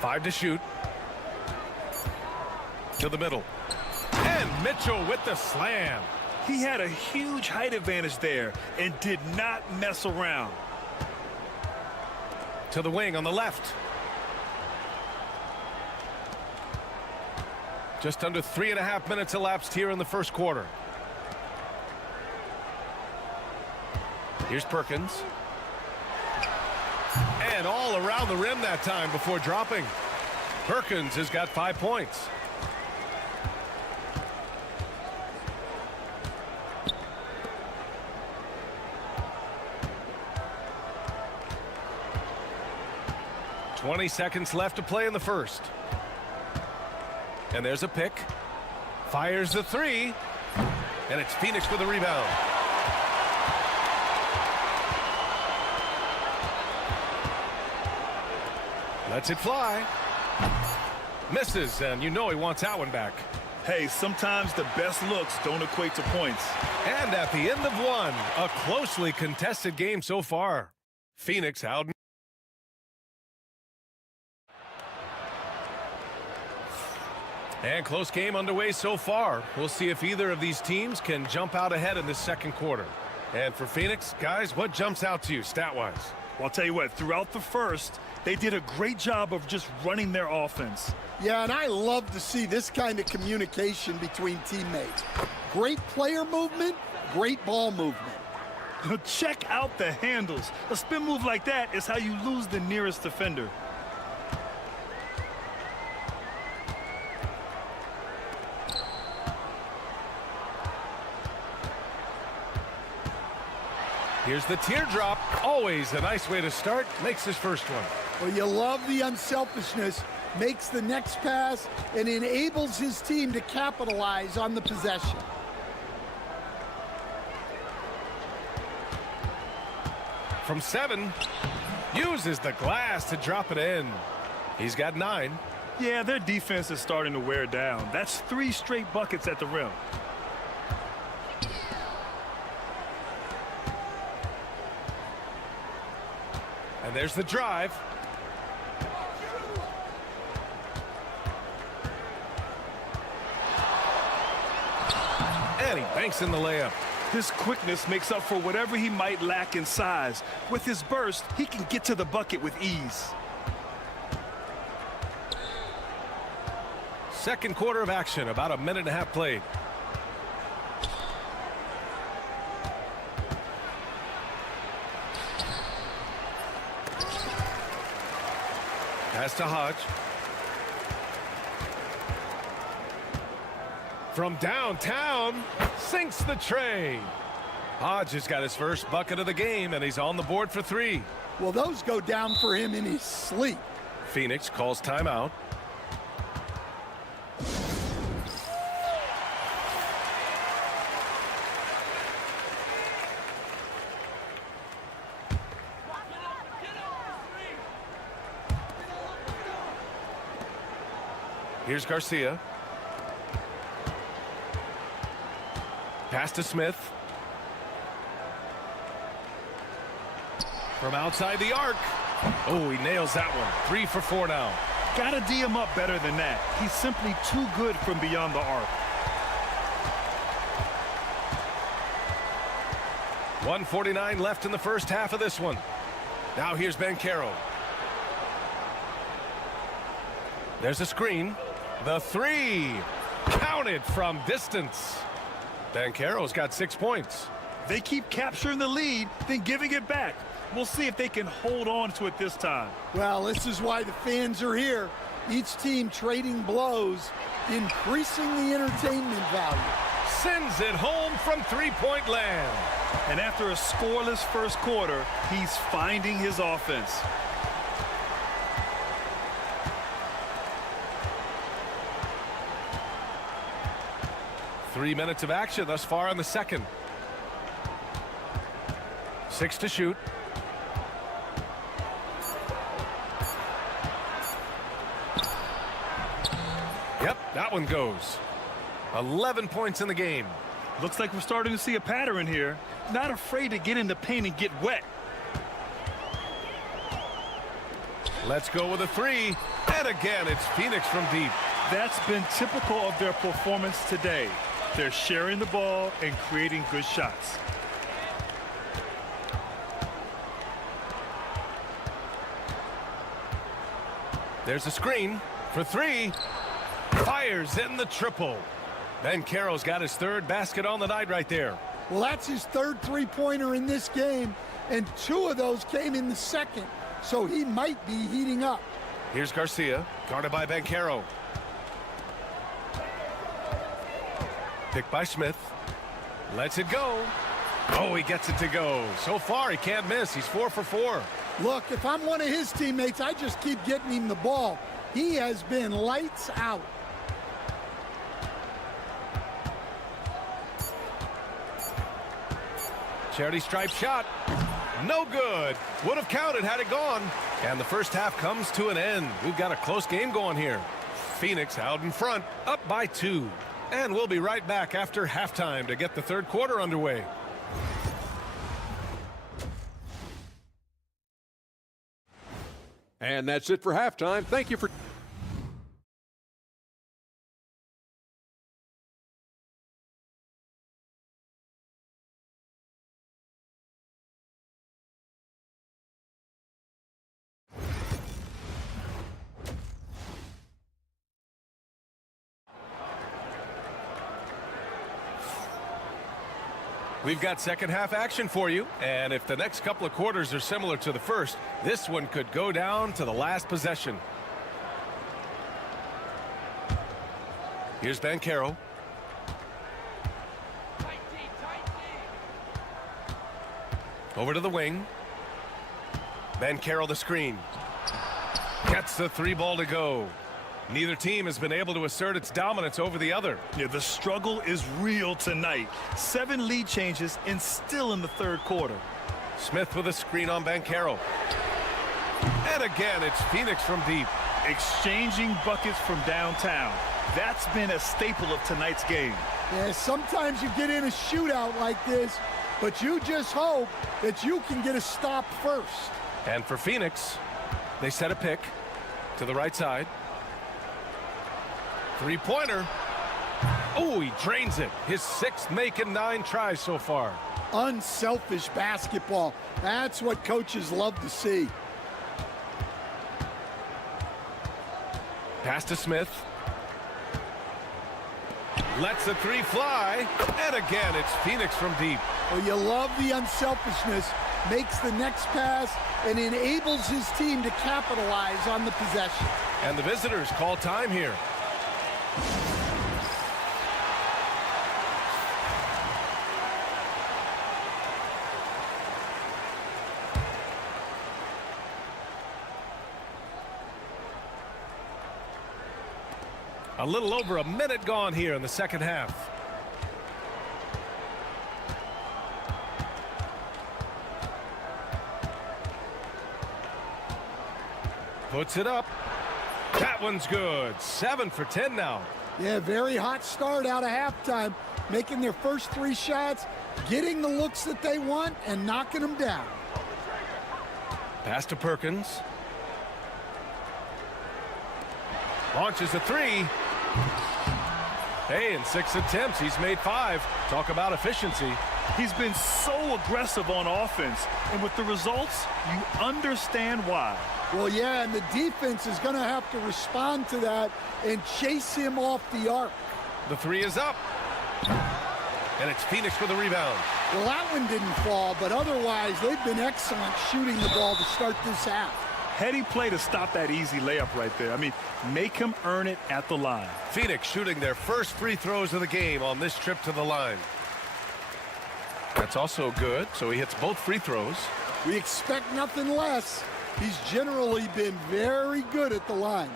Five to shoot. To the middle. And Mitchell with the slam. He had a huge height advantage there and did not mess around. To the wing on the left. Just under 3.5 minutes elapsed here in the first quarter. Here's Perkins. And all around the rim that time before dropping. Perkins has got 5 points. .20 seconds left to play in the first. And there's a pick. Fires the three. And it's Phoenix with a rebound. Lets it fly. Misses, and you know he wants that one back. Hey, sometimes the best looks don't equate to points. And at the end of one, a closely contested game so far. Phoenix out. And close game underway so far. We'll see if either of these teams can jump out ahead in this second quarter. And for Phoenix, guys, what jumps out to you stat-wise? Well, I'll tell you what, throughout the first, they did a great job of just running their offense. Yeah, and I love to see this kind of communication between teammates. Great player movement, great ball movement. Check out the handles. A spin move like that is how you lose the nearest defender. Here's the teardrop. Always a nice way to start. Makes his first one. Well, you love the unselfishness. Makes the next pass and enables his team to capitalize on the possession. From 7. Uses the glass to drop it in. He's got 9. Yeah, their defense is starting to wear down. That's 3 straight buckets at the rim. And there's the drive. And he banks in the layup. His quickness makes up for whatever he might lack in size. With his burst, he can get to the bucket with ease. Second quarter of action, about a minute and a half played. Pass to Hodge. From downtown, sinks the tray. Hodge has got his first bucket of the game, and he's on the board for 3. Well, those go down for him in his sleep. Phoenix calls timeout. Here's Garcia. Pass to Smith. From outside the arc. Oh, he nails that one. 3 for 4 now. Gotta D him up better than that. He's simply too good from beyond the arc. 1:49 left in the first half of this one. Now here's Banchero. There's a screen. The 3. Counted from distance. Banchero's got 6 points. They keep capturing the lead, then giving it back. We'll see if they can hold on to it this time. Well, this is why the fans are here. Each team trading blows, increasing the entertainment value. Sends it home from three-point land. And after a scoreless first quarter, he's finding his offense. Three minutes of action thus far in the second. 6 to shoot. Yep, that one goes. 11 points in the game. Looks like we're starting to see a pattern here. Not afraid to get in the paint and get wet. Let's go with a 3. And again, it's Phoenix from deep. That's been typical of their performance today. They're sharing the ball and creating good shots. There's a screen for 3. Fires in the triple. Banchero's got his third basket on the night right there. Well, that's his third three-pointer in this game, and 2 of those came in the second, so he might be heating up. Here's Garcia, guarded by Banchero. Picked by Smith. Lets it go. Oh, he gets it to go. So far, he can't miss. He's 4 for 4. Look, if I'm one of his teammates, I just keep getting him the ball. He has been lights out. Charity stripe shot. No good. Would have counted had it gone. And the first half comes to an end. We've got a close game going here. Phoenix out in front, up by 2. And we'll be right back after halftime to get the third quarter underway. And that's it for halftime. Thank you for... We've got second half action for you, and if the next couple of quarters are similar to the first, this one could go down to the last possession. Here's Banchero. Over to the wing. Banchero the screen. Gets the 3 ball to go. Neither team has been able to assert its dominance over the other. Yeah, the struggle is real tonight. 7 lead changes and still in the third quarter. Smith with a screen on Banchero. And again, it's Phoenix from deep. Exchanging buckets from downtown. That's been a staple of tonight's game. Yeah, sometimes you get in a shootout like this, but you just hope that you can get a stop first. And for Phoenix, they set a pick to the right side. 3-pointer. Oh, he drains it. His 6th make in 9 tries so far. Unselfish basketball. That's what coaches love to see. Pass to Smith. Lets the 3 fly. And again, it's Phoenix from deep. Well, you love the unselfishness. Makes the next pass and enables his team to capitalize on the possession. And the visitors call time here. A little over a minute gone here in the second half. Puts it up. That one's good. 7 for 10 now. Yeah, very hot start out of halftime. Making their first 3 shots, getting the looks that they want, and knocking them down. Pass to Perkins. Launches a three. Hey, in 6 attempts, he's made 5. Talk about efficiency. He's been so aggressive on offense, and with the results, you understand why. Well, yeah, and the defense is going to have to respond to that and chase him off the arc. The 3 is up. And it's Phoenix with a rebound. Well, that one didn't fall, but otherwise, they've been excellent shooting the ball to start this half. Heady play to stop that easy layup right there. I mean, make him earn it at the line. Phoenix shooting their first free throws of the game on this trip to the line. That's also good, so he hits both free throws. We expect nothing less. He's generally been very good at the line.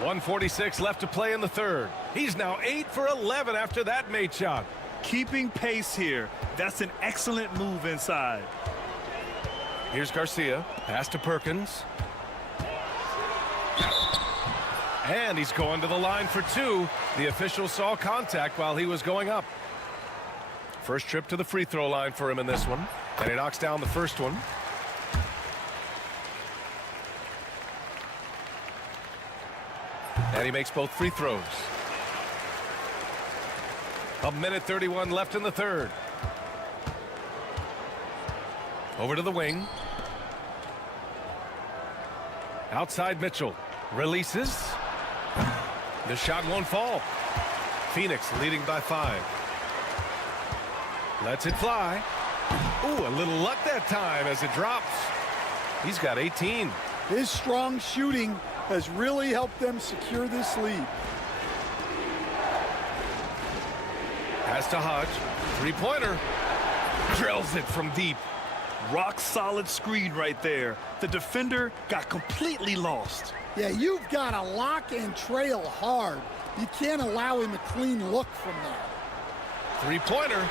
.146 left to play in the third. He's now 8 for 11 after that made shot. Keeping pace here. That's an excellent move inside. Here's Garcia. Pass to Perkins. And he's going to the line for 2. The official saw contact while he was going up. First trip to the free throw line for him in this one. And he knocks down the first one. And he makes both free throws. 1:31 left in the third. Over to the wing. Outside Mitchell. Releases. The shot won't fall. Phoenix leading by 5. Lets it fly. Ooh, a little luck that time as it drops. He's got 18. His strong shooting has really helped them secure this lead. Pass to Hodge. Three-pointer. Drills it from deep. Rock solid screen right there. The defender got completely lost. Yeah, you've got to lock and trail hard. You can't allow him a clean look from there. Three-pointer.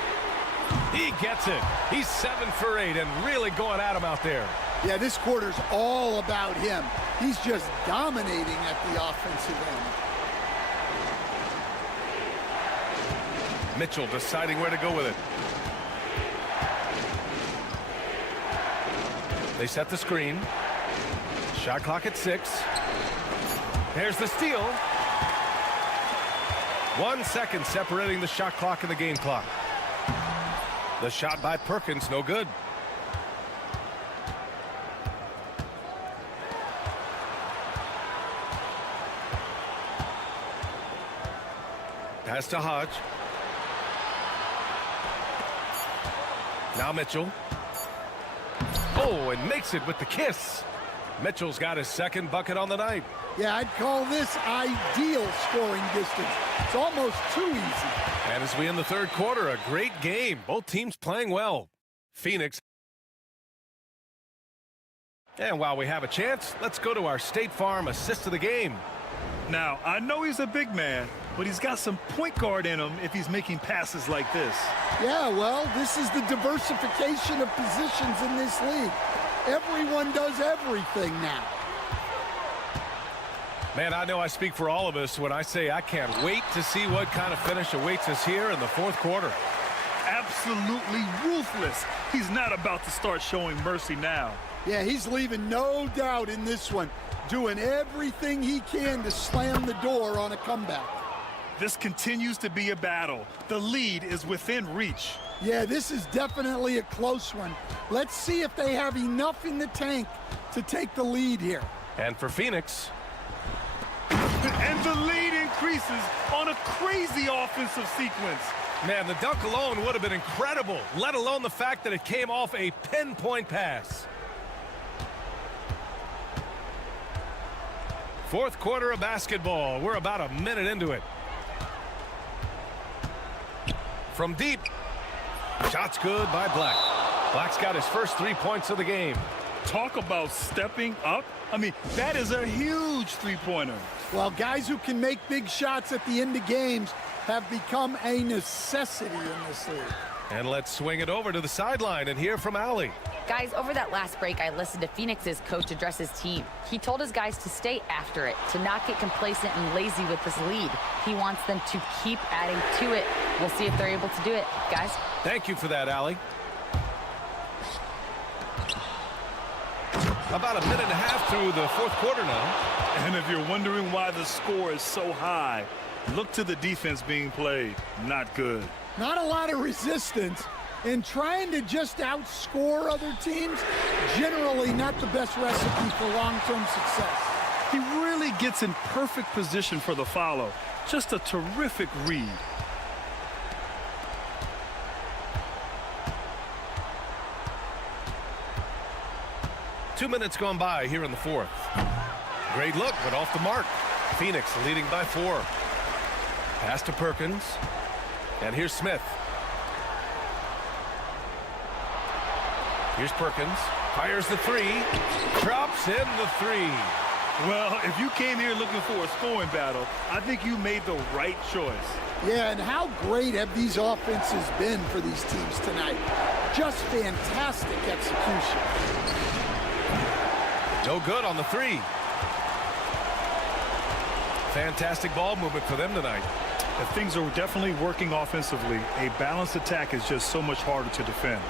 He gets it. He's 7 for 8 and really going at him out there. Yeah, this quarter's all about him. He's just dominating at the offensive end. Mitchell deciding where to go with it. They set the screen. Shot clock at 6. There's the steal. 1 second separating the shot clock and the game clock. The shot by Perkins, no good. Pass to Hodge. Now Mitchell. Oh, and makes it with the kiss. Mitchell's got his second bucket on the night. Yeah, I'd call this ideal scoring distance. It's almost too easy. And as we end the third quarter, a great game. Both teams playing well. Phoenix. And while we have a chance, let's go to our State Farm assist of the game. Now, I know he's a big man, but he's got some point guard in him if he's making passes like this. Yeah, well, this is the diversification of positions in this league. Everyone does everything now. Man, I know I speak for all of us when I say I can't wait to see what kind of finish awaits us here in the fourth quarter. Absolutely ruthless. He's not about to start showing mercy now. Yeah, he's leaving no doubt in this one, doing everything he can to slam the door on a comeback. This continues to be a battle. The lead is within reach. Yeah, this is definitely a close one. Let's see if they have enough in the tank to take the lead here. And for Phoenix. And the lead increases on a crazy offensive sequence. Man, the dunk alone would have been incredible, let alone the fact that it came off a pinpoint pass. Fourth quarter of basketball. We're about a minute into it. From deep. Shot's good by Black. Black's got his first 3 points of the game. Talk about stepping up. I mean, that is a huge three-pointer. Well, guys who can make big shots at the end of games have become a necessity in this league. And let's swing it over to the sideline and hear from Allie. Guys, over that last break, I listened to Phoenix's coach address his team. He told his guys to stay after it, to not get complacent and lazy with this lead. He wants them to keep adding to it. We'll see if they're able to do it. Guys? Thank you for that, Allie. About a minute and a half through the fourth quarter now. And if you're wondering why the score is so high, look to the defense being played. Not good. Not a lot of resistance, and trying to just outscore other teams, generally not the best recipe for long-term success. He really gets in perfect position for the follow. Just a terrific read. Two minutes gone by here in the fourth. Great look, but off the mark. Phoenix leading by 4. Pass to Perkins. And here's Smith. Here's Perkins. Fires the 3. Drops in the 3. Well, if you came here looking for a scoring battle, I think you made the right choice. Yeah, and how great have these offenses been for these teams tonight? Just fantastic execution. No good on the 3. Fantastic ball movement for them tonight. If things are definitely working offensively, a balanced attack is just so much harder to defend.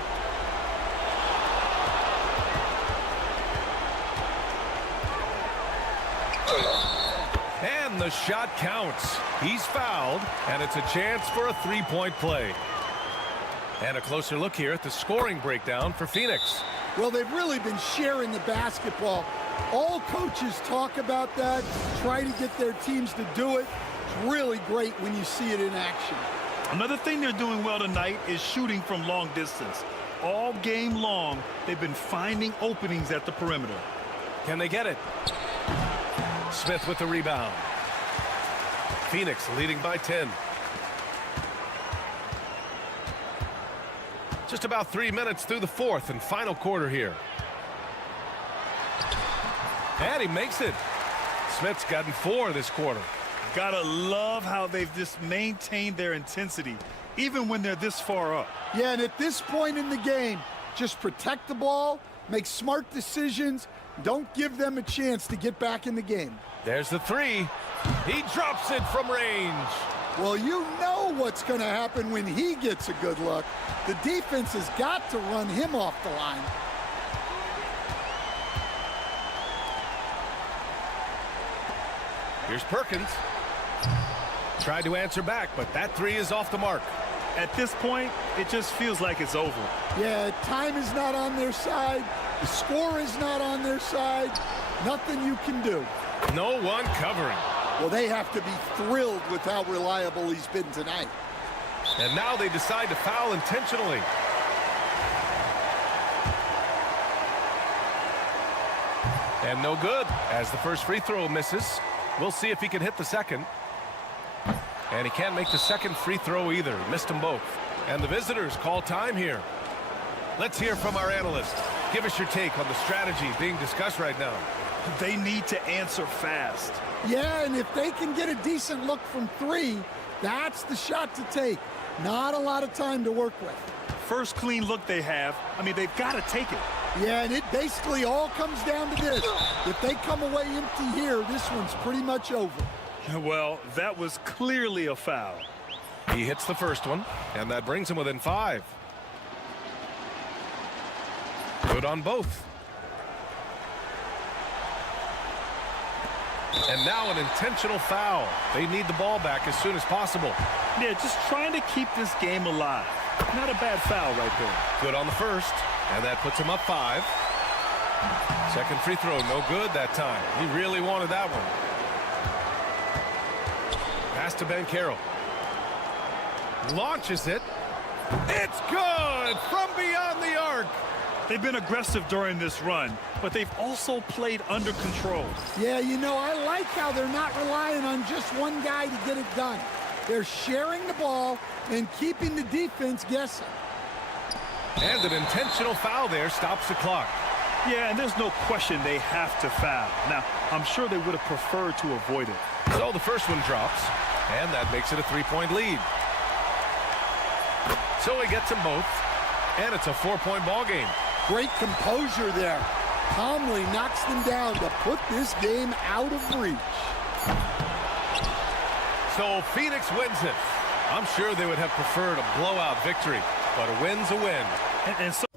And the shot counts. He's fouled, and it's a chance for a 3-point play. And a closer look here at the scoring breakdown for Phoenix. Well, they've really been sharing the basketball. All coaches talk about that, try to get their teams to do it. It's really great when you see it in action. Another thing they're doing well tonight is shooting from long distance. All game long, they've been finding openings at the perimeter. Can they get it? Smith with the rebound. Phoenix leading by 10. Just about 3 minutes through the fourth and final quarter here. And he makes it. Smith's gotten 4 this quarter. Gotta love how they've just maintained their intensity, even when they're this far up. Yeah, and at this point in the game, just protect the ball, make smart decisions, don't give them a chance to get back in the game. There's the 3. He drops it from range. Well, you know what's going to happen when he gets a good look. The defense has got to run him off the line. Here's Perkins. Tried to answer back, but that 3 is off the mark. At this point, it just feels like it's over. Yeah, time is not on their side. The score is not on their side. Nothing you can do. No one covering. Well, they have to be thrilled with how reliable he's been tonight. And now they decide to foul intentionally. And no good, as the first free throw misses. We'll see if he can hit the second. And he can't make the second free throw either. He missed them both. And the visitors call time here. Let's hear from our analyst. Give us your take on the strategy being discussed right now. They need to answer fast. Yeah, and if they can get a decent look from 3, that's the shot to take. Not a lot of time to work with. First clean look they have, I mean, they've got to take it. Yeah, and it basically all comes down to this. If they come away empty here, this one's pretty much over. Well, that was clearly a foul. He hits the first one, and that brings him within 5. Good on both. And now an intentional foul. They need the ball back as soon as possible. Yeah, just trying to keep this game alive. Not a bad foul right there. Good on the first, and that puts him up 5. Second free throw, no good that time. He really wanted that one. Pass to Ben Carroll. Launches it. It's good from beyond the arc. They've been aggressive during this run, but they've also played under control. Yeah, you know, I like how they're not relying on just one guy to get it done. They're sharing the ball and keeping the defense guessing. And an intentional foul there stops the clock. Yeah, and there's no question they have to foul. Now, I'm sure they would have preferred to avoid it. So the first one drops, and that makes it a 3-point lead. So he gets them both, and it's a 4-point ball game. Great composure there. Calmly knocks them down to put this game out of reach. So Phoenix wins it. I'm sure they would have preferred a blowout victory, but a win's a win. And so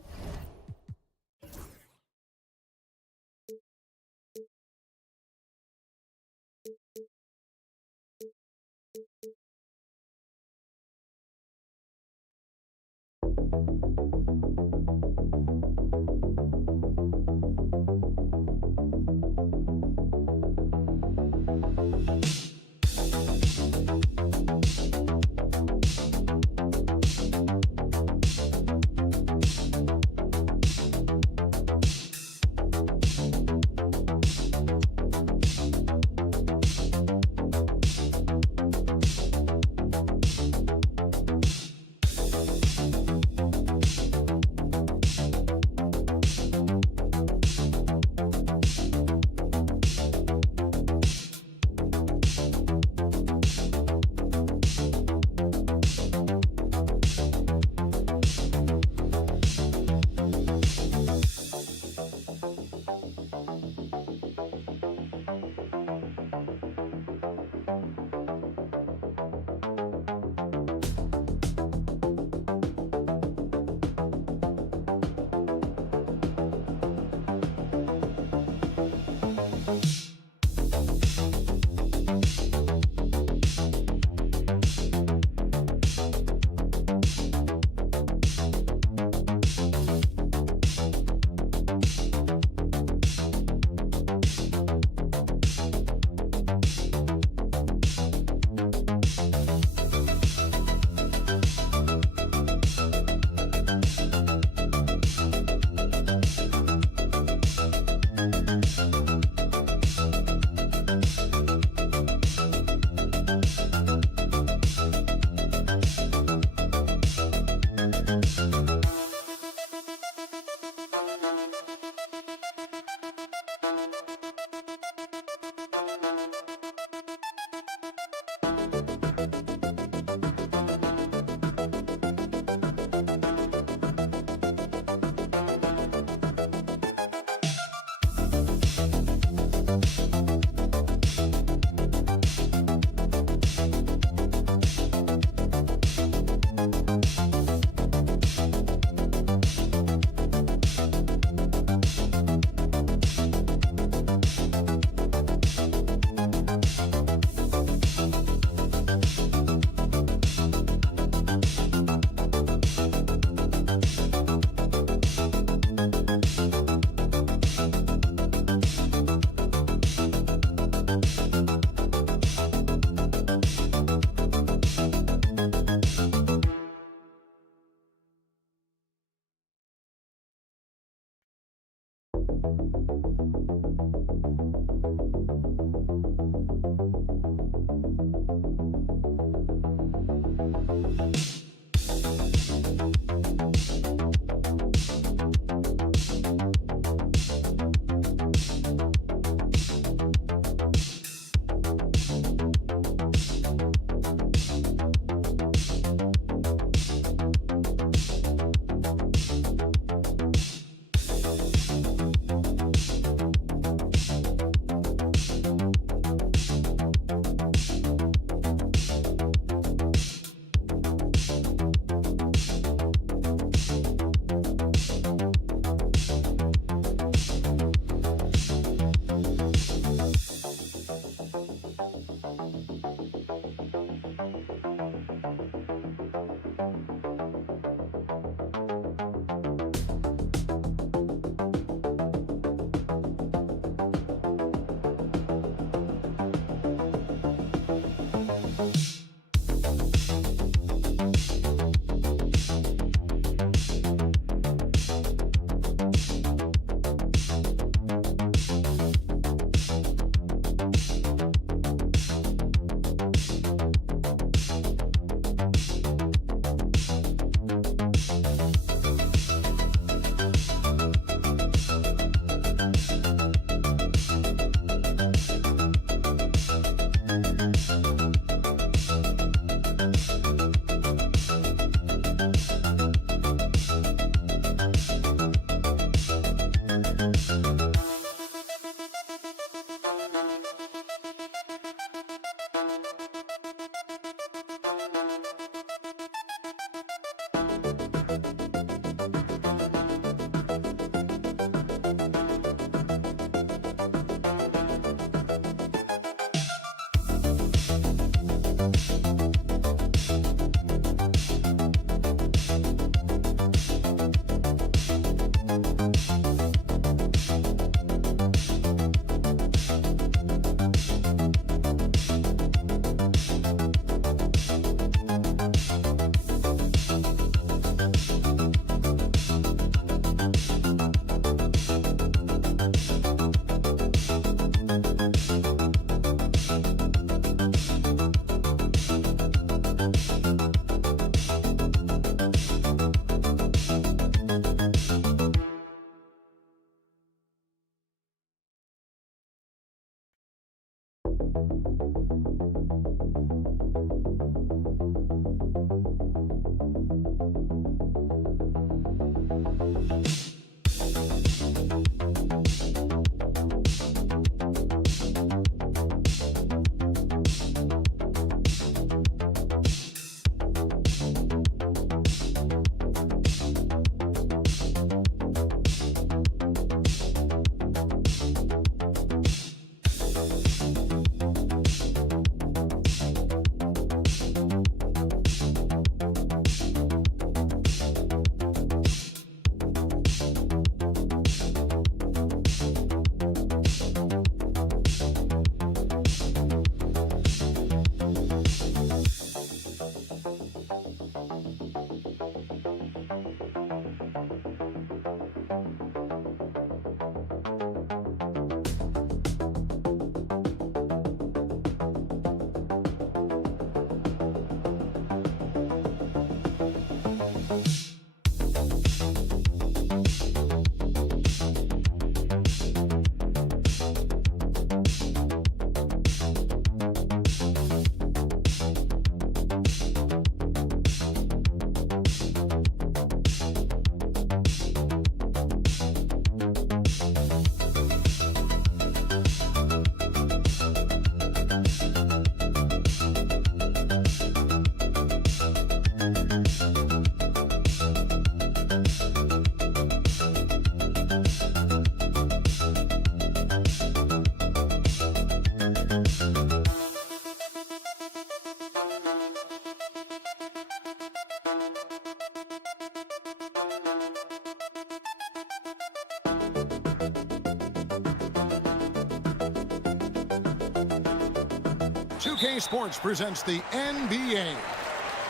2K Sports presents the NBA.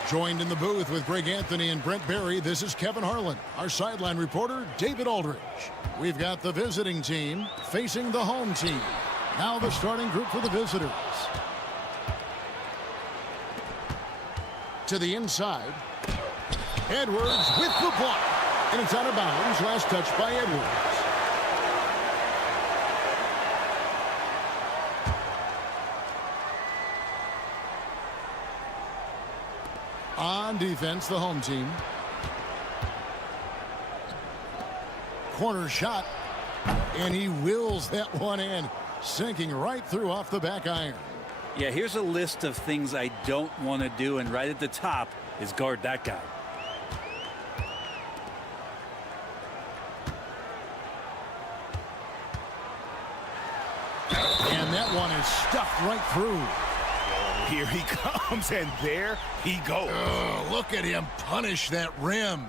Joined in the booth with Greg Anthony and Brent Barry, this is Kevin Harlan. Our sideline reporter, David Aldridge. We've got the visiting team facing the home team. Now the starting group for the visitors. To the inside. Edwards with the block. And it's out of bounds. Last touch by Edwards. On defense, the home team. Corner shot. And he wills that one in. Sinking right through off the back iron. Yeah, here's a list of things I don't want to do, and right at the top is guard that guy. And that one is stuffed right through. Here he comes, and there he goes. Oh, look at him punish that rim.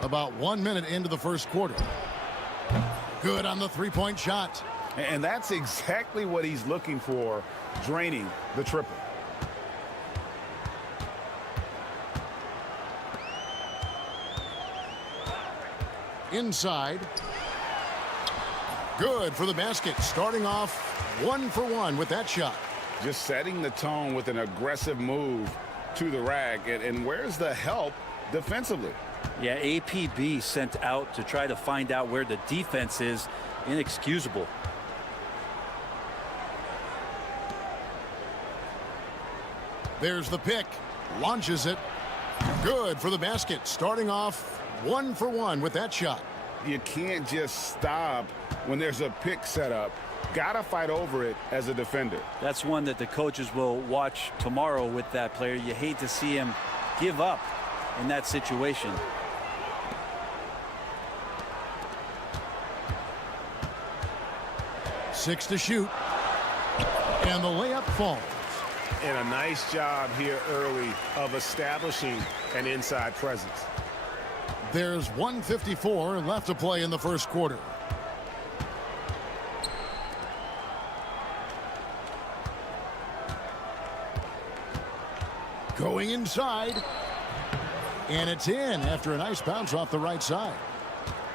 About 1 minute into the first quarter. Good on the three-point shot. And that's exactly what he's looking for, draining the triple. Inside. Good for the basket. Starting off 1 for 1 with that shot. Just setting the tone with an aggressive move to the rack. And where's the help defensively? Yeah, APB sent out to try to find out where the defense is. Inexcusable. There's the pick. Launches it. Good for the basket. Starting off 1 for 1 with that shot. You can't just stop when there's a pick set up. Gotta fight over it as a defender. That's one that the coaches will watch tomorrow with that player. You hate to see him give up in that situation. Six to shoot. And the layup falls. And a nice job here early of establishing an inside presence. There's 1:54 left to play in the first quarter. Going inside. And it's in after a nice bounce off the right side.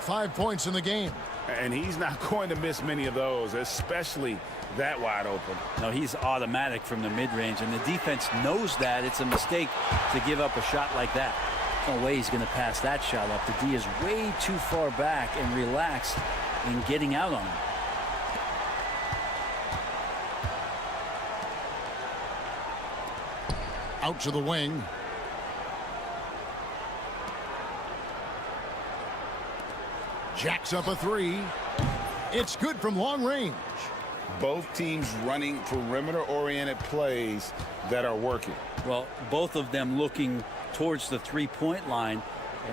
5 points in the game. And he's not going to miss many of those, especially that wide open. No, he's automatic from the mid-range, and the defense knows that. It's a mistake to give up a shot like that. No way he's going to pass that shot up. The D is way too far back and relaxed in getting out on him. Out to the wing. Jacks up a three. It's good from long range. Both teams running perimeter-oriented plays that are working. Well, both of them looking towards the three-point line,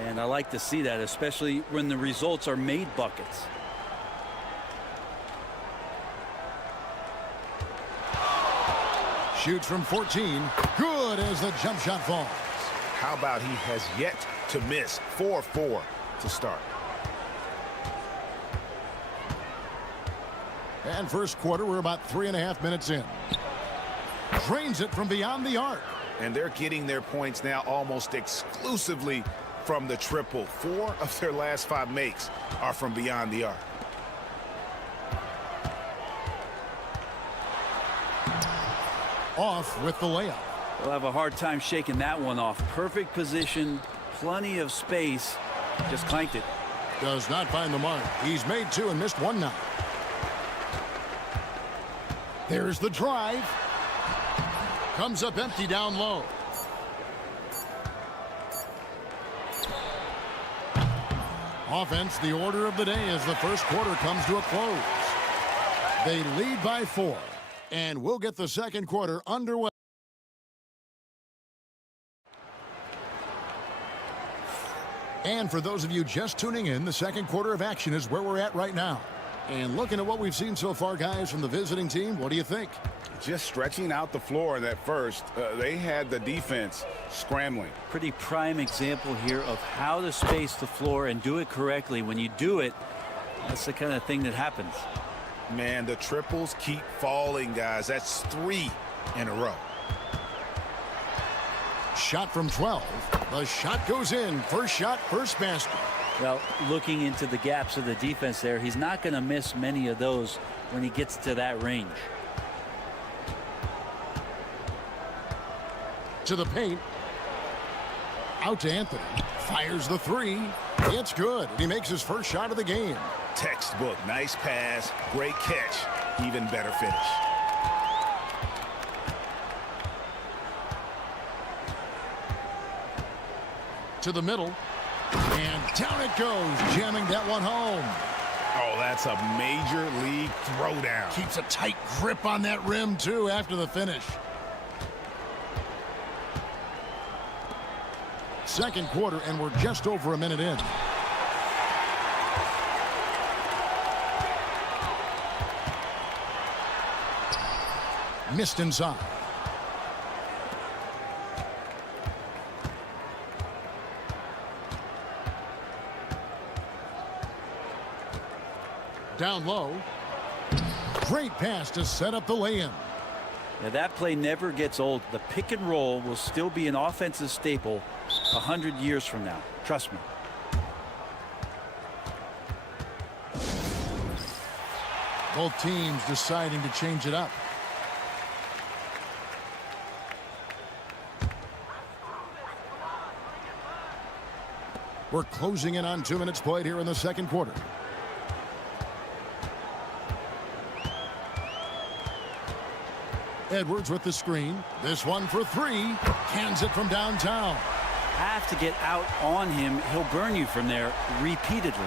and I like to see that, especially when the results are made buckets. Shoots from 14. Good as the jump shot falls. How about he has yet to miss? 4-4 to start. And first quarter, we're about 3.5 minutes in. Drains it from beyond the arc. And they're getting their points now almost exclusively from the triple. 4 of their last 5 makes are from beyond the arc. Off with the layup. They'll have a hard time shaking that one off. Perfect position, plenty of space, just clanked it. Does not find the mark. He's made 2 and missed 1 now. There's the drive. Comes up empty down low. Offense, the order of the day as the first quarter comes to a close. They lead by 4, and we'll get the second quarter underway. And for those of you just tuning in, the second quarter of action is where we're at right now. And looking at what we've seen so far, guys, from the visiting team, what do you think? Just stretching out the floor in that first. They had the defense scrambling. Pretty prime example here of how to space the floor and do it correctly. When you do it, that's the kind of thing that happens. Man, the triples keep falling, guys. That's 3 in a row. Shot from 12. The shot goes in. First shot, first basket. Well, looking into the gaps of the defense there, he's not going to miss many of those when he gets to that range. To the paint. Out to Anthony. Fires the 3. It's good. He makes his first shot of the game. Textbook. Nice pass. Great catch. Even better finish. To the middle. And down it goes, jamming that one home. Oh, that's a major league throwdown. Keeps a tight grip on that rim, too, after the finish. Second quarter, and we're just over a minute in. Missed inside. Down low. Great pass to set up the lay-in. Now that play never gets old. The pick and roll will still be an offensive staple 100 years from now. Trust me. Both teams deciding to change it up. We're closing in on 2 minutes played here in the second quarter. Edwards with the screen. This one for 3. Cans it from downtown. Have to get out on him. He'll burn you from there repeatedly.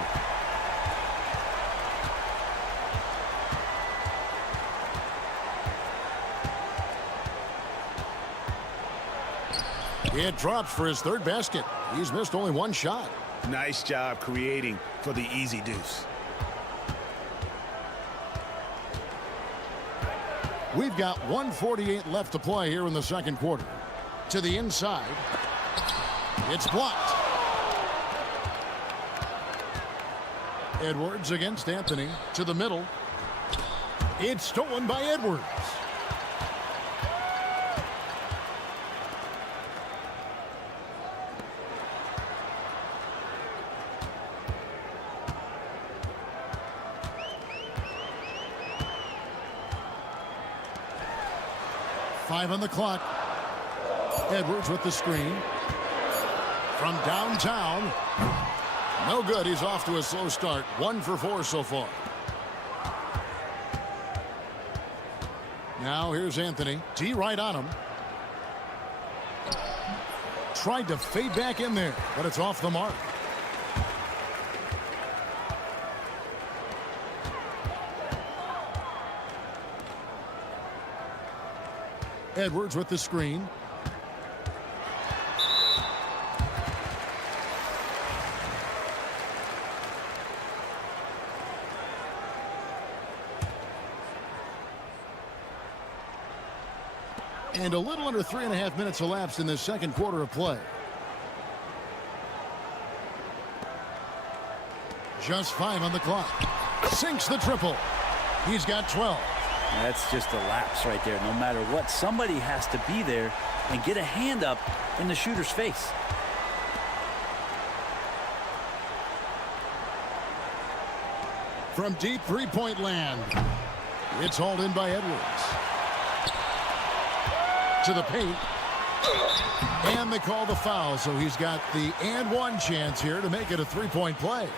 It drops for his 3rd basket. He's missed only 1 shot. Nice job creating for the easy deuce. We've got 1:48 left to play here in the second quarter. To the inside. It's blocked. Edwards against Anthony. To the middle. It's stolen by Edwards. 5 on the clock. Edwards with the screen. From downtown. No good. He's off to a slow start. 1 for 4 so far. Now here's Anthony. D right on him. Tried to fade back in there, but it's off the mark. Edwards with the screen. And a little under 3.5 minutes elapsed in the second quarter of play. Just 5 on the clock. Sinks the triple. He's got 12. That's just a lapse right there. No matter what, somebody has to be there and get a hand up in the shooter's face. From deep three-point land. It's hauled in by Edwards. To the paint. And they call the foul, so he's got the and one chance here to make it a three-point play.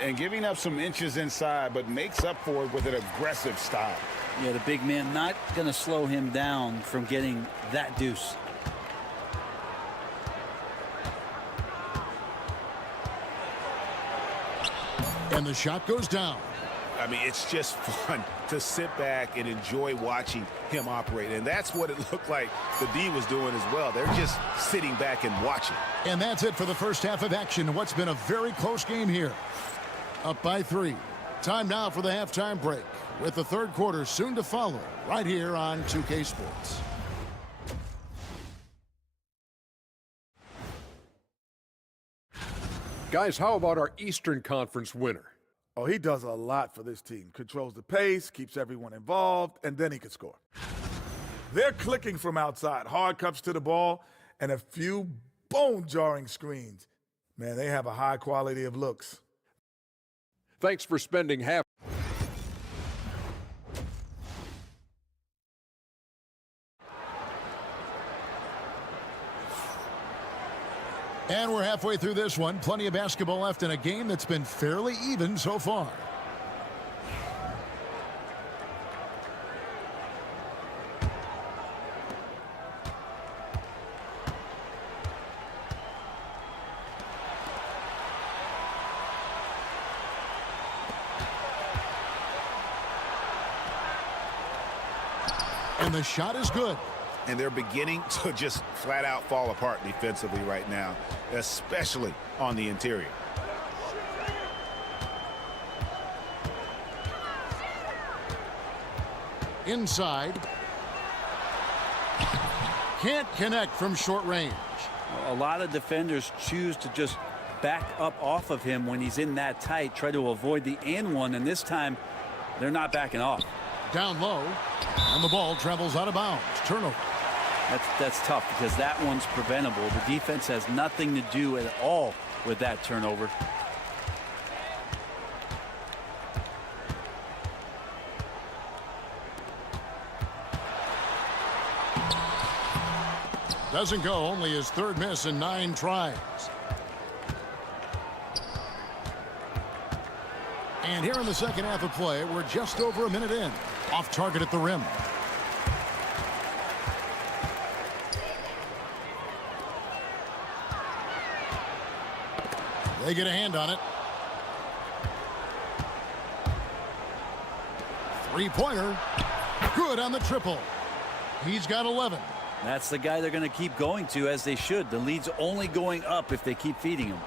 And giving up some inches inside, but makes up for it with an aggressive style. Yeah, the big man not going to slow him down from getting that deuce. And the shot goes down. I mean, it's just fun to sit back and enjoy watching him operate. And that's what it looked like the D was doing as well. They're just sitting back and watching. And that's it for the first half of action. What's been a very close game here. Up by 3. Time now for the halftime break, with the third quarter soon to follow right here on 2K Sports. Guys, how about our Eastern Conference winner? Oh, he does a lot for this team. Controls the pace, keeps everyone involved, and then he can score. They're clicking from outside. Hard cuts to the ball and a few bone-jarring screens. Man, they have a high quality of looks. Thanks for spending half. And we're halfway through this one. Plenty of basketball left in a game that's been fairly even so far. And the shot is good. And they're beginning to just flat out fall apart defensively right now, especially on the interior. Inside. Can't connect from short range. A lot of defenders choose to just back up off of him when he's in that tight, try to avoid the and one, and this time they're not backing off. Down low, and the ball travels out of bounds. Turnover. That's tough because that one's preventable. The defense has nothing to do at all with that turnover. Doesn't go, only his third miss in 9 tries. And here in the second half of play, we're just over a minute in. Off target at the rim. They get a hand on it. Three-pointer. Good on the triple. He's got 11. That's the guy they're going to keep going to, as they should. The lead's only going up if they keep feeding him.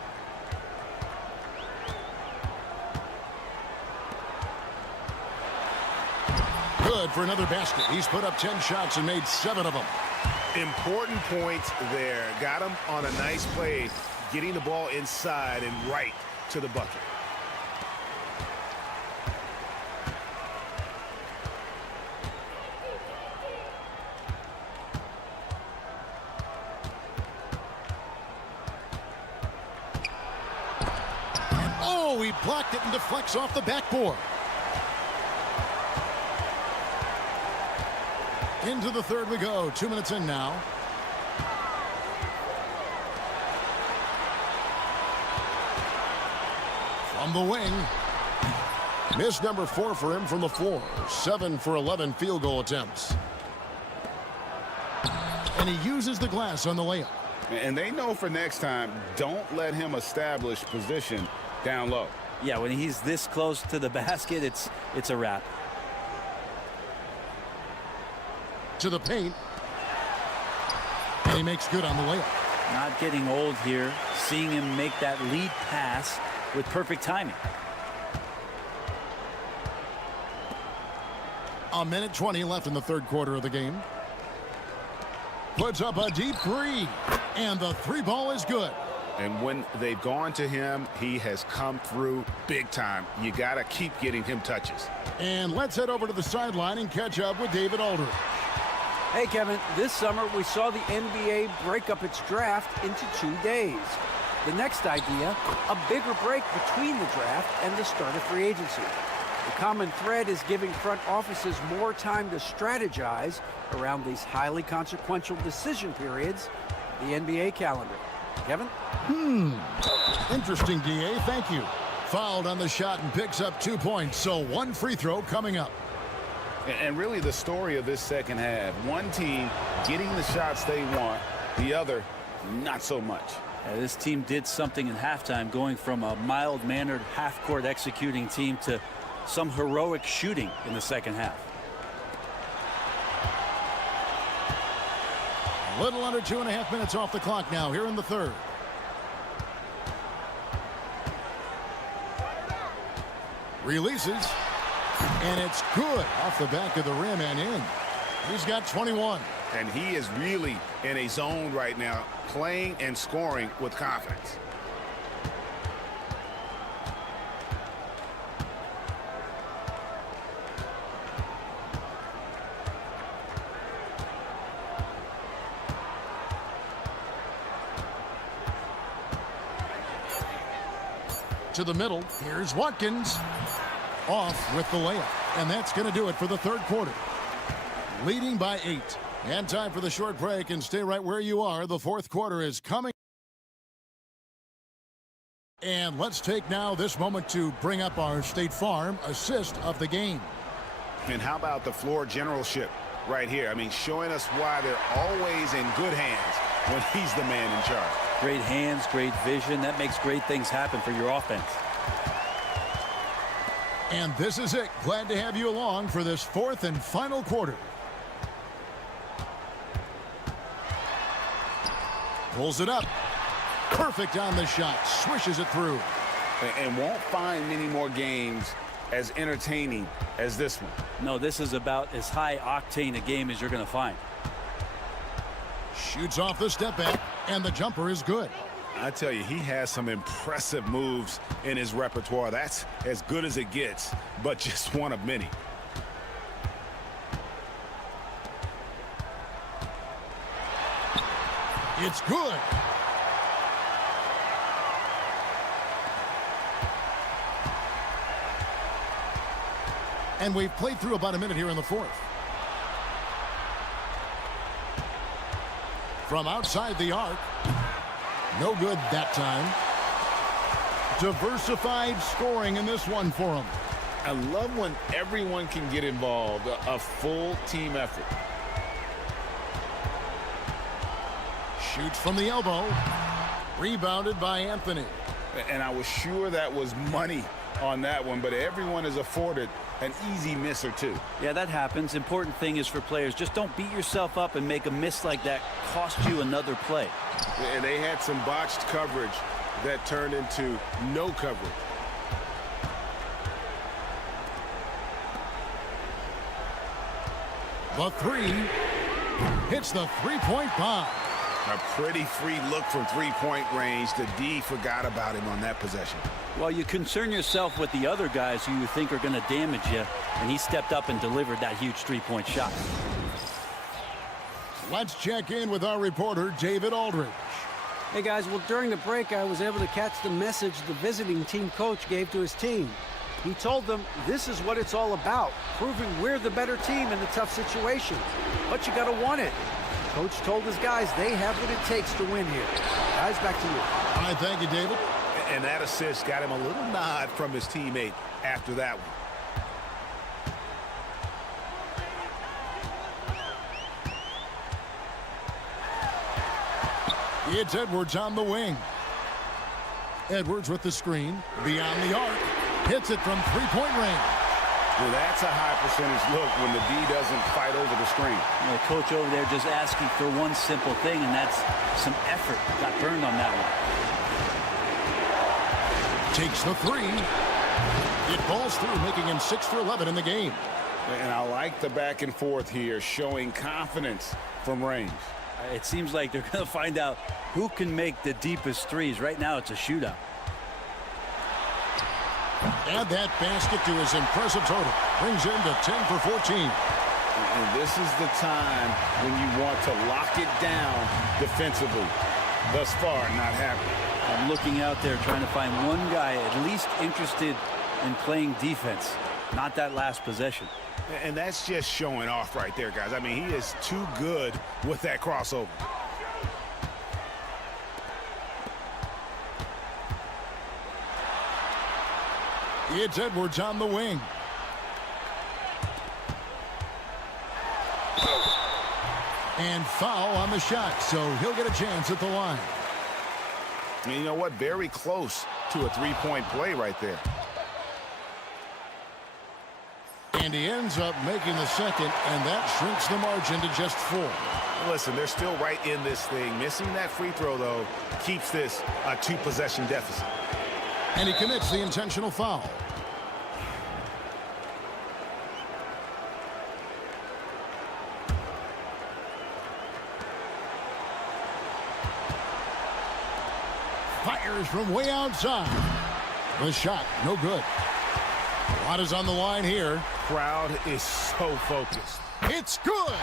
Good for another basket. He's put up 10 shots and made 7 of them. Important points there. Got him on a nice play, getting the ball inside and right to the bucket. Oh, he blocked it and deflects off the backboard. Into the third we go. 2 minutes in now. From the wing. Miss number 4 for him from the floor. 7 for 11 field goal attempts. And he uses the glass on the layup. And they know for next time, don't let him establish position down low. Yeah, when he's this close to the basket, it's a wrap. To the paint. And he makes good on the layup. Not getting old here. Seeing him make that lead pass with perfect timing. A minute 20 left in the third quarter of the game. Puts up a deep three. And the three ball is good. And when they've gone to him, he has come through big time. You got to keep getting him touches. And let's head over to the sideline and catch up with David Aldridge. Hey, Kevin, this summer we saw the NBA break up its draft into 2 days. The next idea, a bigger break between the draft and the start of free agency. The common thread is giving front offices more time to strategize around these highly consequential decision periods, the NBA calendar. Kevin? Interesting, DA. Thank you. Fouled on the shot and picks up 2 points, so 1 free throw coming up. And really the story of this second half, one team getting the shots they want, the other not so much. This team did something in halftime, going from a mild-mannered half-court executing team to some heroic shooting in the second half. A little under 2.5 minutes off the clock now here in the third. Releases. And it's good off the back of the rim and in. He's got 21. And he is really in a zone right now, playing and scoring with confidence. To the middle. Here's Watkins. Off with the layup. And that's going to do it for the third quarter. Leading by 8. And time for the short break, and stay right where you are. The fourth quarter is coming. And let's take now this moment to bring up our State Farm assist of the game. And how about the floor generalship right here? I mean, showing us why they're always in good hands when he's the man in charge. Great hands, great vision. That makes great things happen for your offense. And this is it. Glad to have you along for this fourth and final quarter. Pulls it up. Perfect on the shot. Swishes it through. And won't find many more games as entertaining as this one. No, this is about as high octane a game as you're going to find. Shoots off the step back, and the jumper is good. I tell you, he has some impressive moves in his repertoire. That's as good as it gets, but just one of many. It's good. And we've played through about a minute here in the fourth. From outside the arc. No good that time. Diversified scoring in this one for him. I love when everyone can get involved, a full team effort. Shoots from the elbow. Rebounded by Anthony. And I was sure that was money on that one, but everyone is afforded an easy miss or two. Yeah, that happens. Important thing is for players, just don't beat yourself up and make a miss like that cost you another play. And they had some botched coverage that turned into no coverage. The three hits the three-point bomb. A pretty free look from three-point range. The D forgot about him on that possession. Well, you concern yourself with the other guys who you think are going to damage you, and he stepped up and delivered that huge three-point shot. Let's check in with our reporter, David Aldridge. Hey, guys, well, during the break, I was able to catch the message the visiting team coach gave to his team. He told them this is what it's all about, proving we're the better team in the tough situations. But you got to want it. Coach told his guys they have what it takes to win here. Guys, back to you. All right, thank you, David. And that assist got him a little nod from his teammate after that one. It's Edwards on the wing. Edwards with the screen. Beyond the arc. Hits it from three-point range. Well, that's a high percentage look when the D doesn't fight over the screen. You know, coach over there just asking for one simple thing, and that's some effort. Got burned on that one. Takes the three. It falls through, making him 6 for 11 in the game. And I like the back and forth here, showing confidence from range. It seems like they're going to find out who can make the deepest threes. Right now, it's a shootout. Add that basket to his impressive total. Brings him to 10 for 14. And this is the time when you want to lock it down defensively. Thus far, not happening. I'm looking out there trying to find one guy at least interested in playing defense. Not that last possession. And that's just showing off right there, guys. I mean, he is too good with that crossover. It's Edwards on the wing. And foul on the shot, so he'll get a chance at the line. And you know what? Very close to a three-point play right there. And he ends up making the second, and that shrinks the margin to just 4. Listen, they're still right in this thing. Missing that free throw, though, keeps this a 2-possession deficit. And he commits the intentional foul. Fires from way outside. The shot, no good. A lot is on the line here. Crowd is so focused. It's good.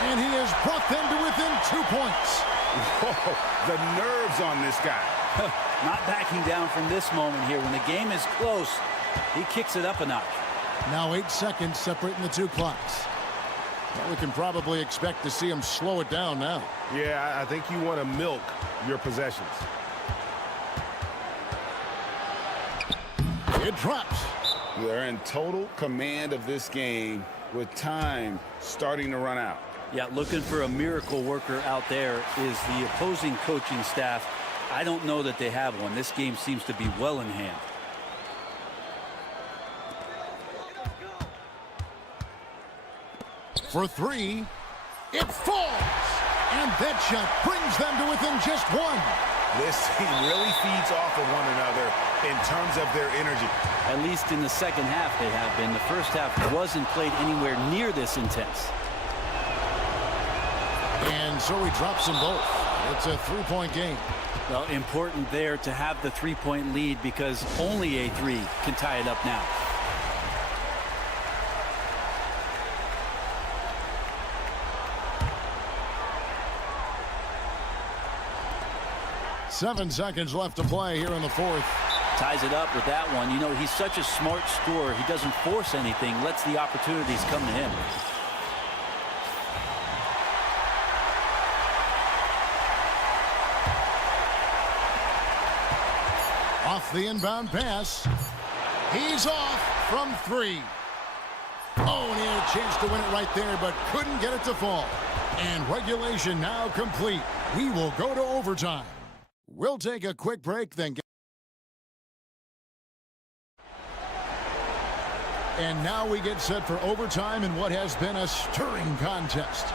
And he has brought them to within 2 points. Whoa, the nerves on this guy. Not backing down from this moment here. When the game is close, he kicks it up a notch. Now 8 seconds separating the two clocks. Well, we can probably expect to see him slow it down now. Yeah, I think you want to milk your possessions. It drops. They're in total command of this game with time starting to run out. Yeah, looking for a miracle worker out there is the opposing coaching staff. I don't know that they have one. This game seems to be well in hand. For 3, it falls. And that shot brings them to within just 1. This team really feeds off of one another in terms of their energy. At least in the second half they have been. The first half wasn't played anywhere near this intense. And so he drops them both. It's a 3-point game. Well, important there to have the 3-point lead because only a 3 can tie it up now. Seven seconds left to play here in the fourth. Ties it up with that one. You know, he's such a smart scorer. He doesn't force anything, lets the opportunities come to him. Off the inbound pass. He's off from 3. Oh, and he had a chance to win it right there, but couldn't get it to fall. And regulation now complete. We will go to overtime. We'll take a quick break, then get... And now we get set for overtime in what has been a stirring contest.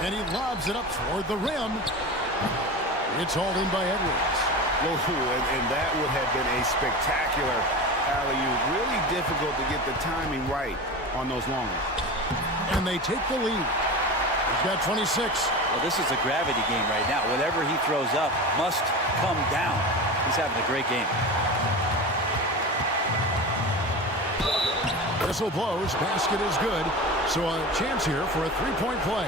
And he lobs it up toward the rim. It's hauled in by Edwards. Oh, and that would have been a spectacular alley-oop. Really difficult to get the timing right on those long ones. And they take the lead. He's got 26. Well, this is a gravity game right now. Whatever he throws up must come down. He's having a great game. Whistle blows. Basket is good. So a chance here for a three-point play.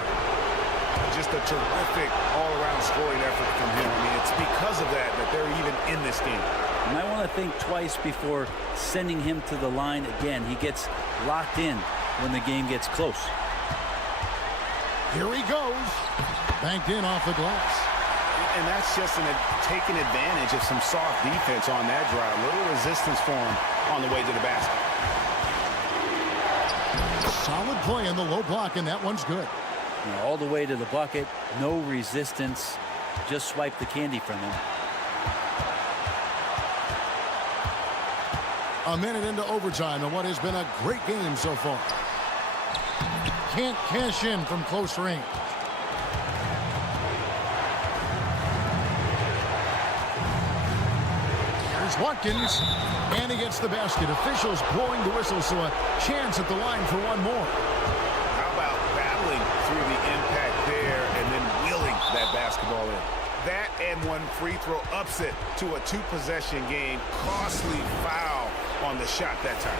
Just a terrific all-around scoring effort from him. I mean, it's because of that they're even in this game. You might want to think twice before sending him to the line again. He gets locked in when the game gets close. Here he goes. Banked in off the glass. And that's just taking advantage of some soft defense on that drive. A little resistance for him on the way to the basket. Solid play in the low block, and that one's good. All the way to the bucket, no resistance. Just swipe the candy from him. A minute into overtime and what has been a great game so far. Can't cash in from close range. Here's Watkins, and he gets the basket. Officials blowing the whistle, so a chance at the line for one more. How about battling through the impact there and then wheeling that basketball in? That and one free throw ups it to a two-possession game. Costly foul on the shot that time.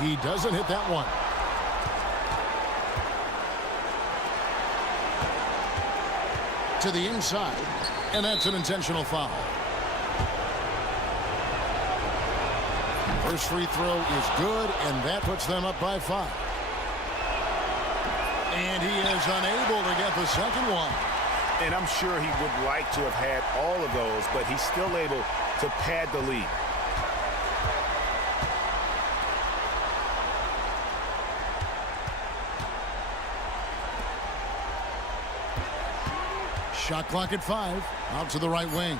He doesn't hit that one. To the inside, and that's an intentional foul. First free throw is good, and that puts them up by 5. And he is unable to get the second one. And I'm sure he would like to have had all of those, but he's still able to pad the lead. Shot clock at 5. Out to the right wing.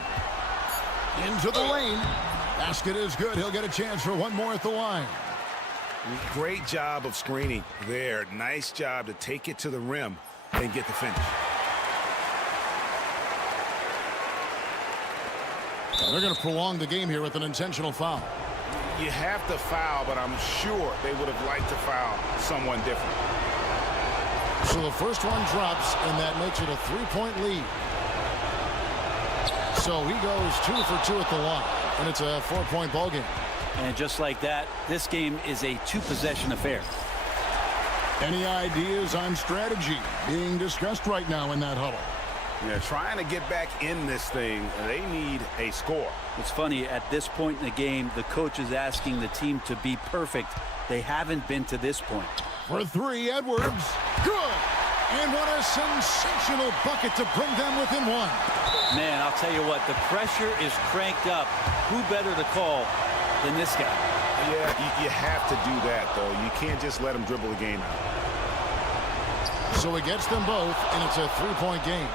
Into the lane. Basket is good. He'll get a chance for one more at the line. Great job of screening there. Nice job to take it to the rim and get the finish. They're going to prolong the game here with an intentional foul. You have to foul, but I'm sure they would have liked to foul someone different. So the first one drops, and that makes it a 3-point lead. So he goes 2 for 2 at the line, and it's a 4-point ball game. And just like that, this game is a two-possession affair. Any ideas on strategy being discussed right now in that huddle? Yeah, trying to get back in this thing, they need a score. It's funny, at this point in the game, the coach is asking the team to be perfect. They haven't been to this point. For 3, Edwards. Good. And what a sensational bucket to bring them within 1. Man, I'll tell you what, the pressure is cranked up. Who better to call than this guy? Yeah, you have to do that, though. You can't just let him dribble the game out. So he gets them both, and it's a 3-point game.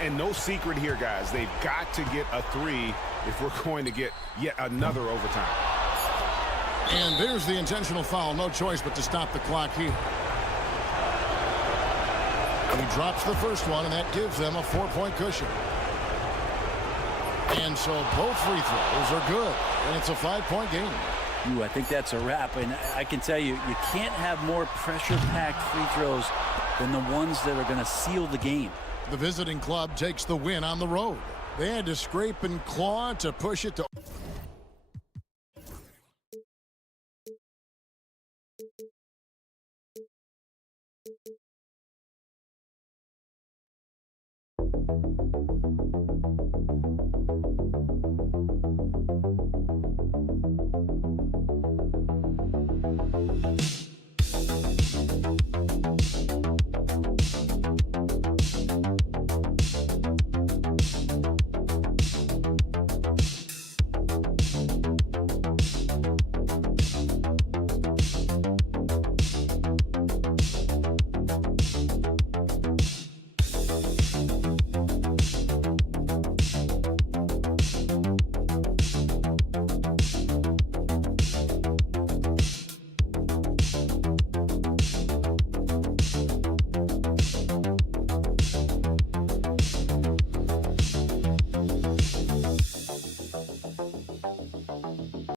And no secret here, guys. They've got to get a 3 if we're going to get yet another overtime. And there's the intentional foul. No choice but to stop the clock here. He drops the first one, and that gives them a 4-point cushion. And so both free throws are good, and it's a 5-point game. Ooh, I think that's a wrap, and I can tell you, you can't have more pressure-packed free throws than the ones that are going to seal the game. The visiting club takes the win on the road. They had to scrape and claw to push it to